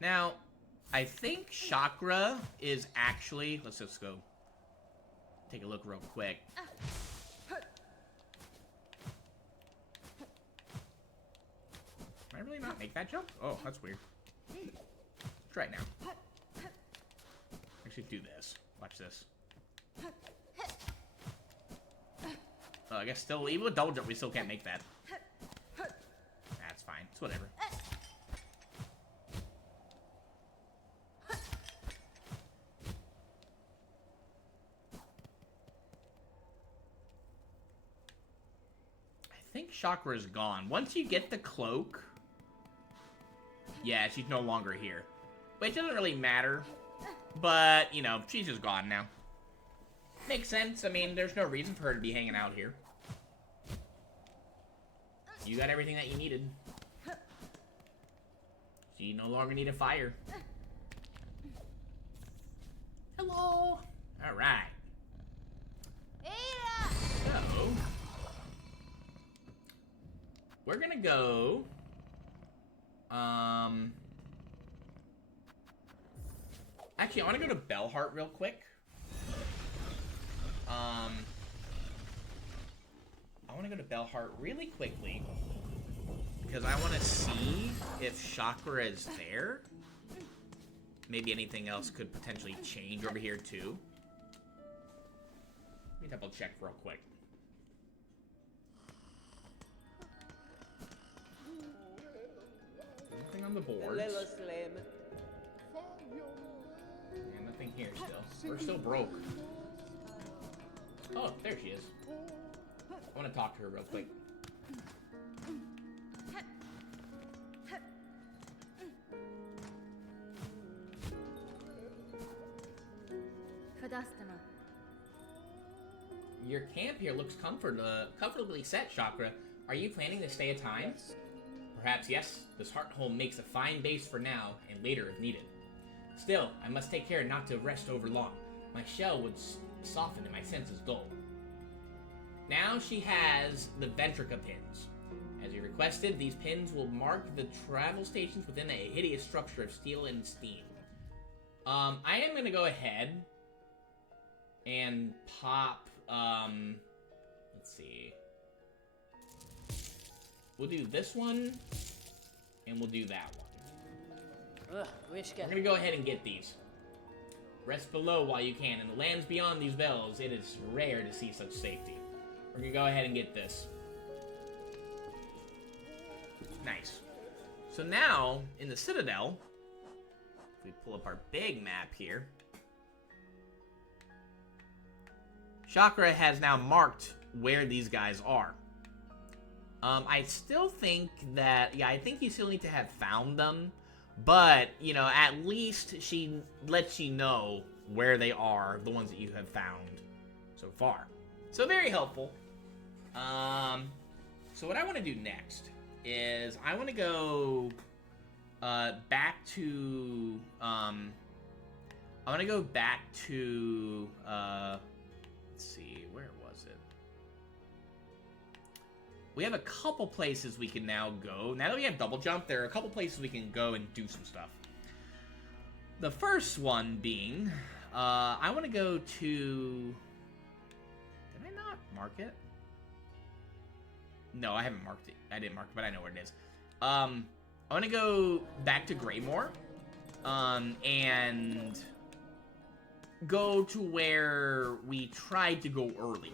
Now, I think chakra is actually... Let's just go take a look real quick. Can I really not make that jump? Oh, that's weird. Let's try it now. Actually, do this. Watch this. Oh, I guess still, even with double jump, we still can't make that. That's fine. It's whatever. I think chakra is gone. Once you get the cloak... Yeah, she's no longer here. Which doesn't really matter. But, you know, she's just gone now. Makes sense. I mean, there's no reason for her to be hanging out here. You got everything that you needed. She no longer needed fire. Hello! Alright. So... we're gonna go... Actually, I want to go to Bellheart real quick. I want want to go to Bellheart really quickly because I want to see if Chakra is there. Maybe anything else could potentially change over here too. Let me double check real quick. Nothing on the board. Little Slim. And nothing here still. We're still broke. Oh, there she is. I want to talk to her real quick. Your camp here looks comfortably set, Chakra. Are you planning to stay a time? Yes. Perhaps yes. This heart home makes a fine base for now, and later if needed. Still, I must take care not to rest over long. My shell would soften and my senses dull. Now she has the Ventrica pins. As you requested, these pins will mark the travel stations within a hideous structure of steel and steam. I am gonna go ahead and pop, let's see. We'll do this one, and we'll do that one. Ugh, wish We're gonna go ahead and get these. Rest below while you can. In the lands beyond these bells, it is rare to see such safety. We're gonna go ahead and get this. Nice. So now, in the Citadel, if we pull up our big map here, Chakra has now marked where these guys are. I still think that, yeah, I think you still need to have found them, but, you know, at least she lets you know where they are, the ones that you have found so far. So very helpful. So what I want to do next is I want to go back to I want to go back to let's see, where was it? We have a couple places we can now go. Now that we have double jump, there are a couple places we can go and do some stuff. The first one being, I want to go to... Did I not mark it? No, I haven't marked it. I didn't mark it, but I know where it is. I want to go back to Greymoor, and go to where we tried to go earlier.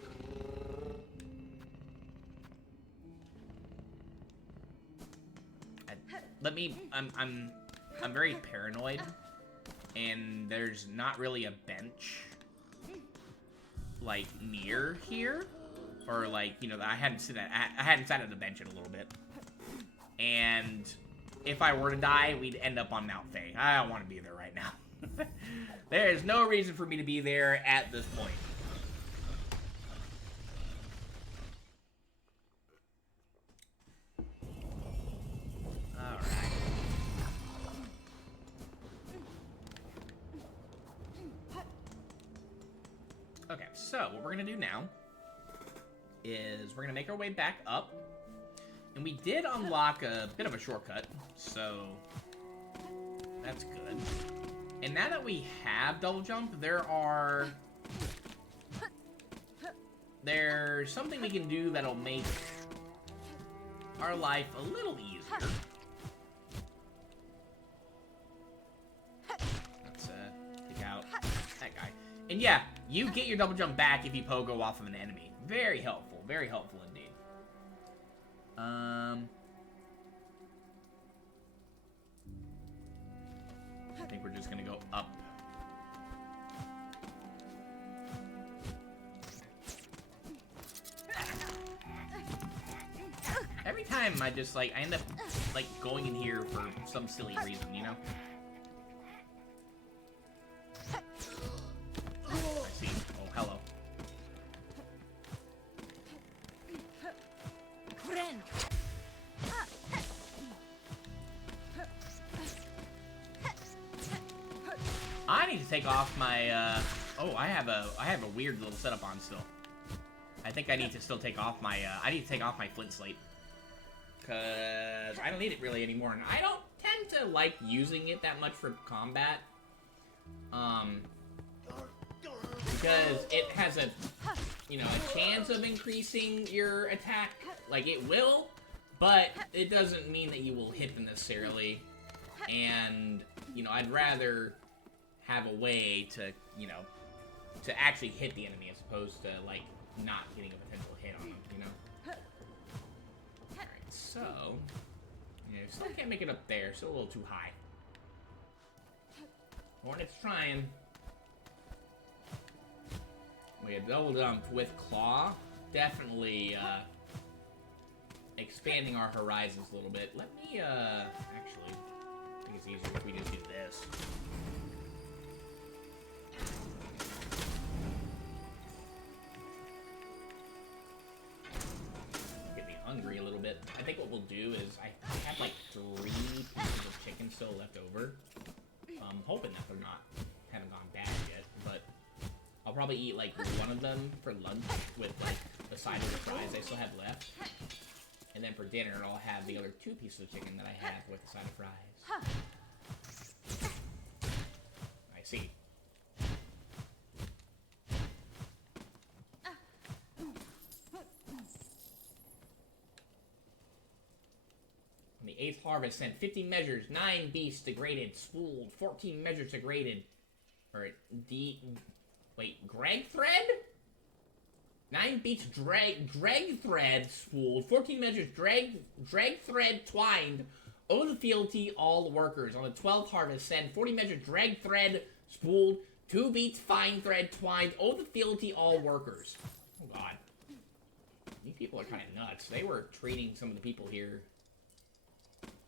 I'm very paranoid, and there's not really a bench like near here, or like, you know, I hadn't sat at a bench in a little bit, and if I were to die, we'd end up on Mount Faye. I don't want to be there right now. There is no reason for me to be there at this point. Alright. Okay, so what we're going to do now is we're going to make our way back up. And we did unlock a bit of a shortcut, so that's good. And now that we have double jump, there's something we can do that'll make our life a little easier. Let's take out that guy. And yeah, you get your double jump back if you pogo off of an enemy. Very helpful indeed. I think we're just gonna go up. Every time I just I end up going in here for some silly reason, you know? I see. Oh, hello. I need to take off my, oh, I have a weird little setup on still. I think I need to still take off my, I need to take off my flint slate. Because I don't need it really anymore, and I don't tend to like using it that much for combat. Because it has a, you know, a chance of increasing your attack. Like, it will, but it doesn't mean that you will hit them necessarily. And, you know, I'd rather have a way to, you know, to actually hit the enemy as opposed to, like, not getting a potential hit on them, you know? Alright, so... yeah, still can't make it up there, still a little too high. Hornet's trying. We had double dump with Claw. Definitely, expanding our horizons a little bit. Let me, actually, I think it's easier if we just do this. Get me hungry a little bit. I think what we'll do is, I have like 3 pieces of chicken still left over. I'm hoping that they're haven't gone bad yet, but I'll probably eat like 1 of them for lunch with like the side of the fries I still have left. And then for dinner, I'll have the other 2 pieces of chicken that I have with the side of fries. I see. On the 8th harvest, sent 50 measures, 9 beasts degraded, spooled, 14 measures degraded. Or Greg thread? 9 beats drag thread spooled, 14 measures drag thread twined, over the fealty all workers. On the 12th harvest, send 40 measures drag thread spooled, 2 beats fine thread twined, over the fealty all workers. Oh god. These people are kind of nuts. They were treating some of the people here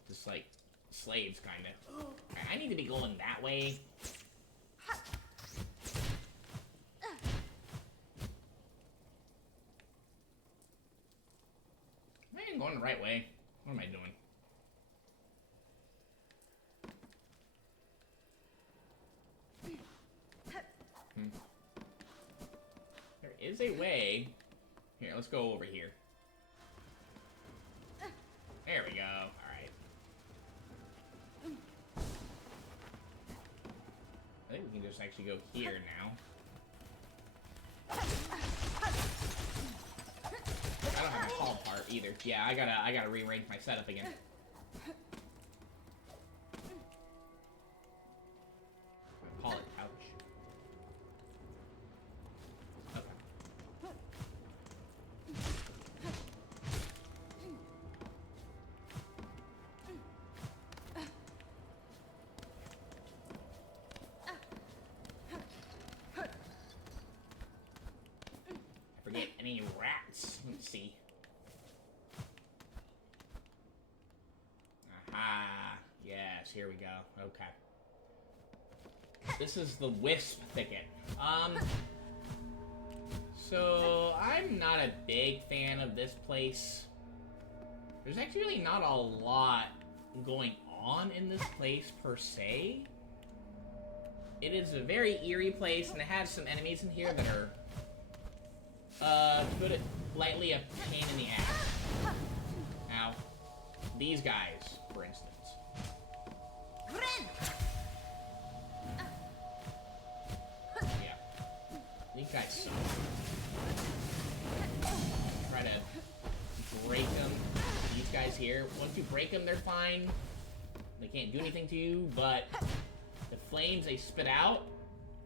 just like slaves, kind of. Right, I need to be going that way. I ain't going the right way. What am I doing? There is a way. Here, let's go over here. There we go. Alright. I think we can just actually go here now. I don't have my call part either. Yeah, I gotta rearrange my setup again. Call it pouch. Okay. Forget any rats. Let's see. Aha. Yes, here we go. Okay. This is the wisp thicket. So I'm not a big fan of this place. There's actually really not a lot going on in this place per se. It is a very eerie place, and it has some enemies in here that are put it lightly, a pain in the ass. Now, these guys, for instance. Yeah. These guys suck. Try to break them. These guys here, once you break them, they're fine. They can't do anything to you, but the flames they spit out,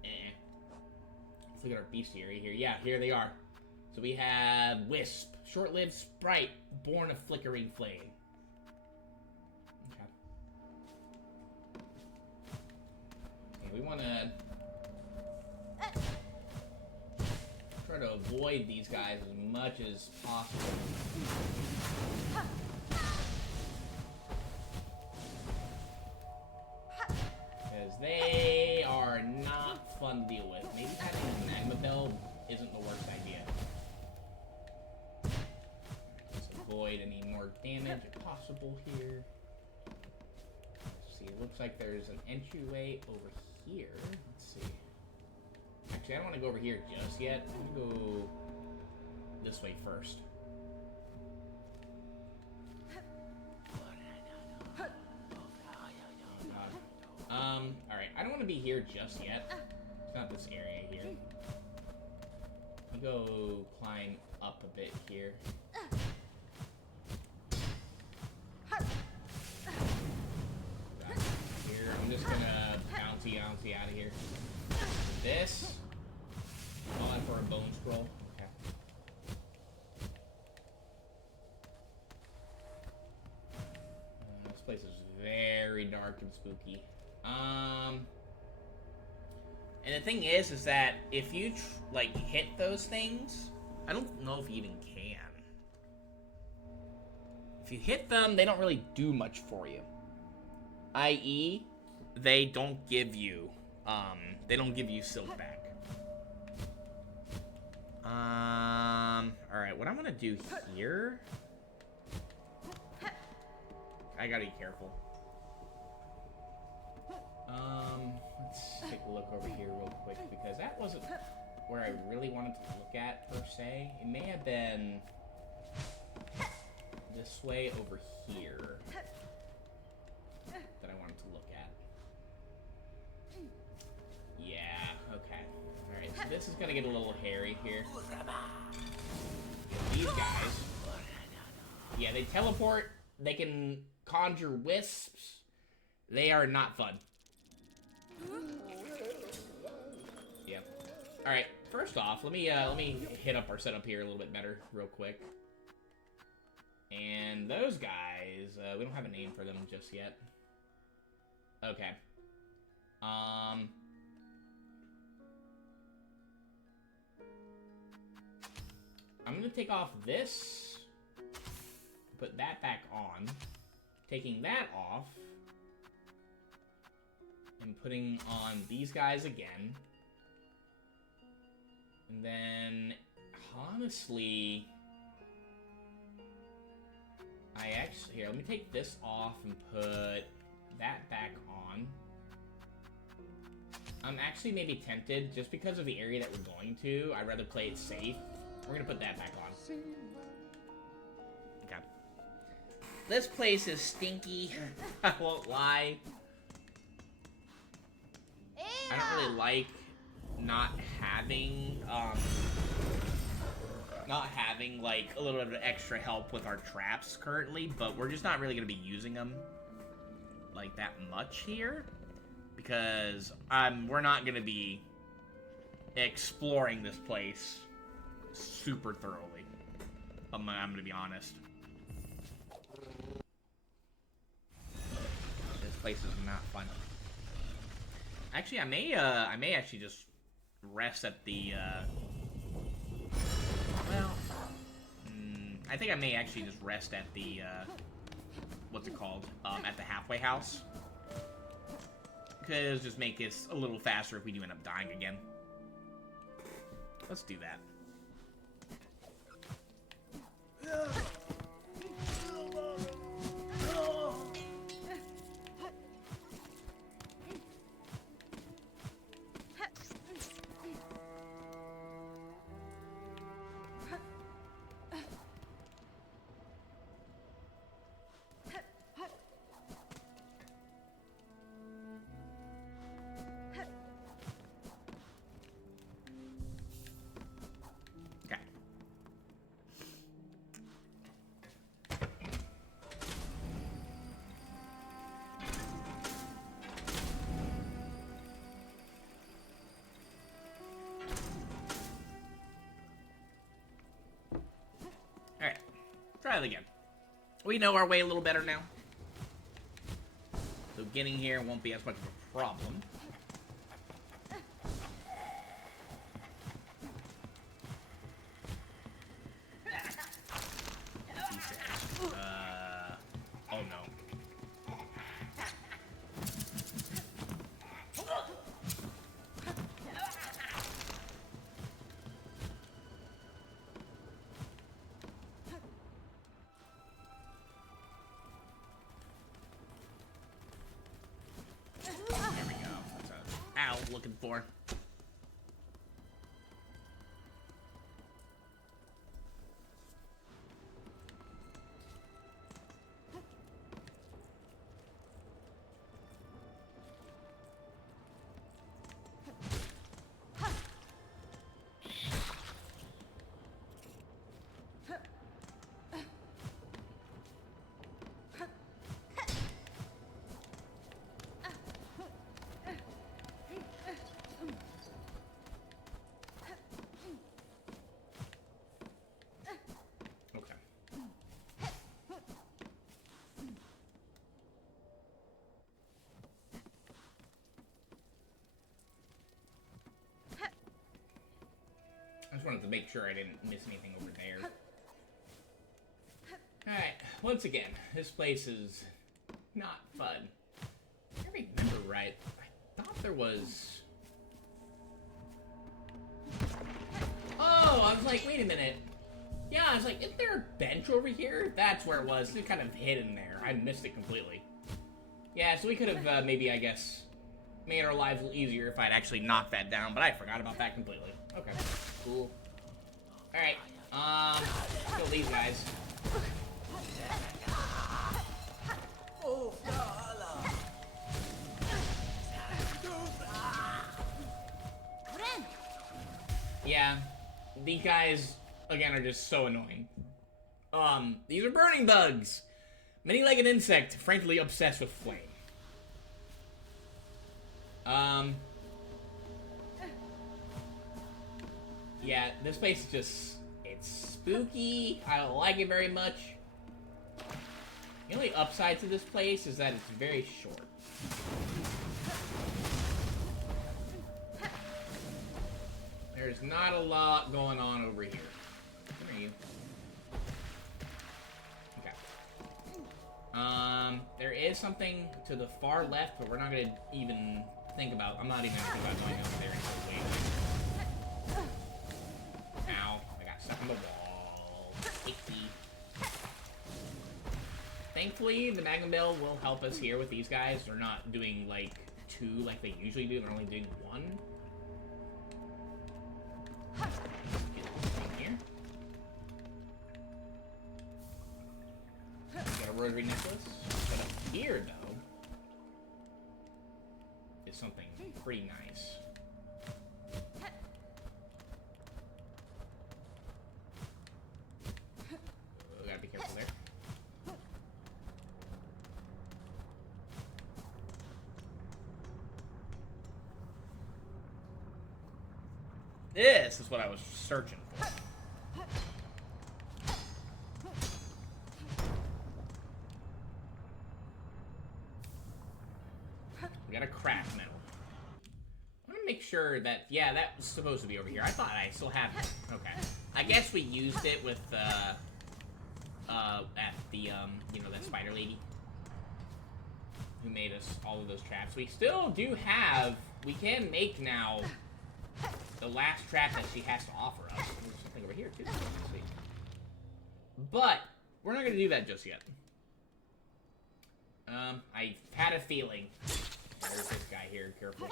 Let's look at our bestiary here. Yeah, here they are. So we have Wisp, short-lived sprite, born of flickering flame. Okay. Okay, we want to try to avoid these guys as much as possible. Because they are not fun to deal with. Maybe having a magma bell isn't the worst idea. Let's avoid any more damage if possible here. Let's see, it looks like there's an entryway over here. Let's see. Actually, I don't want to go over here just yet. I'm going to go this way first. Alright, I don't want to be here just yet. It's not this area here. go climb up a bit here. Here, I'm just gonna bouncy out of here. This. All that for a bone scroll. Okay. This place is very dark and spooky. And the thing is that if you like hit those things, I don't know if you even can. If you hit them, they don't really do much for you. I.e., they don't give you silk back. All right, what I'm gonna do here? I gotta be careful. Let's take a look over here real quick, because that wasn't where I really wanted to look at, per se. It may have been this way over here that I wanted to look at. Yeah, okay. Alright, so this is gonna get a little hairy here. These guys. Yeah, they teleport, they can conjure wisps. They are not fun. Yep. Alright, first off, let me hit up our setup here a little bit better real quick. And those guys, we don't have a name for them just yet. Okay. I'm gonna take off this, put that back on, taking that off, and putting on these guys again. And then, honestly, here, let me take this off and put that back on. I'm actually maybe tempted, just because of the area that we're going to, I'd rather play it safe. We're gonna put that back on. Okay. This place is stinky. I won't lie. I don't really like not having like a little bit of extra help with our traps currently, but we're just not really gonna be using them like that much here, because we're not gonna be exploring this place super thoroughly. I'm gonna be honest. This place is not fun. Actually, I may actually just rest at the, I think I may actually just rest at the, what's it called? At the halfway house. Because just make it a little faster if we do end up dying again. Let's do that. Try it again. We know our way a little better now. So getting here won't be as much of a problem. Oh no. There we go. That's a owl looking for. just wanted to make sure I didn't miss anything over there. Alright, once again, this place is not fun. If I remember right, I thought there was... Oh, I was like, wait a minute. Yeah, I was like, isn't there a bench over here? That's where it was. It's kind of hidden there. I missed it completely. Yeah, so we could have, maybe, I guess, made our lives a little easier if I'd actually knocked that down, but I forgot about that completely. Okay, cool. Alright, kill these guys. Yeah, these guys, again, are just so annoying. These are burning bugs. Many-legged insect, frankly obsessed with flame. Yeah, this place is just, it's spooky. I don't like it very much. The only upside to this place is that it's very short. There's not a lot going on over here. Where are you? Okay. There is something to the far left, but we're not gonna even think about. I'm not even gonna think about going over there until wait. Ow! I got stuck in the wall. Icky. Thankfully, the Magnum Bell will help us here with these guys. They're not doing like 2 like they usually do. They're only doing 1. Get in here. Got a rotary necklace. But up here, though, is something pretty nice. Oh, gotta be careful there. This is what I was searching for. We got a craft metal. I want to make sure that, yeah, that was supposed to be over here. I thought I still had it. Okay. I guess we used it with, at the, you know, that spider lady who made us all of those traps. We still do have, we can make now the last trap that she has to offer us. There's something over here, too. Sweet. But we're not going to do that just yet. I had a feeling. There's this guy here. Careful.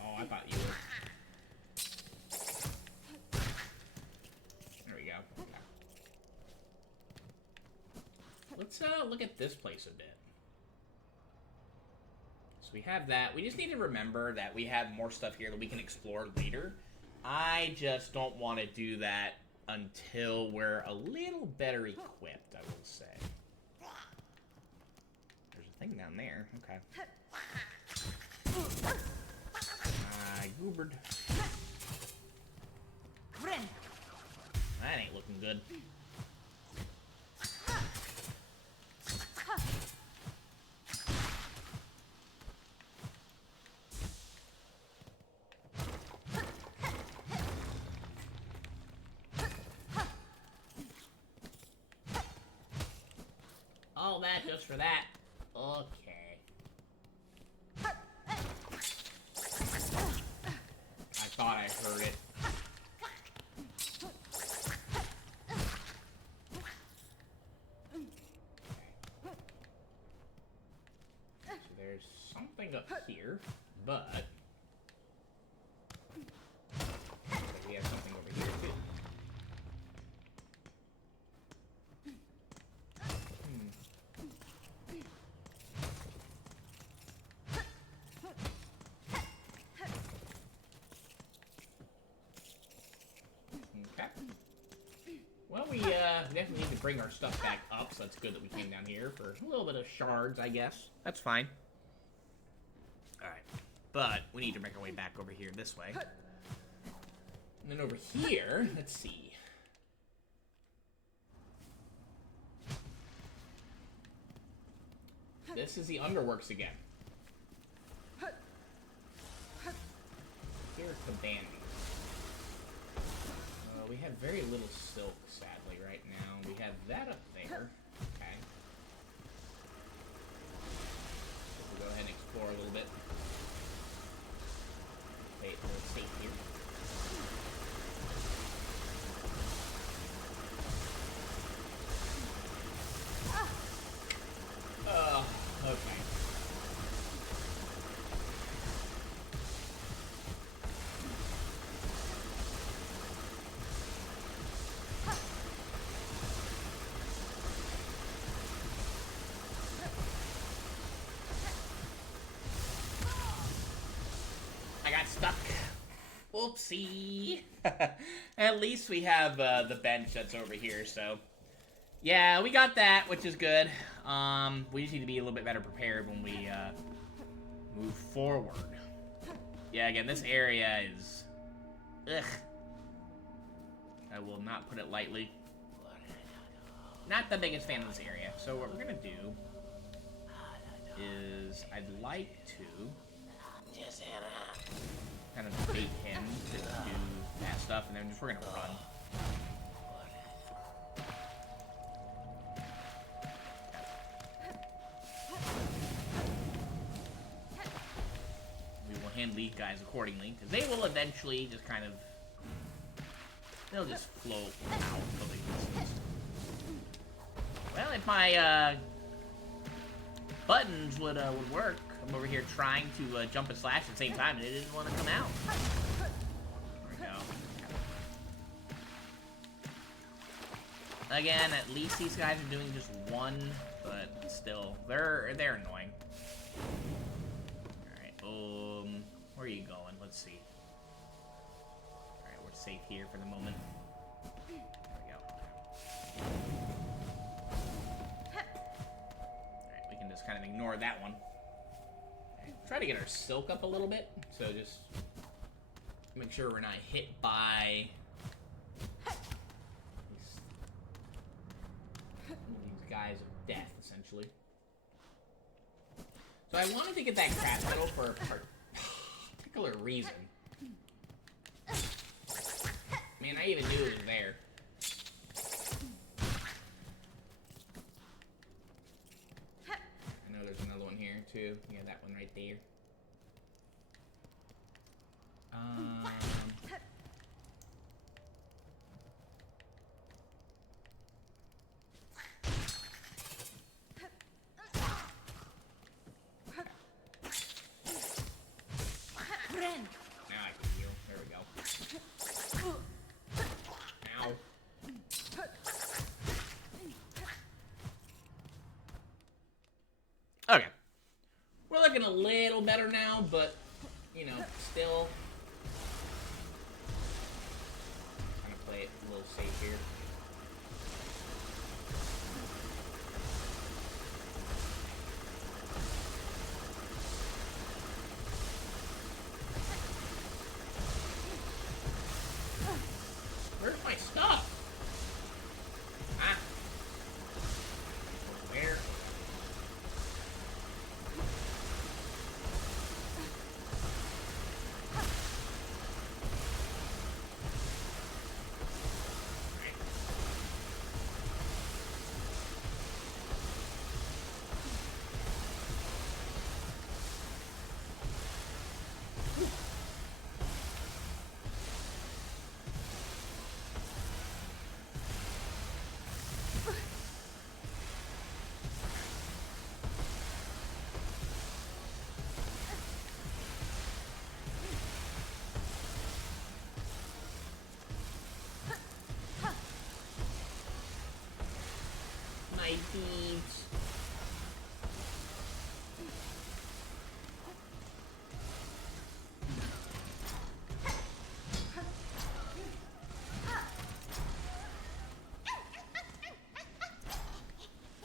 Oh, I thought you were. There we go. Okay. Let's look at this place a bit. So we have that. We just need to remember that we have more stuff here that we can explore later. I just don't want to do that until we're a little better equipped, I will say. There's a thing down there. Okay. Goobered. That ain't looking good. All that just for that. Okay. I thought I heard it. So there's something up here, but we have something over here too. Well, we definitely need to bring our stuff back up, so that's good that we came down here for a little bit of shards, I guess. That's fine. Alright. But we need to make our way back over here this way. And then over here, let's see. This is the Underworks again. Here's the Bandy. We have very little silk, sadly, right now. We have that up there. Okay. We'll go ahead and explore a little bit. Play it a little safe here. Okay. I got stuck. Whoopsie. At least we have the bench that's over here, so... Yeah, we got that, which is good. We just need to be a little bit better prepared when we move forward. Yeah, again, this area is... Ugh. I will not put it lightly. Not the biggest fan of this area. So what we're going to do is I'd like to kind of bait him to do that stuff, and then we're going to run. And lead guys accordingly, because they will eventually just kind of... They'll just float out until they get. Well, if my buttons would work, I'm over here trying to jump and slash at the same time, and it didn't want to come out. There we go. Again, at least these guys are doing just one, but still, they're annoying. Where are you going? Let's see. Alright, we're safe here for the moment. There we go. Alright, we can just kind of ignore that one. Okay, try to get our silk up a little bit, so just make sure we're not hit by these guys of death, essentially. So I wanted to get that craft metal for a particular reason. Man, I even knew it was there. I know there's another one here too. Yeah, that one right there. Now I can heal. There we go. Ow. Okay. We're looking a little better now, but, you know, still trying to play it a little safe here. Where's my stuff? Ah. Where? My deeds.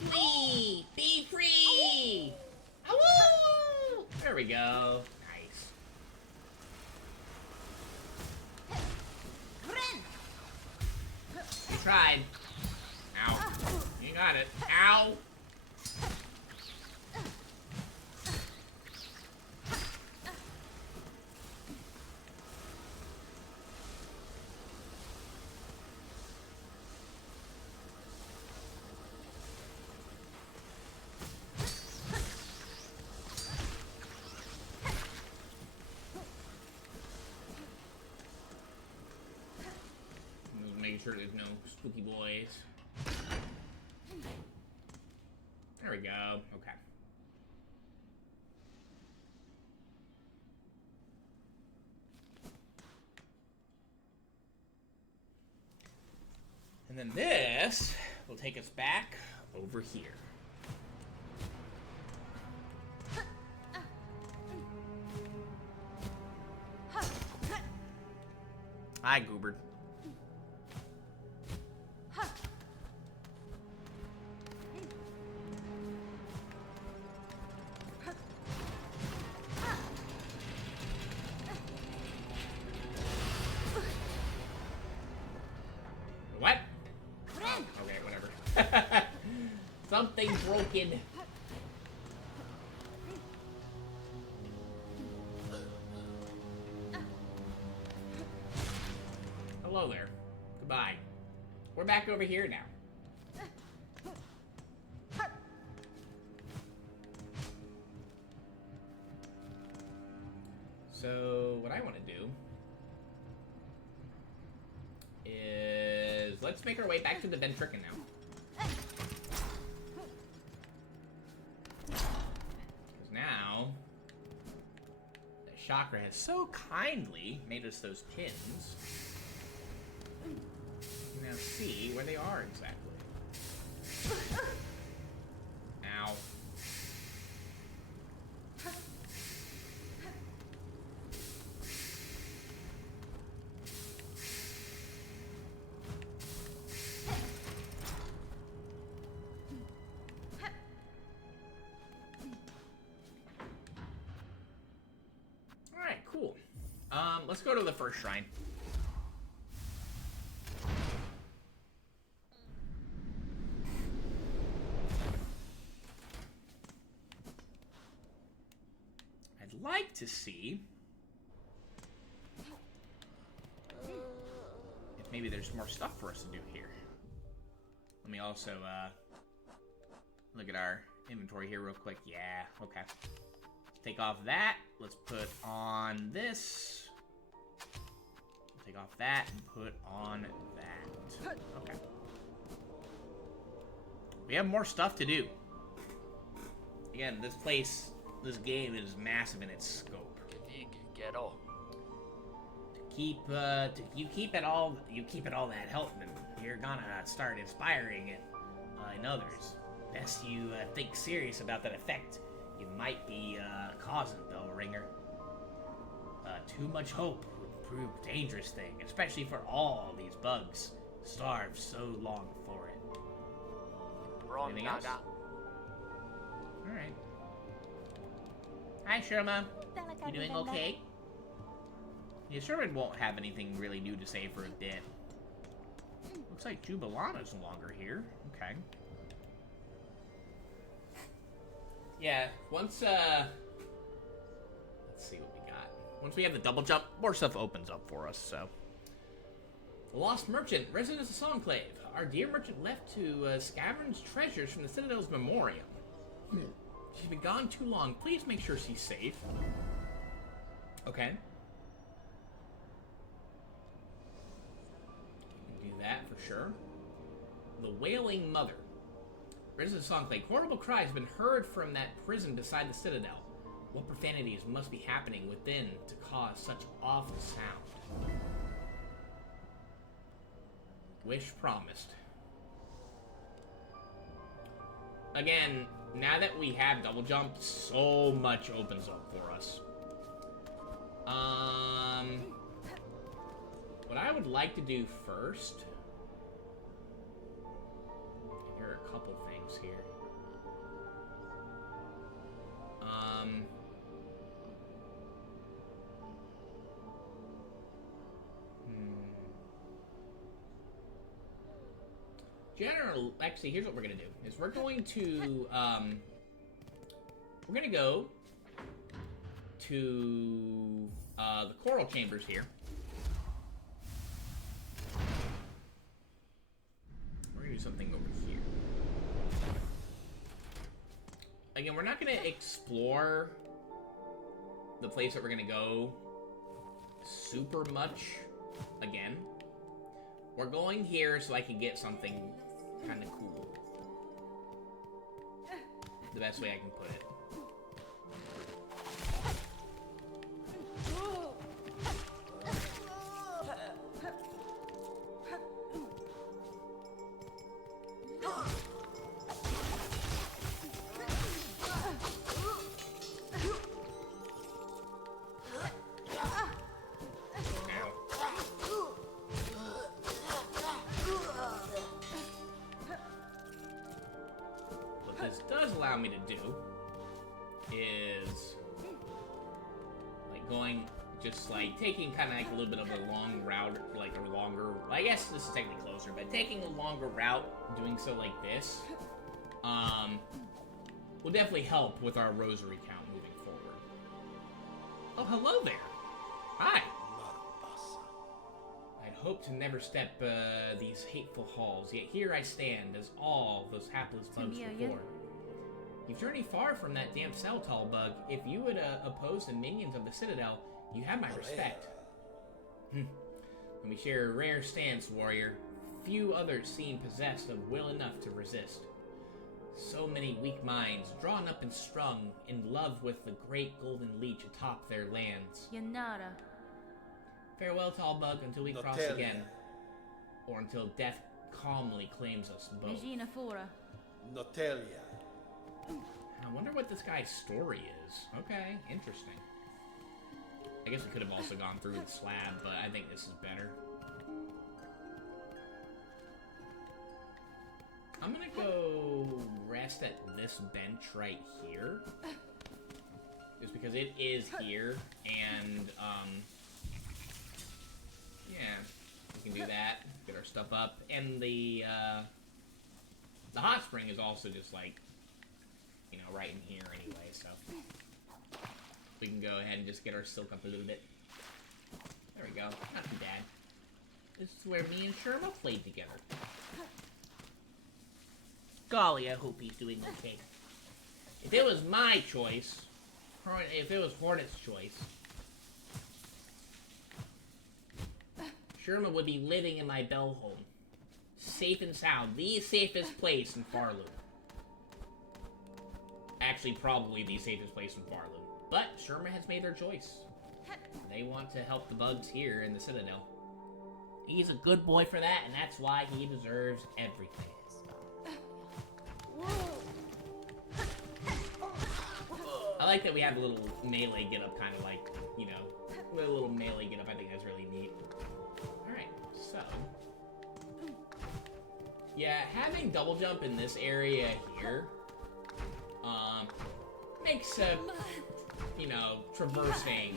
Free! Be free! Woo! There we go. Nice. You tried. Ow. You got it. Ow! make sure there's no spooky boys. There we go. Okay. And then this will take us back over here. Hi, Goober. What? Okay, whatever. Something broken. Hello there. Goodbye. We're back over here now. So, what I want to do is let's make our way back to the Ventrican now. Because now, the chakra has so kindly made us those pins. You can now see where they are exactly. Ow. Alright, cool. Let's go to the first shrine. I'd like to see if maybe there's more stuff for us to do here. Let me also look at our inventory here real quick. Yeah, okay. Take off that. Let's put on this. Take off that and put on that. Okay. We have more stuff to do. Again, this game is massive in its scope. You keep it all that help, and you're gonna start inspiring it in others. Best you think serious about that effect you might be causing, Bellringer. Too much hope would prove a dangerous thing, especially for all these bugs starved so long for it. Anything else? Alright. Hi, Sherma. You doing okay? Yeah, Sherman won't have anything really new to say for a bit. Looks like Jubilana's no longer here. Okay. Yeah, once, let's see what we got. Once we have the double jump, more stuff opens up for us, so. The Lost Merchant, resident of Songclave. Our dear merchant left to scavenge treasures from the Citadel's memoriam. She's been gone too long. Please make sure she's safe. Okay. We can do that for sure. The Wailing Mother. Resident of Songclave. Horrible cries have been heard from that prison beside the Citadel. What profanities must be happening within to cause such awful sound? Wish promised. Again, now that we have double jump, so much opens up for us. What I would like to do first... There are a couple things here. Actually, here's what we're gonna do: is we're going to go to the coral chambers here. We're gonna do something over here. Again, we're not gonna explore the place that we're gonna go super much again. We're going here so I can get something kind of cool. The best way I can put it. This does allow me to do is like going just like taking kind of like a little bit of a long route, like a longer, I guess this is technically closer, but taking a longer route, doing so like this will definitely help with our rosary count moving forward. Oh, hello there. Hi. I'd hoped to never step these hateful halls, yet here I stand as all those hapless bugs before. You've journeyed far from that damp cell, tall bug. If you would oppose the minions of the Citadel, you have my respect. And we share a rare stance, warrior. Few others seem possessed of will enough to resist. So many weak minds, drawn up and strung, in love with the great golden leech atop their lands. Yanara. Farewell, tall bug, until we cross again. Or until death calmly claims us both. Regina Fora. Notelia. I wonder what this guy's story is. Okay, interesting. I guess we could have also gone through the slab, but I think this is better. I'm gonna go rest at this bench right here. Just because it is here, and, yeah, we can do that. Get our stuff up. And the hot spring is also just, like, you know, right in here anyway, so we can go ahead and just get our silk up a little bit. There we go. Not too bad. This is where me and Sherma played together. Golly, I hope he's doing okay. If it was my choice, if it was Hornet's choice, Sherma would be living in my bell home. Safe and sound. The safest place in Farloom. Actually, probably the safest place in Farloom. But Sherma has made their choice. They want to help the bugs here in the Citadel. He's a good boy for that, and that's why he deserves everything. I like that we have a little melee get up, kind of like, you know, a little melee get up. I think that's really neat. Alright, so. Yeah, having double jump in this area here makes, you know, traversing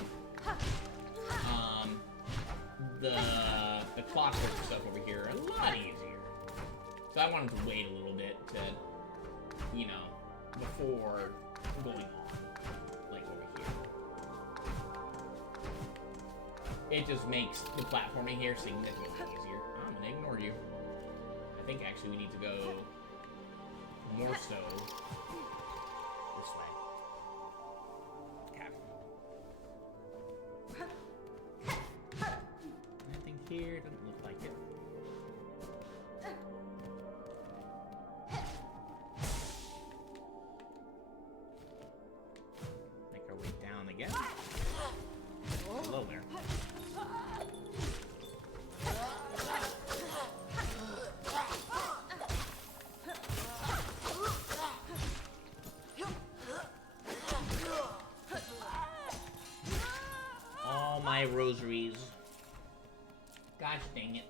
the clockwork stuff over here a lot easier. So I wanted to wait a little bit to, you know, before going on, like over here. It just makes the platforming here significantly easier. I'm gonna ignore you. I think actually we need to go more so this way. Okay. Nothing here, doesn't look like it. Make our way down again. Hello there. All my rosaries. Gosh dang it.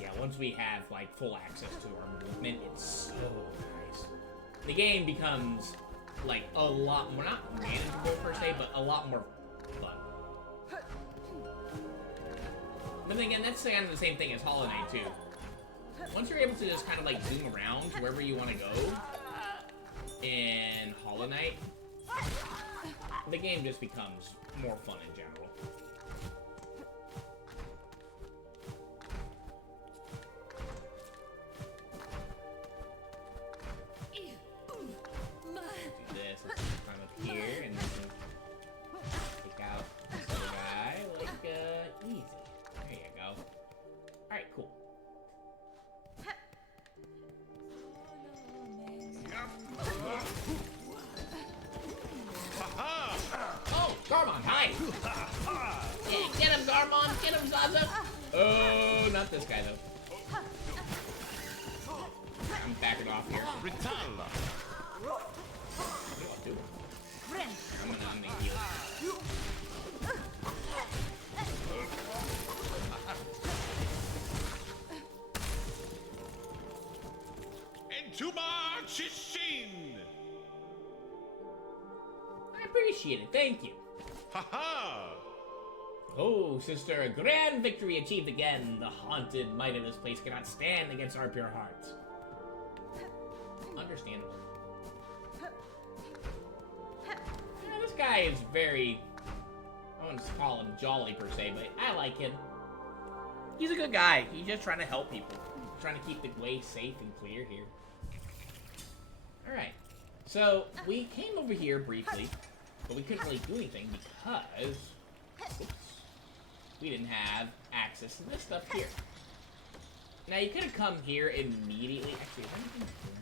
Yeah, once we have, like, full access to our movement, it's so nice. The game becomes, like, a lot more, not manageable per se, but a lot more fun. But then again, that's kind of the same thing as Hollow Knight, too. Once you're able to just kind of, like, zoom around to wherever you want to go in Hollow Knight, the game just becomes more fun in general. Do this, let's climb up here, and then die! Yeah, get him, Garmon! Get him, Zaza! Oh, not this guy, though. I'm backing off here. Ritalla. What do I do? I'm gonna heal. Into Shishin! I appreciate it, thank you. Ha-ha! Oh, sister, a grand victory achieved again. The haunted might of this place cannot stand against our pure hearts. Understandable. Yeah, this guy is very... I wouldn't call him jolly per se, but I like him. He's a good guy. He's just trying to help people. Trying to keep the way safe and clear here. Alright. So, we came over here briefly, but we couldn't really do anything because... Oops. We didn't have access to this stuff here. Now, you could have come here immediately. Actually, is anything here?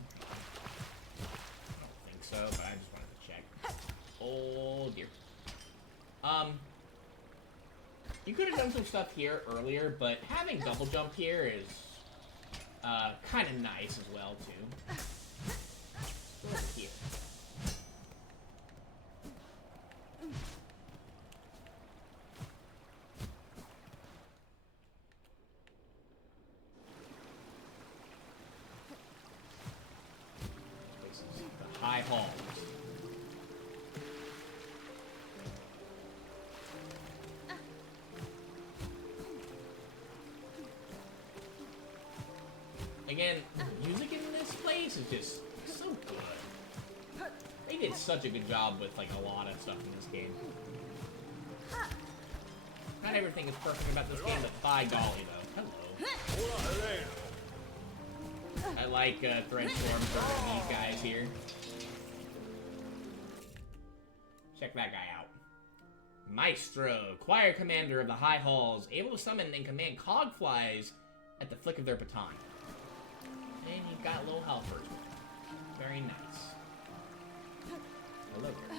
I don't think so, but I just wanted to check. Oh, dear. You could have done some stuff here earlier, but having double jump here is kind of nice as well, too. Go over here. This is the High Halls. Again, music in this place is just so good. They did such a good job with like a lot of stuff in this game. Not everything is perfect about this game, but by golly though. Hello. I like Threadstorm for these guys here. Check that guy out. Maestro, choir commander of the High Halls, able to summon and command cogflies at the flick of their baton. And you've got low helpers. Very nice. Hello there.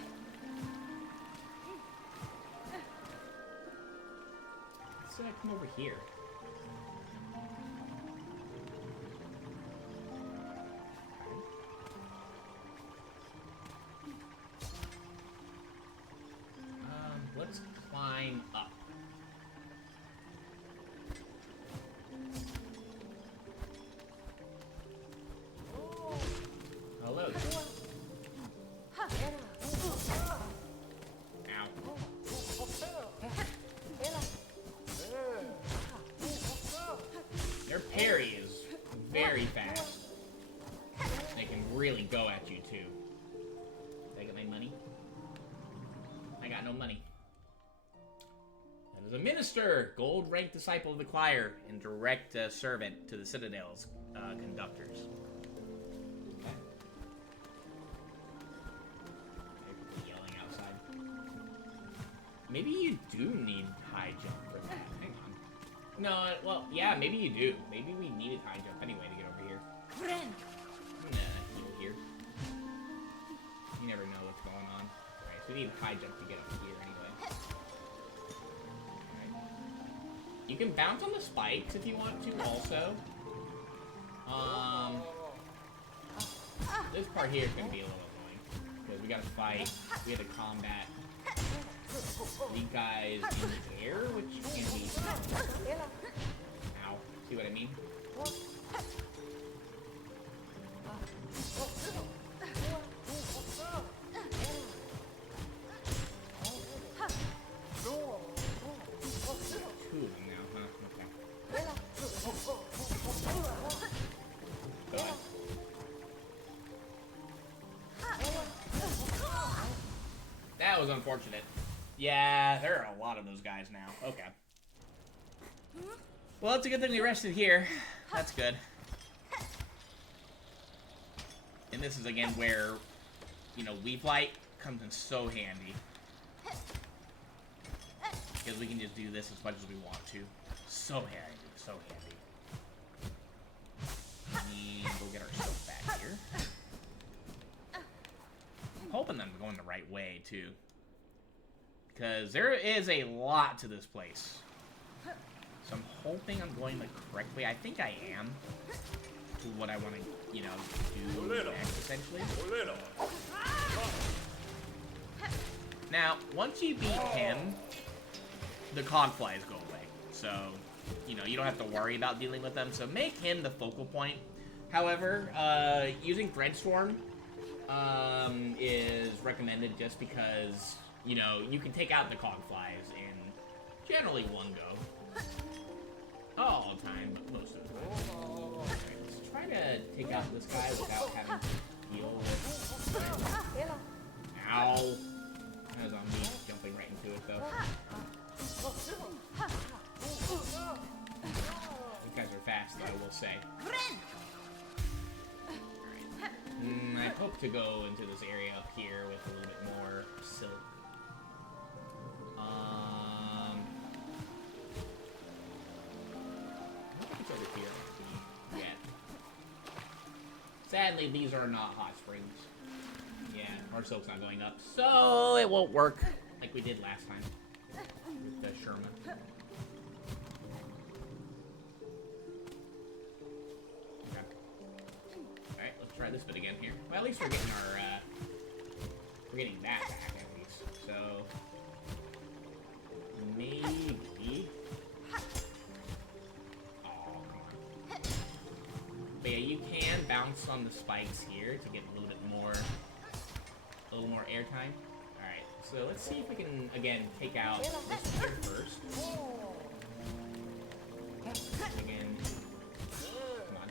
Let's come over here. Let's climb up. Hello. Ow. Their parry is very fast. They can really go at you too. Did I get my money? I got no money. That is a minister, gold-ranked disciple of the choir, and direct servant to the Citadel's conductors. Okay. People yelling outside. Maybe you do need high jump for that. Hang on. No, well, yeah, maybe you do. Maybe we needed high jump anyway to get over here. I'm gonna heal here. You never know what's going on. Alright, so we need high jump to get up here anyway. Alright. You can bounce on the spikes if you want to also. This part here is gonna be a little annoying. Because we gotta fight, we have to combat these guys in the air, which can be... Ow. See what I mean? Two of them now, huh? Okay. God. That was unfortunate. Yeah, there are a lot of those guys now. Okay. Well, it's a good thing we rested here. That's good. And this is, again, where, you know, Weave Light comes in so handy. Because we can just do this as much as we want to. So handy. So handy. And we'll get our stuff back here. I'm hoping I'm going the right way, too. because there is a lot to this place. So I'm hoping I'm going the correct way. I think I am. To what I want to, you know, do next, essentially. Now, once you beat him, the cogflies go away. So, you know, you don't have to worry about dealing with them. So make him the focal point. However, using Threadstorm is recommended just because, you know, you can take out the cogflies in generally one go. Not all the time, but most of the time. Alright, let's try to take out this guy without having to deal with... Ow! That was on me, jumping right into it, though. You guys are fast, though, I will say. I hope to go into this area up here with a little bit more silk. What's over here? Yeah. Sadly, these are not hot springs. Yeah, our silk's not going up, so it won't work like we did last time with the Sherma. Alright, let's try this bit again here. Well, at least we're getting our, we're getting that back, at least. So, maybe... Oh, come on. But yeah, you can bounce on the spikes here to get a little more airtime. Alright, so let's see if we can, again, take out this here first. Again. Come on.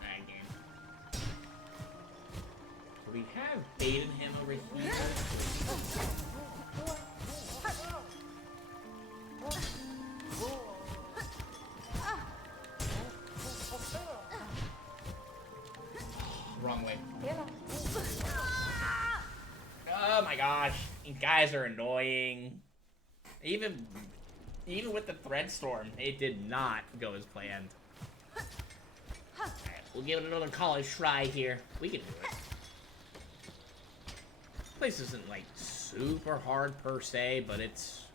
Alright, game. So we have baited him over here. Wrong way. Oh my gosh, you guys are annoying. Even with the Threadstorm, it did not go as planned. Alright, we'll give it another college try here. We can do it. This place isn't like super hard per se, but it's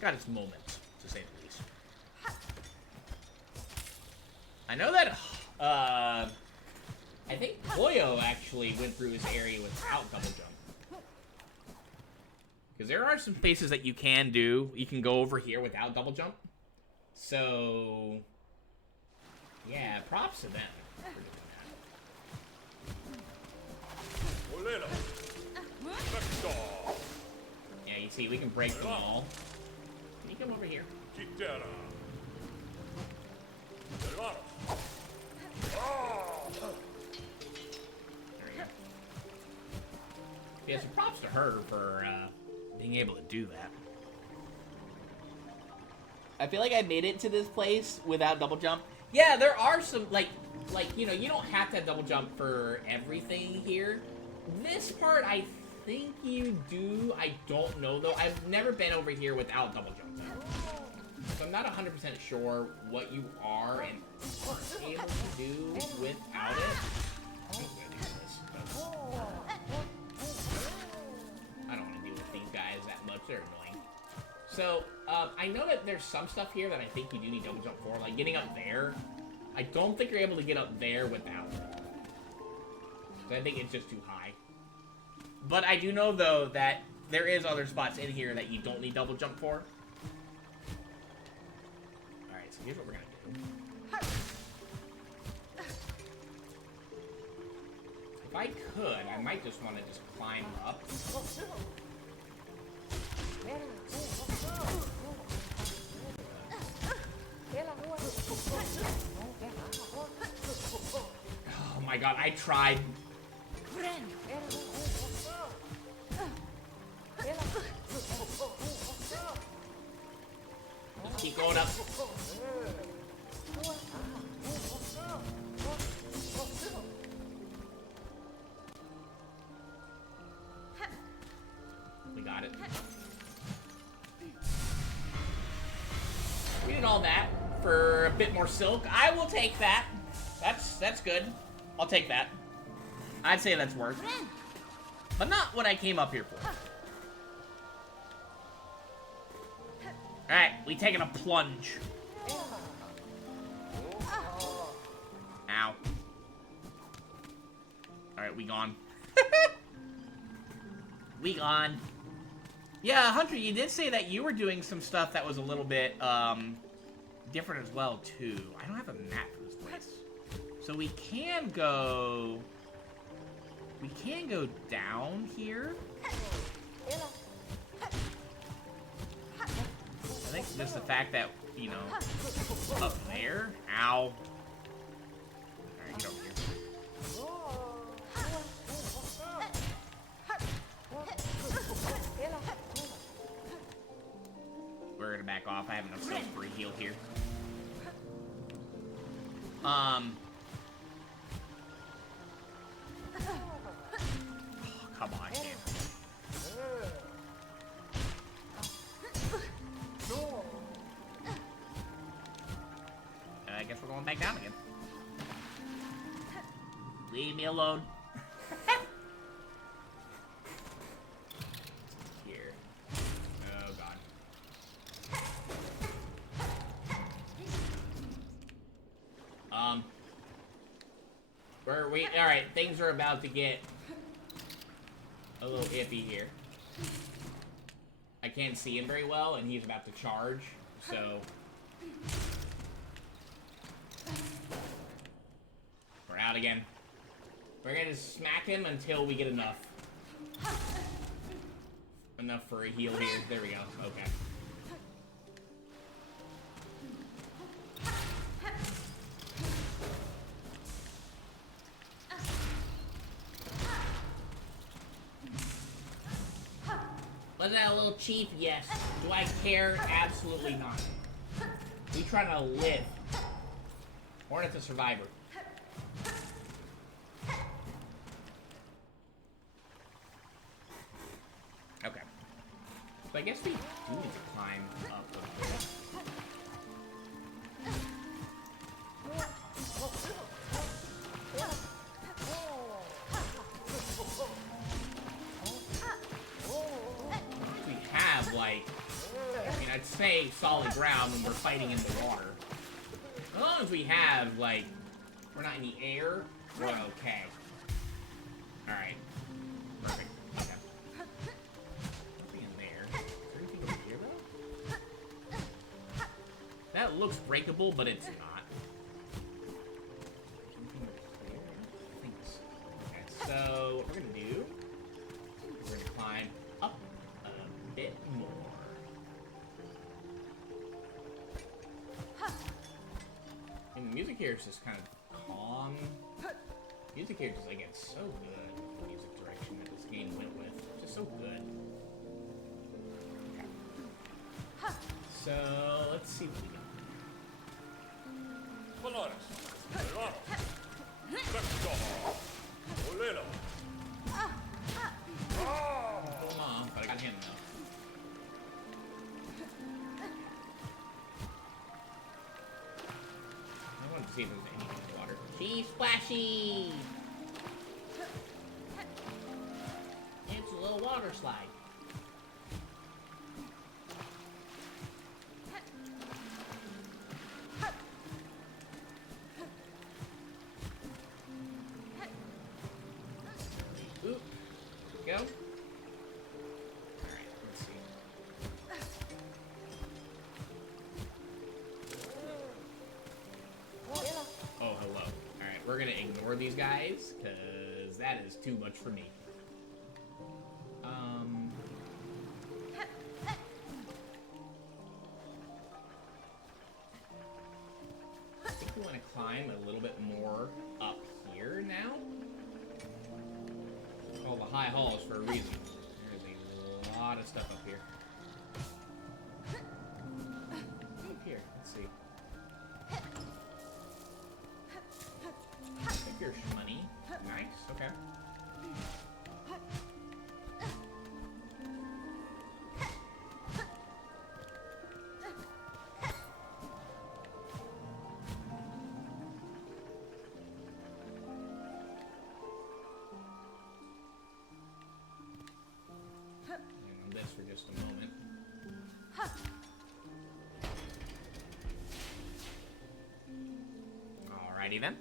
got its moments, to say the least. I know that I think Boyo actually went through his area without double jump. Because there are some spaces that you can do. You can go over here without double jump. So, yeah, props to them for doing that. Yeah, you see, we can break them all. Can you come over here? Yeah, so props to her for being able to do that. I feel like I made it to this place without double jump. Yeah, there are some, like, you know, you don't have to have double jump for everything here. This part, I think you do. I don't know, though. I've never been over here without double jump, though. So I'm not 100% sure what you are and aren't able to do without it. I don't want to deal with these guys that much. They're annoying. So, I know that there's some stuff here that I think you do need double jump for. Like, getting up there. I don't think you're able to get up there without it. So I think it's just too high. But I do know, though, that there is other spots in here that you don't need double jump for. Alright, so here's what we're going to do. If I could, I might just want to just climb up. Oh my god, I tried. Just keep going up. We got it. We did all that for a bit more silk. I will take that. That's good. I'll take that. I'd say that's worth. But not what I came up here for. Alright, we taking a plunge. Ow. Alright, we gone. We gone. Yeah, Hunter, you did say that you were doing some stuff that was a little bit, different as well, too. I don't have a map for this place. So we can go... We can go down here. I think just the fact that, you know, up there. Ow. Alright, get over here. We're gonna back off. I have enough space for a heal here. Oh, come on, man. I guess we're going back down again. Leave me alone. Here. Oh, God. Alright, things are about to get a little iffy here. I can't see him very well, and he's about to charge, so... We're out again. We're gonna smack him until we get enough. Enough for a heal here. There we go. Okay. Was that a little cheap? Yes. Do I care? Absolutely not. We trying to live. Hornet's a survivor. Okay. So I guess we do need to climb up a bit. We have, like, I mean, I'd say solid ground when we're fighting in the water. As long as we have, like, we're not in the air, we're okay. Alright. Perfect. Okay. Nothing in there. Is there anything over here, though? That looks breakable, but it's not. Anything over here? I think so. Okay, so what we're gonna do is we're gonna climb up a bit more. And the music here is just kind of calm. Music here just, like, it's so good. The music direction that this game went with. Just so good. Okay. So, let's see what we got. Come on, but I got him, though. I wanted to see if there's anything in the water. She's splashy! It's a little water slide. Oop. Go. Alright, let's see. Oh, hello. Alright, we're gonna ignore these guys, because that is too much for me. I think we want to climb a little bit more up here now. It's called the high halls for a reason. There's a lot of stuff up here. Up here, let's see. I think you're money. Nice, okay. for just a moment. Alrighty then.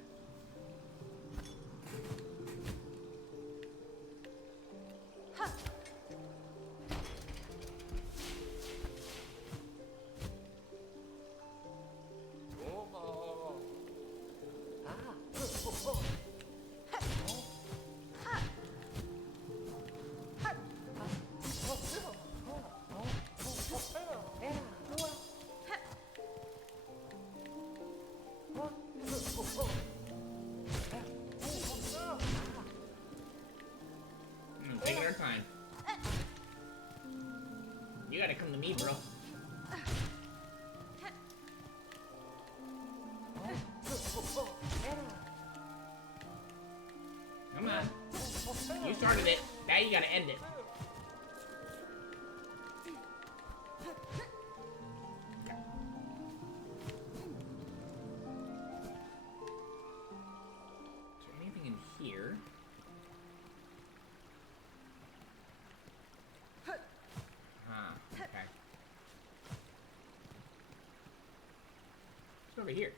Taking our time. You gotta come to me, bro. Come on. You started it. Now you gotta end it. Is there anything in here? Okay. What's over here?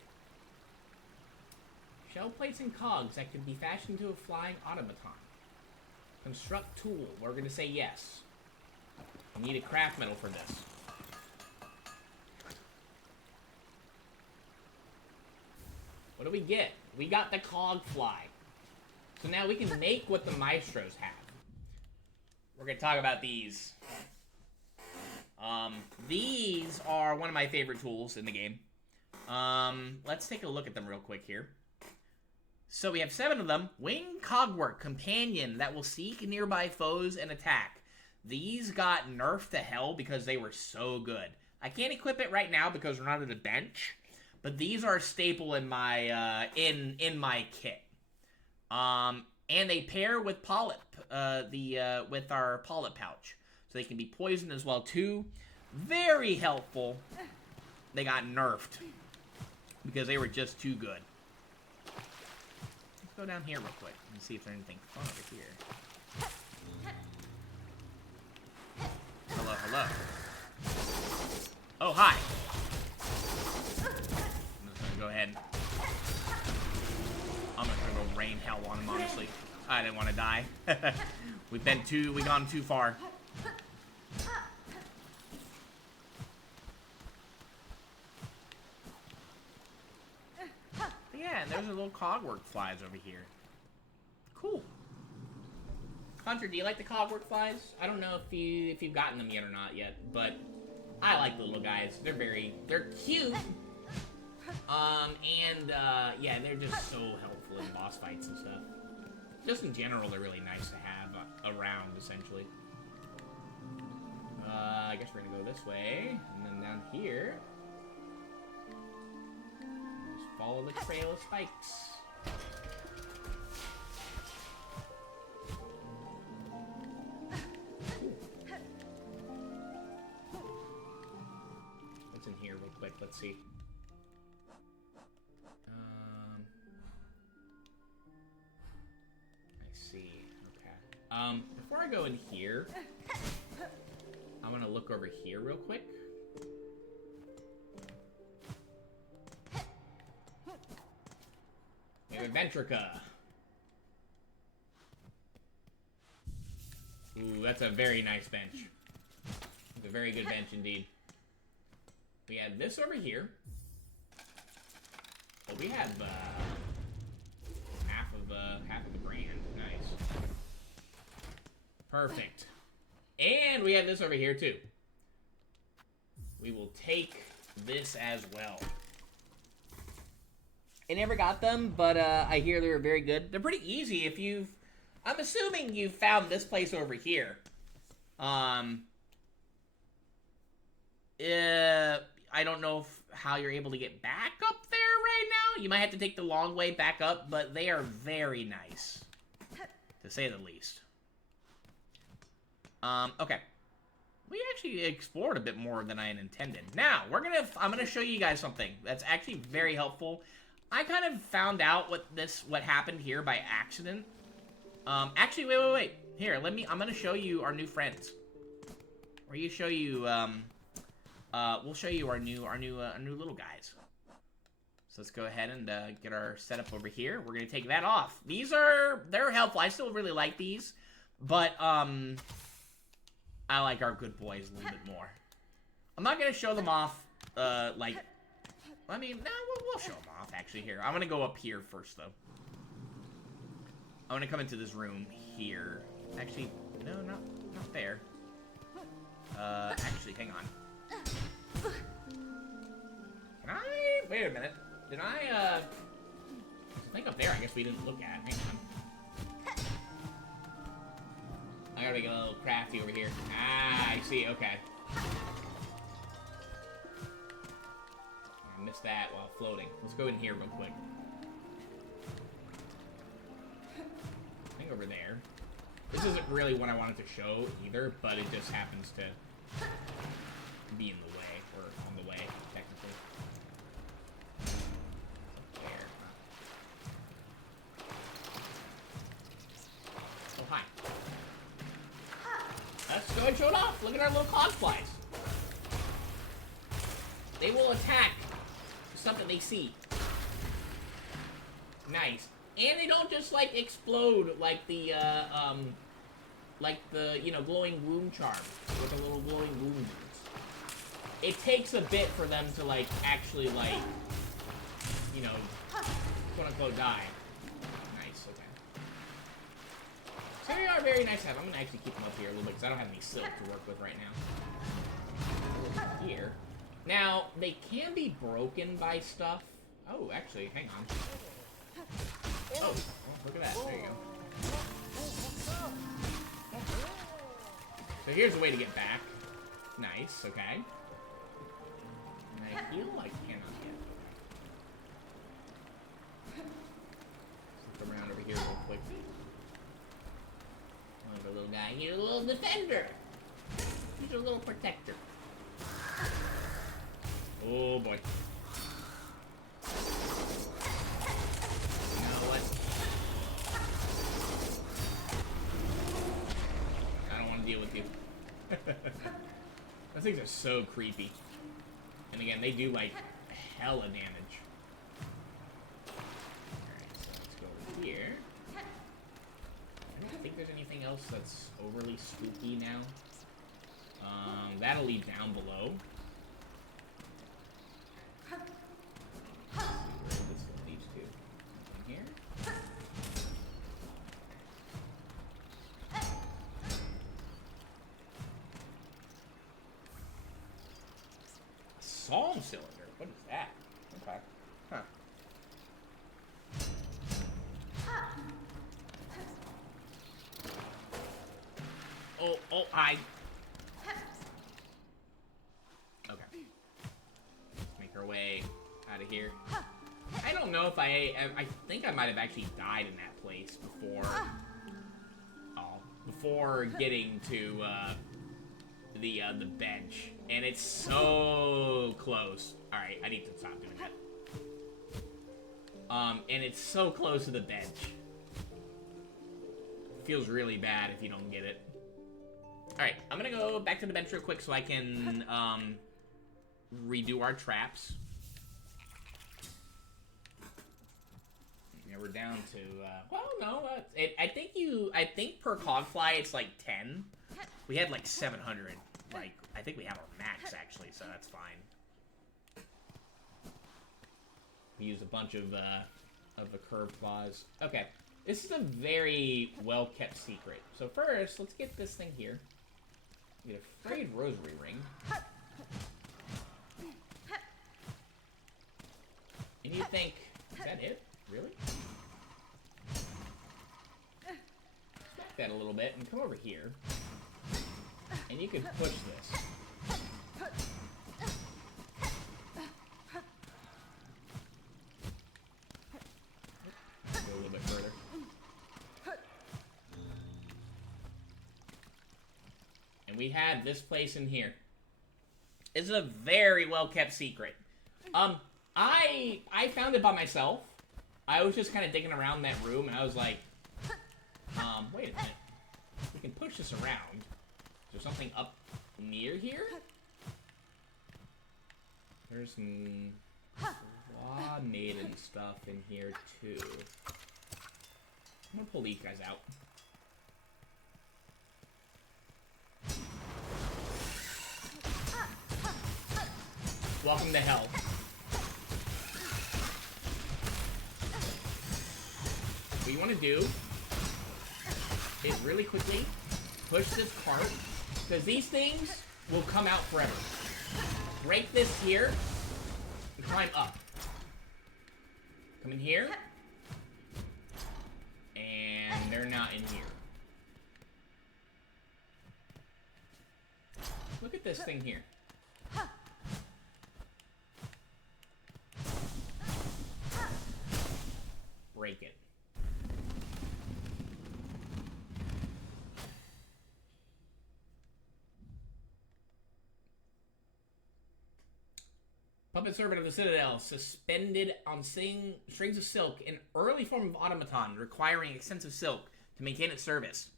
Shell plates and cogs that could be fashioned into a flying automaton. Construct tool. We're gonna say yes. We need a craft metal for this. What do we get? We got the cog fly. So now we can make what the maestros have. We're gonna talk about these. These are one of my favorite tools in the game. Let's take a look at them real quick here. So we have 7 of them. Wing Cogwork, companion that will seek nearby foes and attack. These got nerfed to hell because they were so good. I can't equip it right now because we're not at a bench, but these are a staple in my in my kit. And they pair with polyp, with our polyp pouch, so they can be poisoned as well too. Very helpful. They got nerfed because they were just too good. Let's go down here real quick and see if there's anything fun over here. Hello, hello. Oh, hi. I'm just gonna go ahead. I'm just gonna go rain hell on him, honestly. I didn't want to die. We've gone too far. Yeah, and there's a little cogwork flies over here. Cool. Hunter, do you like the cogwork flies? I don't know if you've gotten them yet or not yet, but I like the little guys. They're cute. Yeah, they're just so helpful in boss fights and stuff. Just in general, they're really nice to have around, essentially. I guess we're gonna go this way, and then down here. Just follow the trail of spikes. What's in here real quick? Let's see. I see. Okay. Before I go in here, I'm gonna look over here real quick. We have a Ventrica. Ooh, that's a very nice bench. It's a very good bench indeed. We have this over here. Oh, we have half of the brand. Nice. Perfect. And we have this over here too. We will take this as well. I never got them, but I hear they were very good. They're pretty easy if you've... I'm assuming you found this place over here. I don't know how you're able to get back up there right now. You might have to take the long way back up, but they are very nice, to say the least. Okay. We actually explored a bit more than I had intended. Now, I'm gonna show you guys something that's actually very helpful. I kind of found out what happened here by accident. Actually, wait. Here, I'm gonna show you our new friends. We're gonna show you, we'll show you our new little guys. So let's go ahead and get our setup over here. We're gonna take that off. They're helpful. I still really like these, but I like our good boys a little bit more. I'm not gonna show them off, like, I mean, no, we'll show them off actually here. I'm gonna go up here first though. I'm gonna come into this room here. Actually, no, not there. Actually, hang on. Can I? Wait a minute. Did I, there's a thing up there I guess we didn't look at. Hang on. I gotta get a little crafty over here. Ah, I see, okay. I missed that while floating. Let's go in here real quick. I think over there. This isn't really what I wanted to show either, but it just happens to be in the way, or on the way, technically. There. Oh, hi. Let's go and show it off. Look at our little cog flies. They will attack stuff that they see. Nice. And they don't just, like, explode like the, you know, glowing wound charm with the little glowing wounds. It takes a bit for them to, like, actually, like, you know, quote-unquote die. Nice, okay. So they are very nice to have. I'm gonna actually keep them up here a little bit because I don't have any silk to work with right now. Here. Now, they can be broken by stuff. Oh, actually, hang on. Oh, look at that. There you go. So here's a way to get back. Nice, okay. And I feel like I cannot get. Let's come around over here real quick. Another little guy here, a little defender. He's a little protector. Oh boy. You know what? I don't want to deal with you. Those things are so creepy. And again, they do like hella damage. Alright, so let's go over here. I don't think there's anything else that's overly spooky now. That'll lead down below. Let's see where this leads to. In here. Psalm cylinder. What is that? Okay. Huh. Oh, hi. Okay. Let's make our way out of here. I don't know if I think I might have actually died in that place before getting to the bench, and it's so close. All right, I need to stop doing that. And it's so close to the bench. Feels really bad if you don't get it. All right, I'm gonna go back to the bench real quick so I can redo our traps. Yeah, we're down to well, no, I think per cogfly it's like 10. We had like 700. Like I think we have our max actually, so that's fine. We used a bunch of the curved claws. Okay, this is a very well kept secret. So first, let's get this thing here. Get a frayed rosary ring. And you think, is that it? Really? Smack that a little bit and come over here. And you can push this. Go a little bit further. And we have this place in here. It's a very well kept secret. I found it by myself. I was just kind of digging around that room, and I was like, wait a minute. We can push this around. Is there something up near here. There's some Claw Maiden stuff in here too. I'm gonna pull these guys out. Welcome to hell. What you want to do is really quickly push this cart, because these things will come out forever. Break this here and climb up. Come in here. And they're not in here. Look at this thing here. Break it. Puppet servant of the Citadel, suspended on strings of silk, an early form of automaton requiring extensive silk to maintain its service.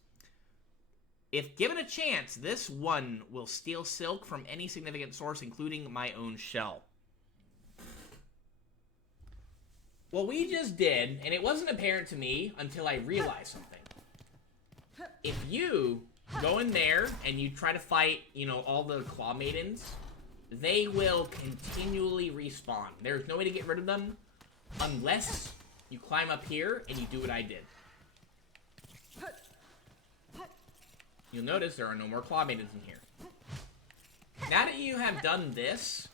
If given a chance, this one will steal silk from any significant source, including my own shell. Well, we just did, and it wasn't apparent to me until I realized something. If you go in there and you try to fight, all the Claw Maidens, they will continually respawn. There's no way to get rid of them unless you climb up here and you do what I did. You'll notice there are no more Claw Maidens in here. Now that you have done this,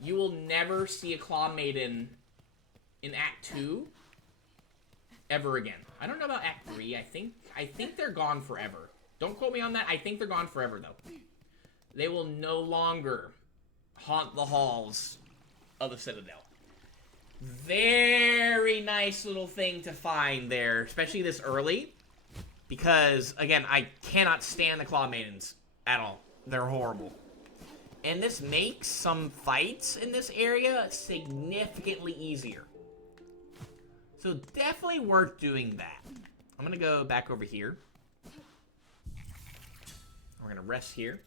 you will never see a Claw Maiden in Act 2 ever again. I don't know about Act 3. I think they're gone forever. Don't quote me on that. I think they're gone forever, though. They will no longer haunt the halls of the Citadel. Very nice little thing to find there, especially this early. Because, again, I cannot stand the Claw Maidens at all. They're horrible. And this makes some fights in this area significantly easier. So definitely worth doing that. I'm going to go back over here. We're going to rest here.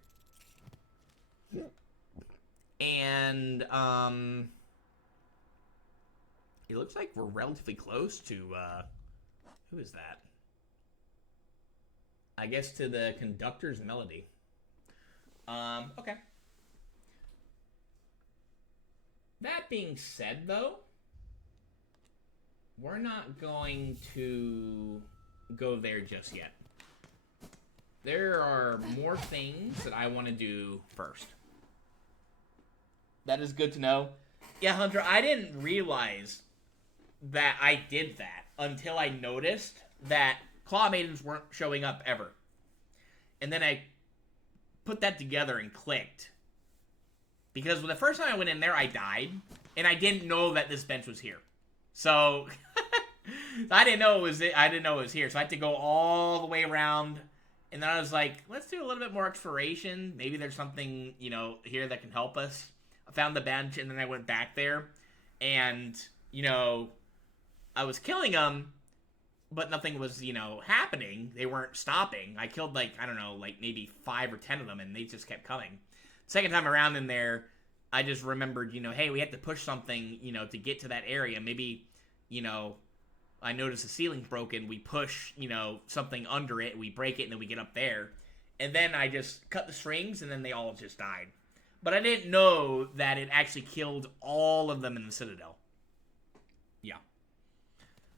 And, it looks like we're relatively close to, who is that? I guess to the conductor's melody. Okay. That being said, though, we're not going to go there just yet. There are more things that I want to do first. That is good to know. Yeah, Hunter, I didn't realize that I did that until I noticed that Claw Maidens weren't showing up ever. And then I put that together and clicked. Because the first time I went in there, I died. And I didn't know that this bench was here. So, I didn't know it was here. So I had to go all the way around. And then I was like, let's do a little bit more exploration. Maybe there's something, here that can help us. I found the bench, and then I went back there. And, I was killing them. But nothing was, happening. They weren't stopping. I killed, maybe 5 or 10 of them, and they just kept coming. Second time around in there, I just remembered, hey, we have to push something, to get to that area. Maybe, I noticed the ceiling's broken. We push, something under it. We break it, and then we get up there. And then I just cut the strings, and then they all just died. But I didn't know that it actually killed all of them in the Citadel. Yeah.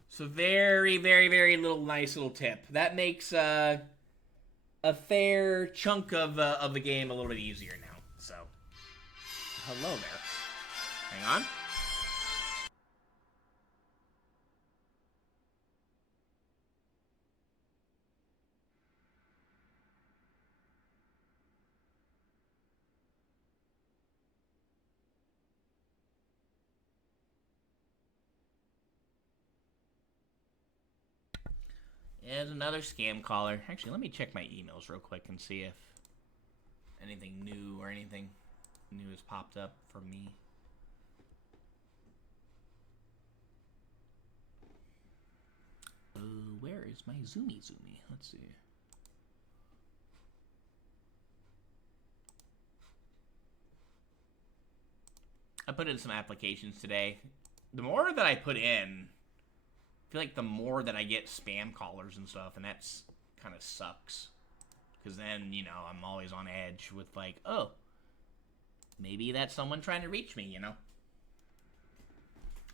So very, very, very nice little tip. That makes a fair chunk of the game a little bit easier now. So, hello there. Hang on. There's another scam caller. Actually, let me check my emails real quick and see if anything new or anything new has popped up for me. Where is my Zoomy? Let's see. I put in some applications today. The more that I put in, I feel like the more that I get spam callers and stuff, and that's kind of sucks. Because then, you know, I'm always on edge with like, oh, maybe that's someone trying to reach me, you know?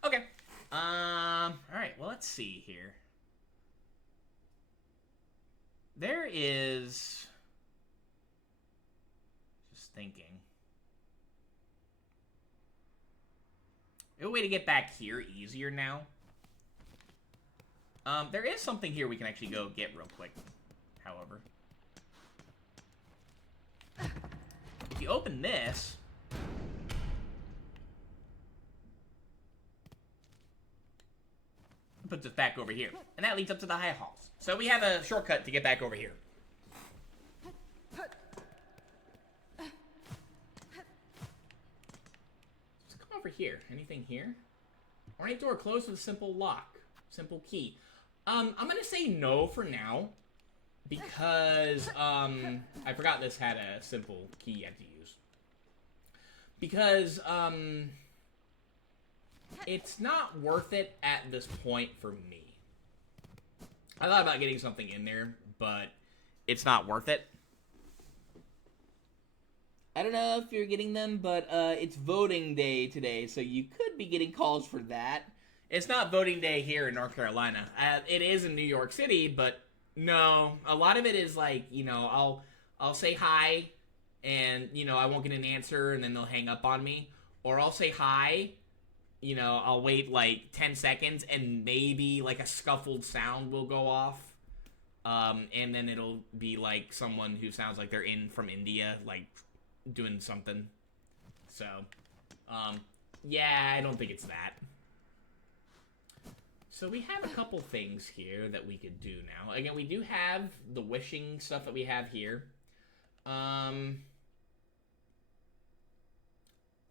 Okay. Alright, well, let's see here. There is... Just thinking. A way to get back here easier now. There is something here we can actually go get real quick, however. If you open this... it puts us back over here. And that leads up to the high halls. So we have a shortcut to get back over here. Let's come over here. Anything here? Ornate door closed with a simple lock. Simple key. I'm gonna say no for now. Because, I forgot this had a simple key you had to use. Because, it's not worth it at this point for me. I thought about getting something in there, but it's not worth it. I don't know if you're getting them, but it's voting day today, so you could be getting calls for that. It's not voting day here in North Carolina. It is in New York City, but no. A lot of it is like, you know, I'll say hi, and, you know, I won't get an answer, and then they'll hang up on me. Or I'll say hi, you know, I'll wait like 10 seconds, and maybe like a scuffled sound will go off. And then it'll be like someone who sounds like they're from India, like, doing something. So, yeah, I don't think it's that. So we have a couple things here that we could do now. Again, we do have the wishing stuff that we have here. I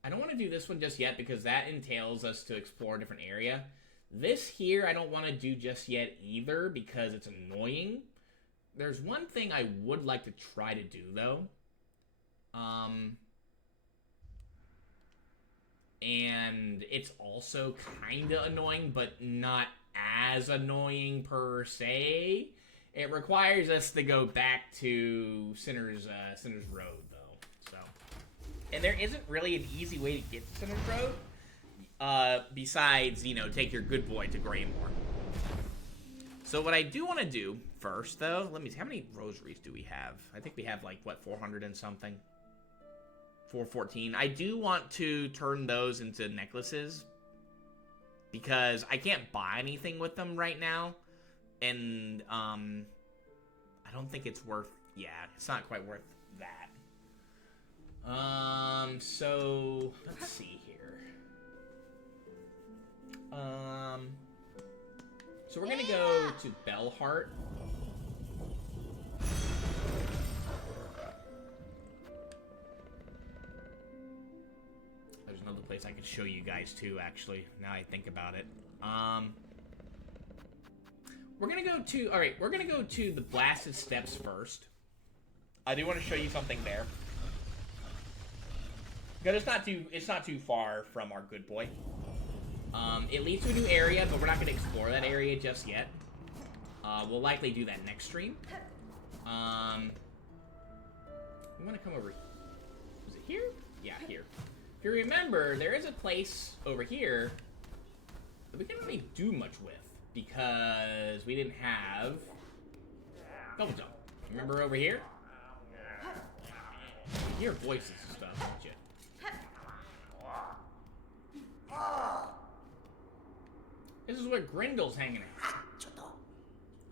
don't want to do this one just yet because that entails us to explore a different area. This here I don't want to do just yet either because it's annoying. There's one thing I would like to try to do though. And it's also kind of annoying, but not as annoying per se. It requires us to go back to Sinner's Road, though. So, and there isn't really an easy way to get to Sinner's Road, besides, you know, take your good boy to Greymore. So what I do want to do first, though, let me see, how many rosaries do we have? I think we have, like, what, 400 and something? 414. I do want to turn those into necklaces because I can't buy anything with them right now, and I don't think it's worth. Yeah, it's not quite worth that. So let's see here. So we're gonna go to Bellheart. There's another place I could show you guys too, actually, now I think about it. We're gonna go to, alright, we're gonna go to the Blasted Steps first. I do want to show you something there. Because it's not too far from our good boy. It leads to a new area, but we're not gonna explore that area just yet. We'll likely do that next stream. We wanna come over, is it here? Yeah, here. If you remember, there is a place over here that we didn't really do much with because we didn't have double jump. Remember over here? You hear voices and stuff, don't you? This is where Grindel's hanging out.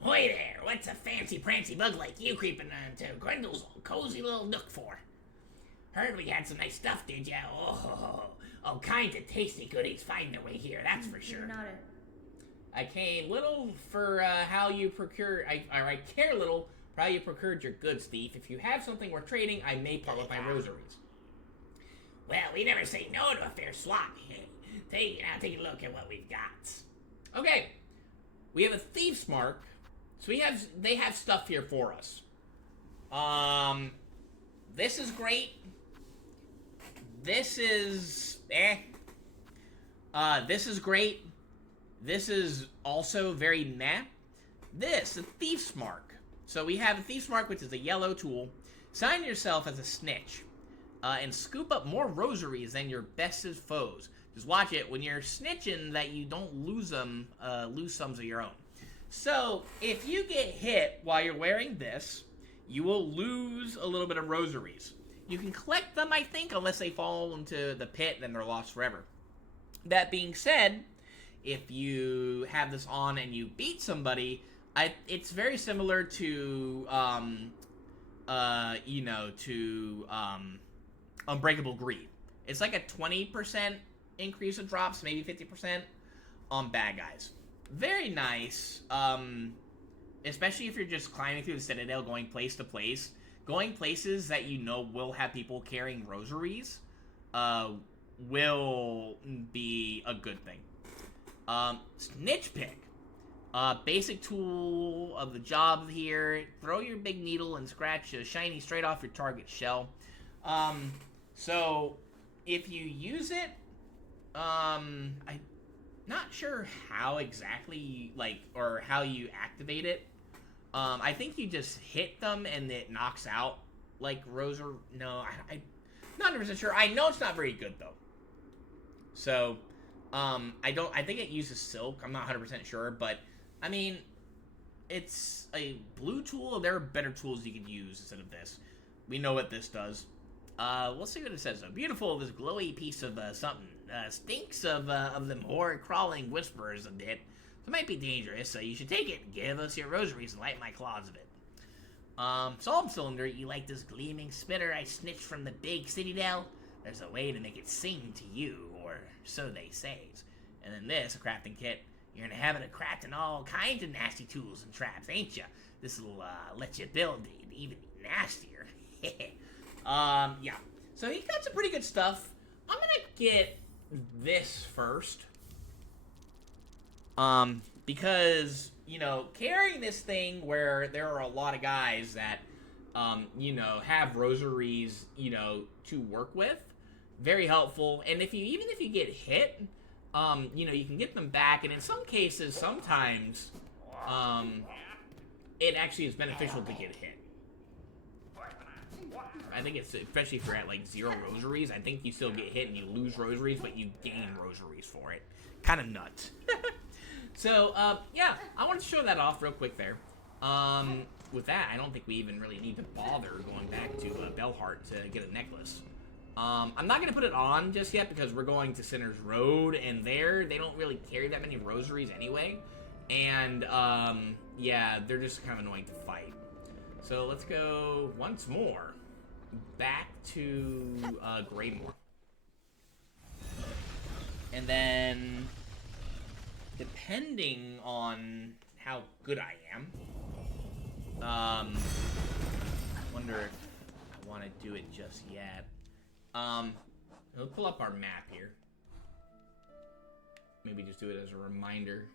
Hoy there, what's a fancy-prancy bug like you creeping into Grindel's cozy little nook for? Heard we had some nice stuff, did ya? Oh, all kinds of tasty goodies find their way here, that's for sure. I came little for how you procure. I care little for how you procured your goods, thief. If you have something worth trading, I may part with my rosaries. Well, we never say no to a fair swap. Take a look at what we've got. Okay, we have a thief's mark, so they have stuff here for us. This is great. This is This is great. This is also very meh. This, a Thief's Mark. So we have a Thief's Mark, which is a yellow tool. Sign yourself as a snitch. And scoop up more rosaries than your bestest foes. Just watch it when you're snitching that you don't lose them, lose some of your own. So, if you get hit while you're wearing this, you will lose a little bit of rosaries. You can collect them, I think, unless they fall into the pit, then they're lost forever. That being said, if you have this on and you beat somebody, it's very similar to, Unbreakable Greed. It's like a 20% increase of drops, maybe 50% on bad guys. Very nice, especially if you're just climbing through the Citadel, going place to place. Going places that you know will have people carrying rosaries will be a good thing. Snitch Pick. Basic tool of the job here. Throw your big needle and scratch a shiny straight off your target shell. So, if you use it, I'm not sure how exactly, or how you activate it. I think you just hit them and it knocks out, rosary. No, I'm not 100% sure. I know it's not very good, though. So, I think it uses silk. I'm not 100% sure, but, I mean, it's a blue tool. There are better tools you could use instead of this. We know what this does. We'll see what it says. So beautiful, this glowy piece of something. Stinks of them horror-crawling whisperers a bit. So it might be dangerous, so you should take it. Give us your rosaries and light my claws of it. Psalm Cylinder, you like this gleaming spitter I snitched from the big Citadel? There's a way to make it sing to you, or so they say. And then this, a crafting kit. You're in the habit of crafting all kinds of nasty tools and traps, ain't ya? This'll let you build it even nastier. Yeah. So he got some pretty good stuff. I'm gonna get this first. Because, carrying this thing where there are a lot of guys that, have rosaries, to work with, very helpful. And even if you get hit, you can get them back. And in some cases, sometimes, it actually is beneficial to get hit. I think it's, especially if you're at, 0 rosaries, I think you still get hit and you lose rosaries, but you gain rosaries for it. Kind of nuts. So, yeah, I wanted to show that off real quick there. With that, I don't think we even really need to bother going back to Bellheart to get a necklace. I'm not going to put it on just yet because we're going to Sinner's Road, and there, they don't really carry that many rosaries anyway. And, yeah, they're just kind of annoying to fight. So let's go once more back to Greymore. And then, depending on how good I am, wonder if I want to do it just yet. We'll pull up our map here. Maybe just do it as a reminder.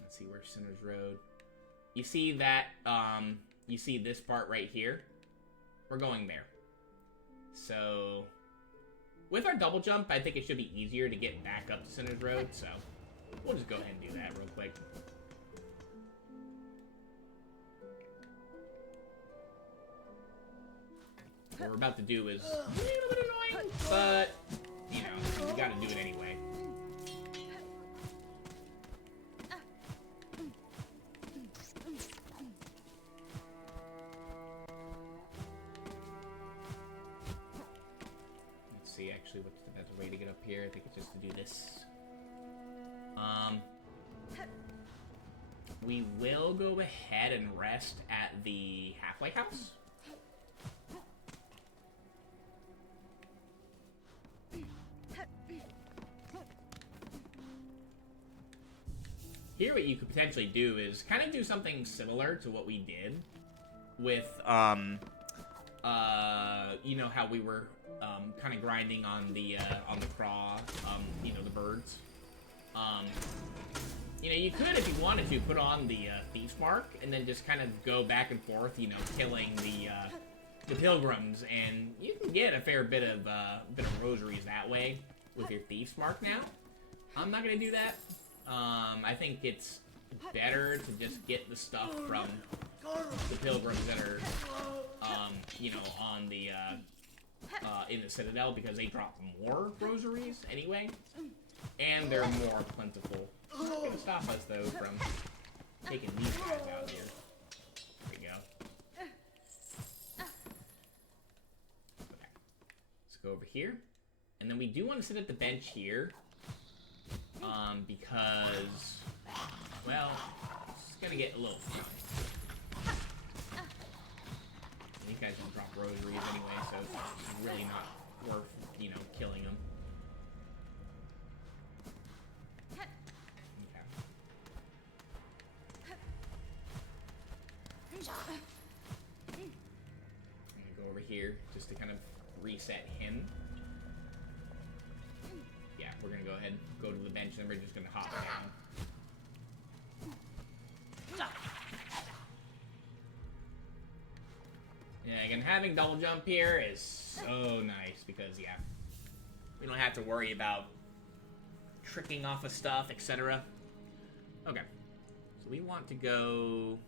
Let's see, where's Sinner's Road? You see that, you see this part right here? We're going there. So, with our double jump, I think it should be easier to get back up to Sinner's Road, so we'll just go ahead and do that real quick. What we're about to do is a little bit annoying, but, you gotta do it anyway. Let's see, actually, what's the best way to get up here? I think it's just to do this. We will go ahead and rest at the halfway house. Here, what you could potentially do is kind of do something similar to what we did with, you know, how we were, kind of grinding on the craw, you know, the birds. You know, you could, if you wanted to, put on the Thief's Mark and then just kind of go back and forth, you know, killing the pilgrims, and you can get a fair bit of rosaries that way, with your Thief's Mark now. I'm not gonna do that. I think it's better to just get the stuff from the pilgrims that are, you know, on the, in the Citadel, because they drop more rosaries anyway, and they're more plentiful. It's not gonna stop us, though, from taking these guys out here. There we go. Okay. Let's go over here. And then we do want to sit at the bench here, because, well, it's gonna get a little fun. These guys can drop rosaries anyway, so it's really not worth, you know, killing them. Okay. I'm gonna go over here just to kind of reset him. Yeah, we're gonna go ahead and go to the bench, and we're just gonna hop down. Yeah, again, having double jump here is so nice because, yeah, we don't have to worry about tricking off of stuff, etc. Okay, so we want to go.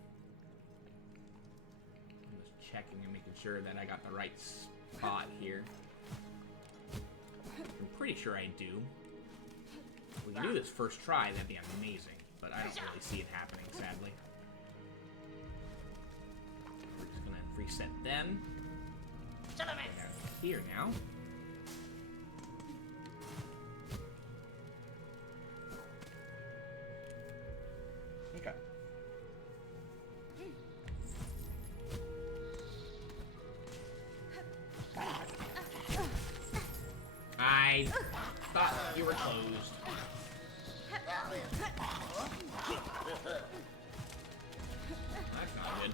I'm just checking and making sure that I got the right spot here. I'm pretty sure I do. If we can do this first try, that'd be amazing, but I don't really see it happening, sadly. We're just gonna reset them. Here now. Okay. I thought you were closed. That's not good.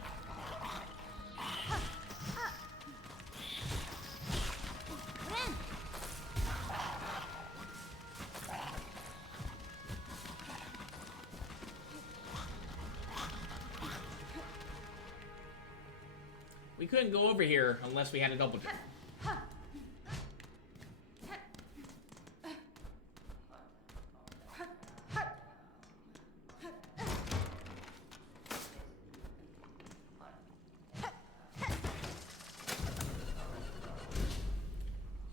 We couldn't go over here unless we had a double jump.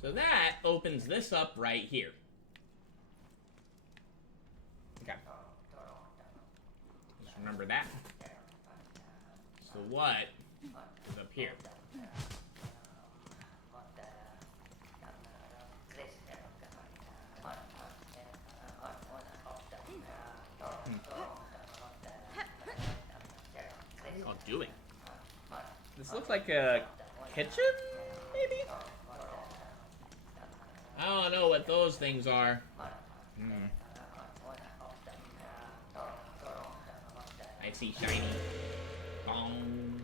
So that opens this up right here. Okay. Just remember that. So what is up here? What are y'all doing? This looks like a kitchen, maybe? I don't know what those things are. I see shiny. Bong.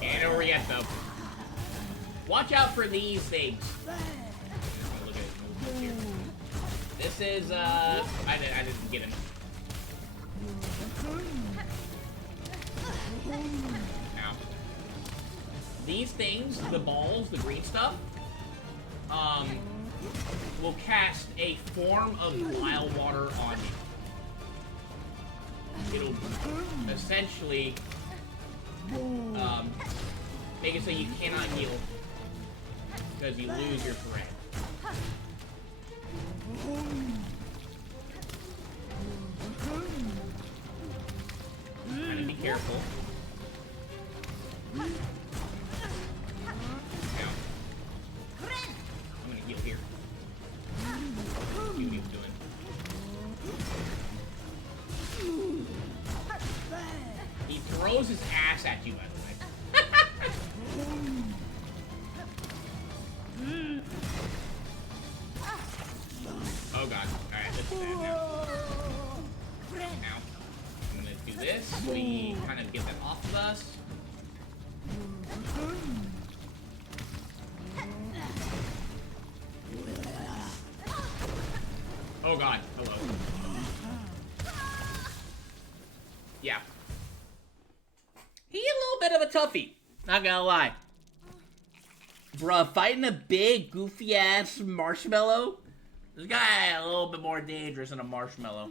Can't over yet though. Watch out for these things. Look at it. Here. This is I didn't get him. Now, these things, the balls, the green stuff, will cast a form of wild water on you. It'll essentially make it so you cannot heal because you lose your thread. Try to be careful. Now, I'm gonna heal here. See what he's doing. He throws his ass at you, by the way. Oh god. Alright, this is bad now. Now, I'm gonna do this. We kind of get that off of us. Oh god, hello. Yeah. He a little bit of a toughie, not gonna lie. Bruh, fighting a big, goofy-ass marshmallow? This guy a little bit more dangerous than a marshmallow.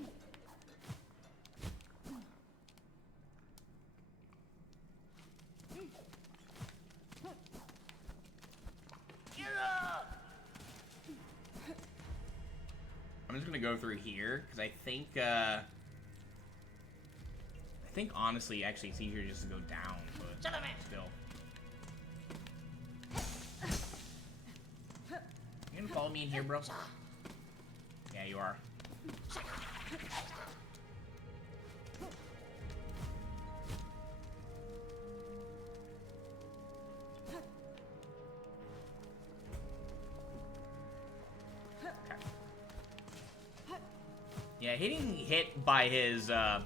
I'm just gonna go through here, because I think honestly, actually, it's easier just to go down, but still. You gonna follow me in here, bro? Yeah, you are. Yeah, getting hit by his, I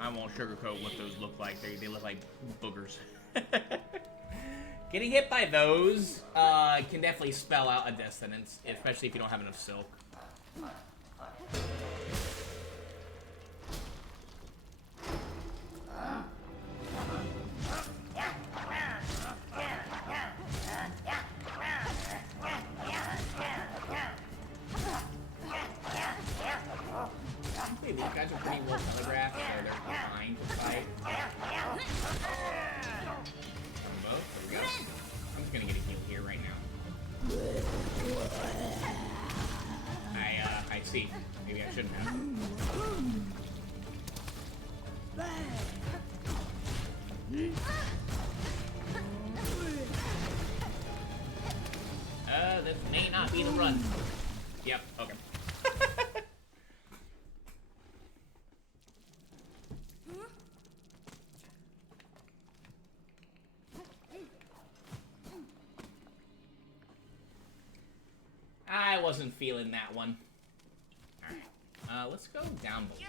won't sugarcoat what those look like. They look like boogers. Getting hit by those, can definitely spell out a death sentence, especially if you don't have enough silk. Hey, these guys are pretty well telegraphed, so they're fine to fight. Both, there we go. I'm just gonna get a heal here right now. I see. Maybe I shouldn't have. This may not be the run. Yep, okay. I wasn't feeling that one. Alright. Let's go down below.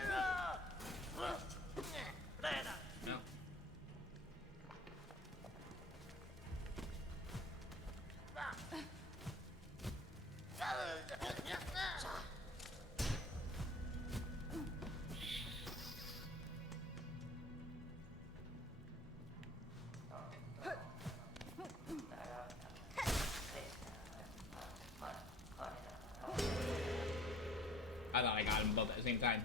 No. I thought I got them both at the same time.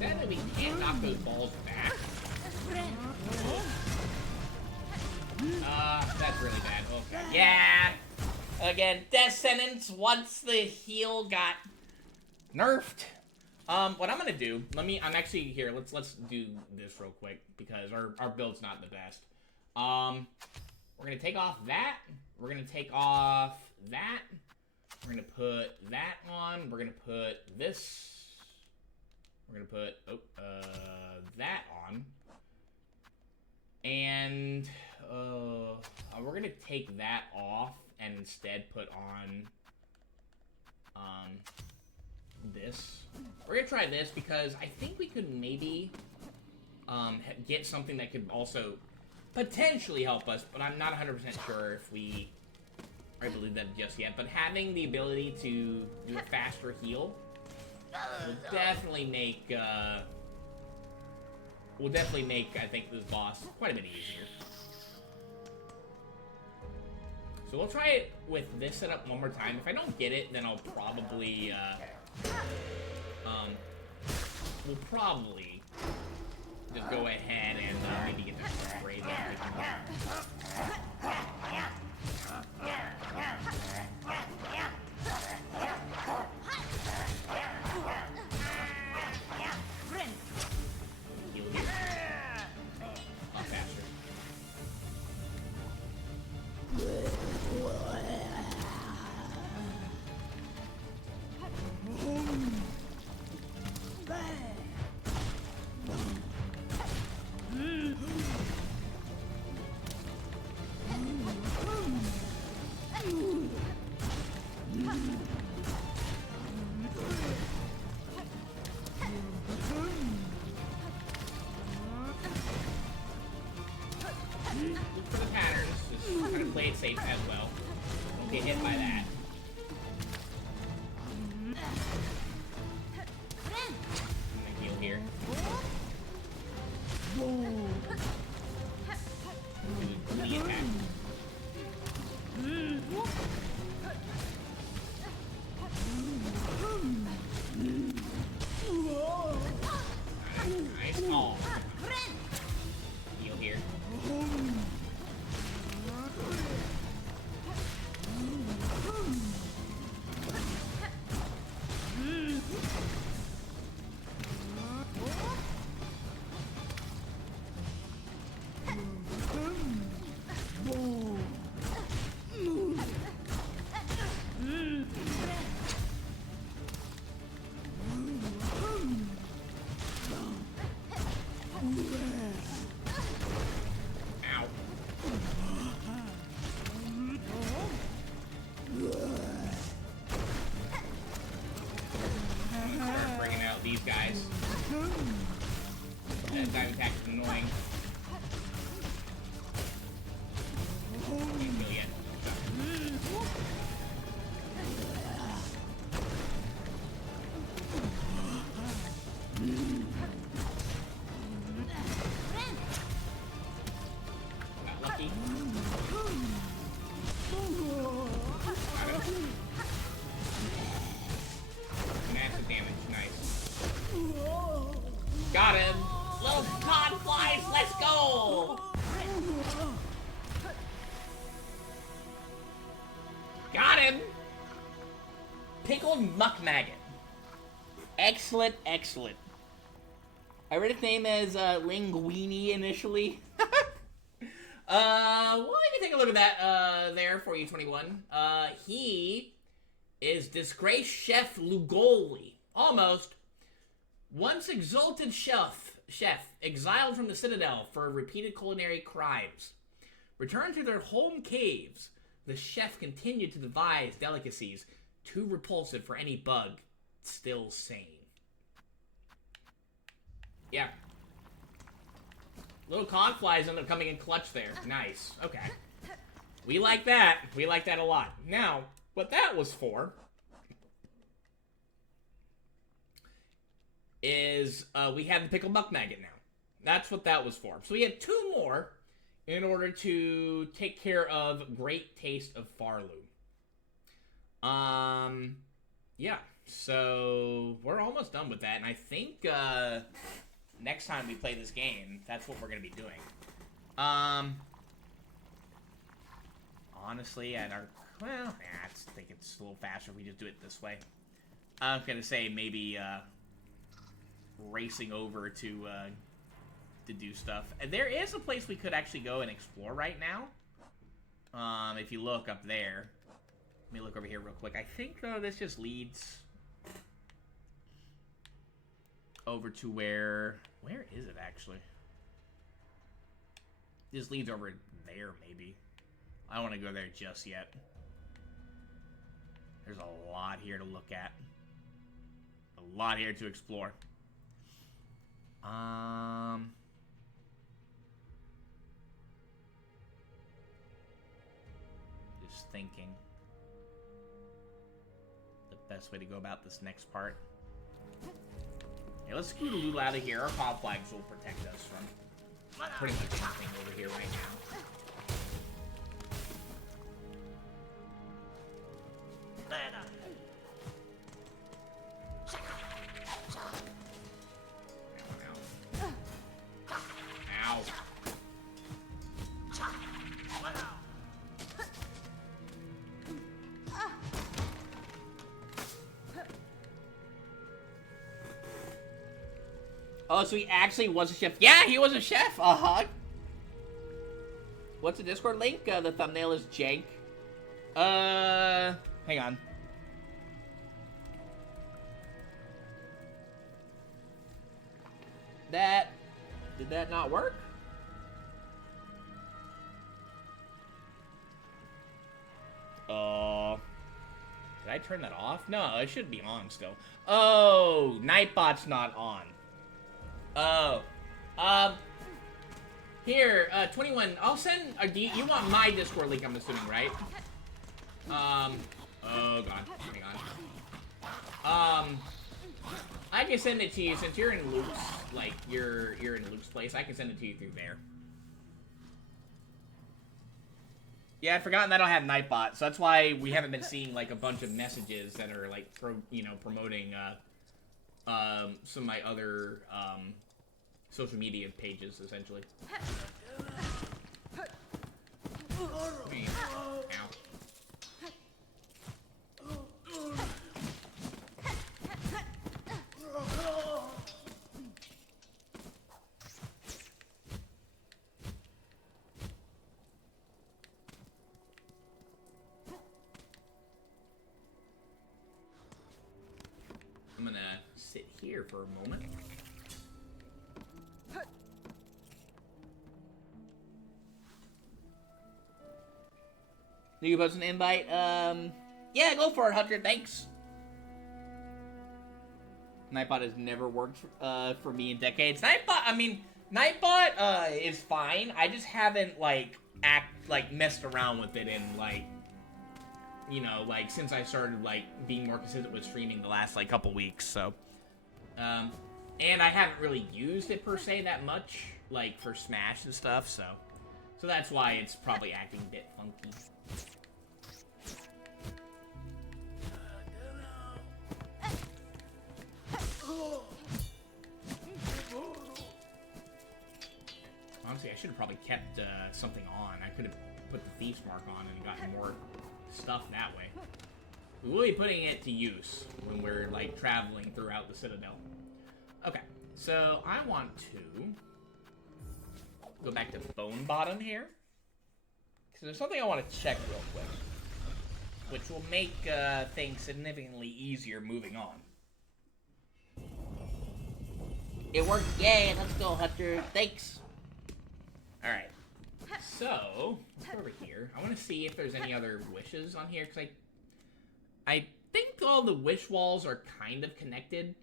That we can't knock those balls back. That's really bad. Okay. Yeah. Again, death sentence once the heal got nerfed. What I'm gonna do, I'm actually here, let's do this real quick, because our build's not the best. We're gonna take off that, we're gonna take off that, we're gonna put that on, we're gonna put this, we're gonna put, that on, and, we're gonna take that off, and instead put on, this. We're gonna try this because I think we could maybe get something that could also potentially help us, but I'm not 100% sure if I believe that just yet. But having the ability to do a faster heal will definitely make I think this boss quite a bit easier. So we'll try it with this setup one more time. If I don't get it, then I'll probably we'll probably just go ahead and maybe get that spray that we can. Heal here. Up faster. Look for the patterns. Just try to play it safe as well. Don't get hit by that. I'm gonna heal here. Do the attack. Nice. Oh. Heal here. Ow. Start bringing out these guys. That dive attack is annoying. Can't kill yet. Got lucky. Got him. Massive damage. Nice. Got him. Little cod flies. Let's go. Got him. Pickled muck maggot. Excellent, excellent. I read his name as Linguini initially. Well, you can take a look at that there for you, 21. He is disgraced chef Lugoli. Almost. Once exalted chef, exiled from the Citadel for repeated culinary crimes. Returned to their home caves, the chef continued to devise delicacies too repulsive for any bug still sane. Yeah. Little conflies end up coming in clutch there. Nice. Okay. We like that. We like that a lot. Now, what that was for is we have the pickled muck maggot now. That's what that was for. So we had 2 more in order to take care of Great Taste of Farlu. Yeah. So we're almost done with that, and I think next time we play this game, that's what we're gonna be doing. Honestly, I think it's a little faster if we just do it this way. I was gonna say maybe racing over to do stuff. And there is a place we could actually go and explore right now. If you look up there, let me look over here real quick. I think this just leads over to where is it actually? This leads over there, maybe. I don't want to go there just yet. There's a lot here to look at. A lot here to explore. Just thinking. The best way to go about this next part. Yeah, let's scoot a little out of here. Our pop flags will protect us from pretty much anything over here right now. Ow. Oh, so he actually was a chef. Yeah, he was a chef. Uh-huh. What's the Discord link? The thumbnail is jank. Hang on. Did that not work? Did I turn that off? No, it should be on still. Oh, Nightbot's not on. Oh. Here, 21, I'll send, you want my Discord link, I'm assuming, right? Oh god, hang on. I can send it to you, since you're in Luke's, like, you're in Luke's place, I can send it to you through there. Yeah, I'd forgotten that I don't have Nightbot, so that's why we haven't been seeing, like, a bunch of messages that are, like, promoting, some of my other, social media pages, essentially. Ow. I'm gonna sit here for a moment. Do you post an invite? Yeah, go for it, Hunter. Thanks. Nightbot has never worked for me in decades. Nightbot is fine. I just haven't messed around with it in since I started being more consistent with streaming the last couple weeks. So, and I haven't really used it per se that much, for Smash and stuff. So that's why it's probably acting a bit funky. Honestly, I should have probably kept something on. I could have put the Thief's Mark on and gotten more stuff that way. We will be putting it to use when we're, traveling throughout the Citadel. Okay, so I want to go back to Bone Bottom here. Because there's something I want to check real quick. Which will make things significantly easier moving on. It worked. Yay, let's go, Hunter. Thanks. Alright. So, let's go over here. I want to see if there's any other wishes on here, because I think all the wish walls are kind of connected,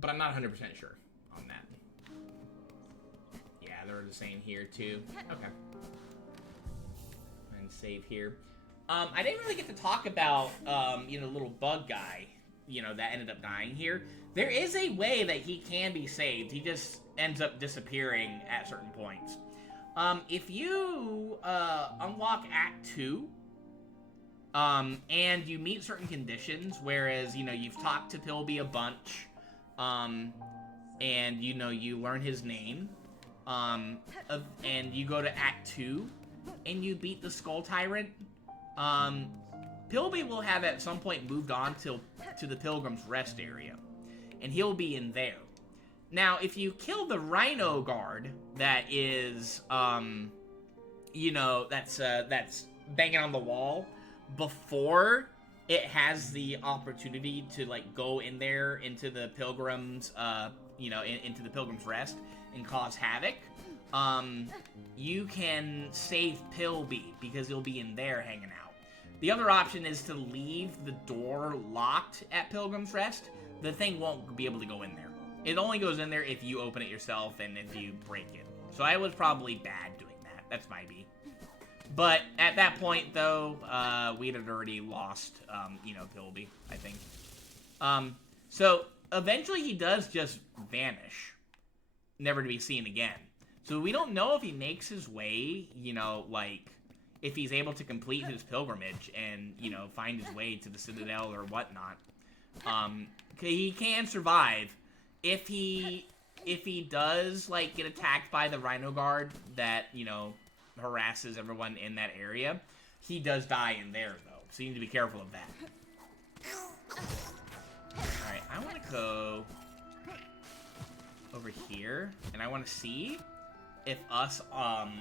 but I'm not 100% sure on that. Yeah, they're the same here, too. Okay. And save here. I didn't really get to talk about, little bug guy, that ended up dying here. There is a way that he can be saved. He just ends up disappearing at certain points. If you unlock Act 2, and you meet certain conditions, whereas, you've talked to Pilby a bunch, and, you learn his name, and you go to Act 2, and you beat the Skull Tyrant, Pilby will have at some point moved on to the Pilgrim's Rest area, and he'll be in there. Now, if you kill the Rhino Guard that is, that's banging on the wall before it has the opportunity to, go in there into the Pilgrim's, into the Pilgrim's Rest and cause havoc, you can save Pilby because he'll be in there hanging out. The other option is to leave the door locked at Pilgrim's Rest. The thing won't be able to go in there. It only goes in there if you open it yourself and if you break it. So I was probably bad doing that. That's my B. But at that point, though, we had already lost, Pilby, I think. So eventually he does just vanish, never to be seen again. So we don't know if he makes his way, if he's able to complete his pilgrimage and, find his way to the Citadel or whatnot. He can survive. If he does, get attacked by the Rhino Guard that, harasses everyone in that area, he does die in there, though. So you need to be careful of that. Alright, I want to go over here, and I want to see if us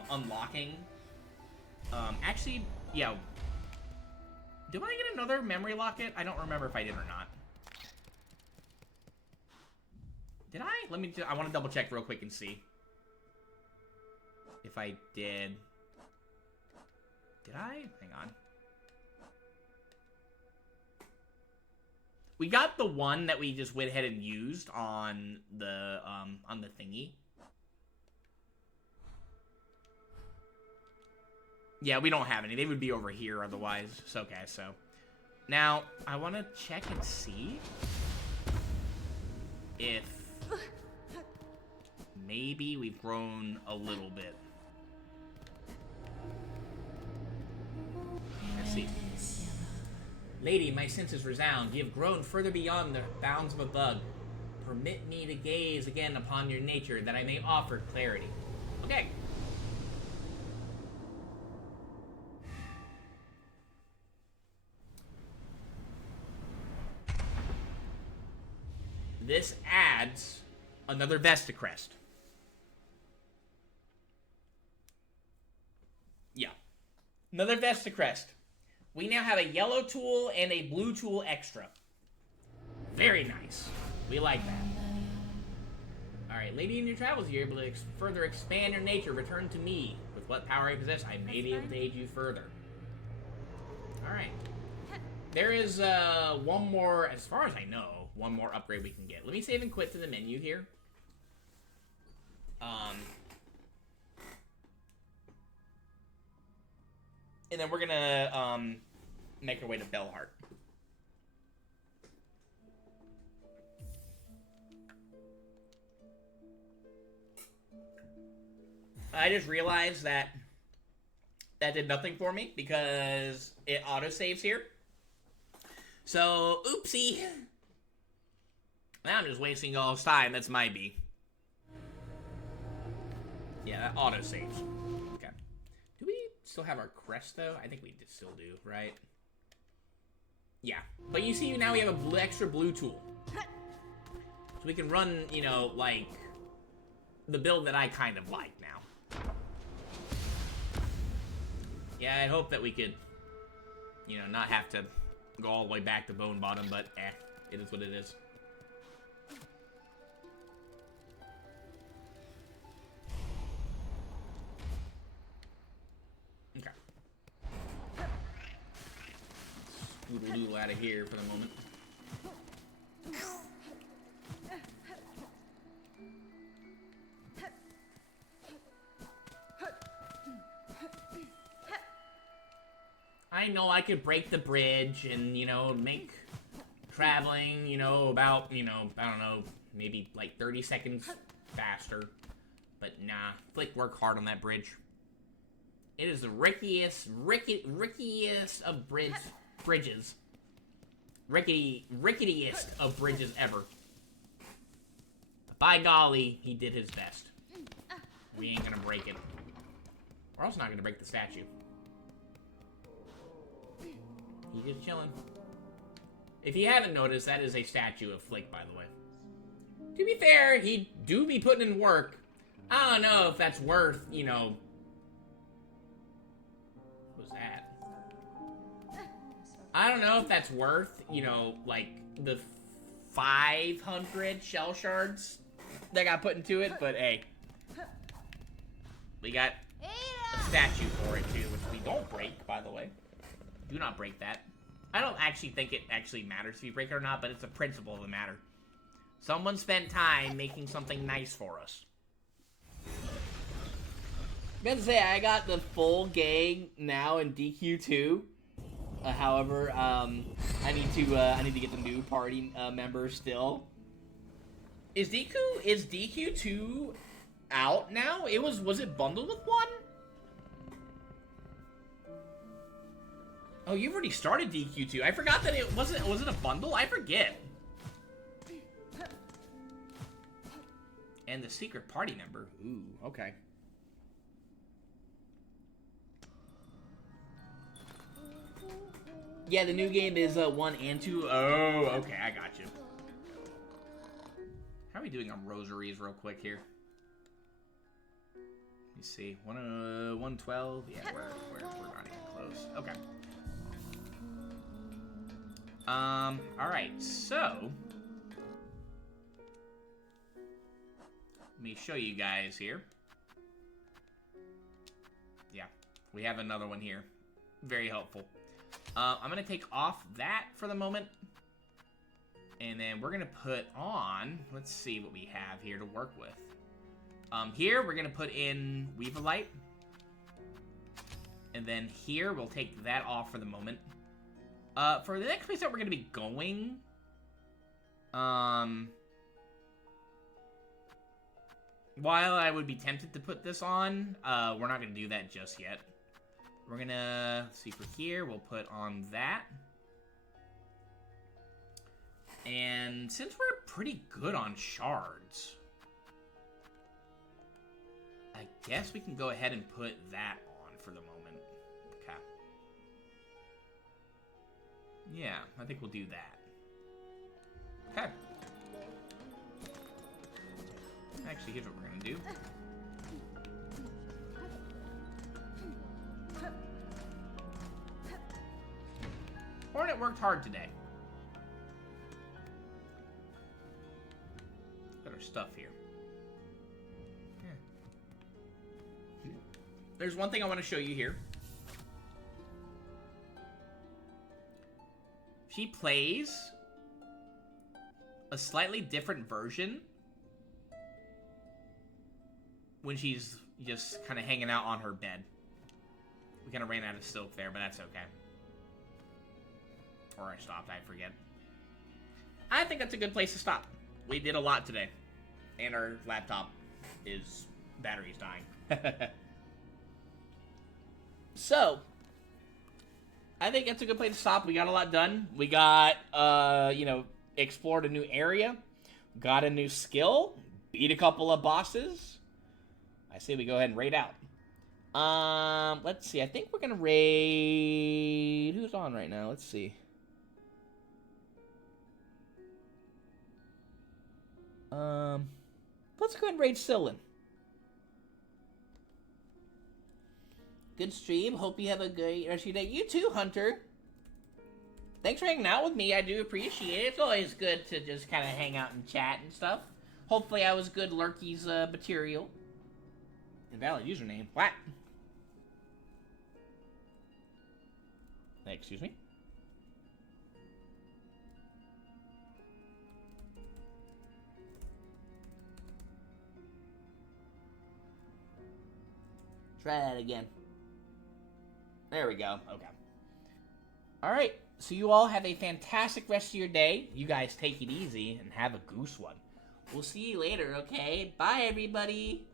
unlocking. Actually, yeah. Did I get another memory locket? I don't remember if I did or not. Did I? Let me. I want to double check real quick and see if I did. Did I? Hang on. We got the one that we just went ahead and used on the thingy. Yeah, we don't have any. They would be over here otherwise. So, okay, so. Now, I want to check and see if maybe we've grown a little bit. Let's see. Lady, my senses resound. You have grown further beyond the bounds of a bug. Permit me to gaze again upon your nature, that I may offer clarity. Okay. This adds another Vestacrest. Yeah. Another Vestacrest. We now have a yellow tool and a blue tool extra. Very nice. We like that. Alright, lady, in your travels, you're able to further expand your nature. Return to me. With what power I possess, I may be able to aid you further. Alright. There is one more, as far as I know, one more upgrade we can get. Let me save and quit to the menu here. And then we're gonna make our way to Bellheart. I just realized that did nothing for me because it autosaves here. So, oopsie. Now I'm just wasting all this time. That's my B. Yeah, that autosaves. Okay. Do we still have our crest, though? I think we still do, right? Yeah. But you see, now we have a extra blue tool. So we can run, you know, like, the build that I kind of like now. Yeah, I hope that we could, you know, not have to go all the way back to Bone Bottom, but it is what it is. Okay. Scoodle-doo out of here for the moment. I know I could break the bridge and, you know, make traveling, you know, about, you know, I don't know, maybe like 30 seconds faster. But nah, Flick work hard on that bridge. It is the rickiest of bridges. Ricketiest of bridges ever. By golly, he did his best. We ain't gonna break it. We're also not gonna break the statue. He's just chilling. If you haven't noticed, that is a statue of Flick, by the way. To be fair, he do be putting in work. I don't know if that's worth, you know... What was that? I don't know if that's worth, you know, like, the 500 shell shards that got put into it, but hey. We got a statue for it, too, which we don't break, by the way. Do not break that. I don't actually think it actually matters if you break it or not, but it's the principle of the matter. Someone spent time making something nice for us. I was gonna say, I got the full gang now in DQ2. However, I need to get the new party members still. Is DQ2 out now? Was it bundled with one? Oh, you've already started DQ2. I forgot that it wasn't a bundle. I forget. And the secret party member. Ooh, okay. Yeah, the new game is 1 and 2. Oh, okay, I got you. How are we doing on rosaries real quick here? Let me see. 112. Yeah, we're not even close. Okay. Alright, so let me show you guys here. Yeah, we have another one here. Very helpful. I'm gonna take off that for the moment. And then we're gonna put on, let's see what we have here to work with. Here we're gonna put in Weavolite. And then here we'll take that off for the moment. For the next place that we're gonna be going, while I would be tempted to put this on, we're not gonna do that just yet. We're gonna, let's see, for here, we'll put on that. And since we're pretty good on shards, I guess we can go ahead and put that on for the moment. Okay. Yeah, I think we'll do that. Okay. Actually, here's what we're gonna do. Hornet worked hard today. Got our stuff here. Yeah. There's one thing I want to show you here. She plays a slightly different version when she's just kind of hanging out on her bed. We kind of ran out of silk there, but that's okay. Or I stopped, I forget. I think that's a good place to stop. We did a lot today. And our laptop is battery's dying. So, I think that's a good place to stop. We got a lot done. We got, explored a new area. Got a new skill. Beat a couple of bosses. I say we go ahead and raid out. Let's see. I think we're gonna raid... Who's on right now? Let's see. Let's go ahead and raid Sillin. Good stream. Hope you have a good rest of your day. You too, Hunter. Thanks for hanging out with me. I do appreciate it. It's always good to just kind of hang out and chat and stuff. Hopefully I was good Lurky's material. Invalid username. What? Excuse me? Try that again. There we go. Okay. Alright. So you all have a fantastic rest of your day. You guys take it easy and have a goose one. We'll see you later, okay? Bye, everybody.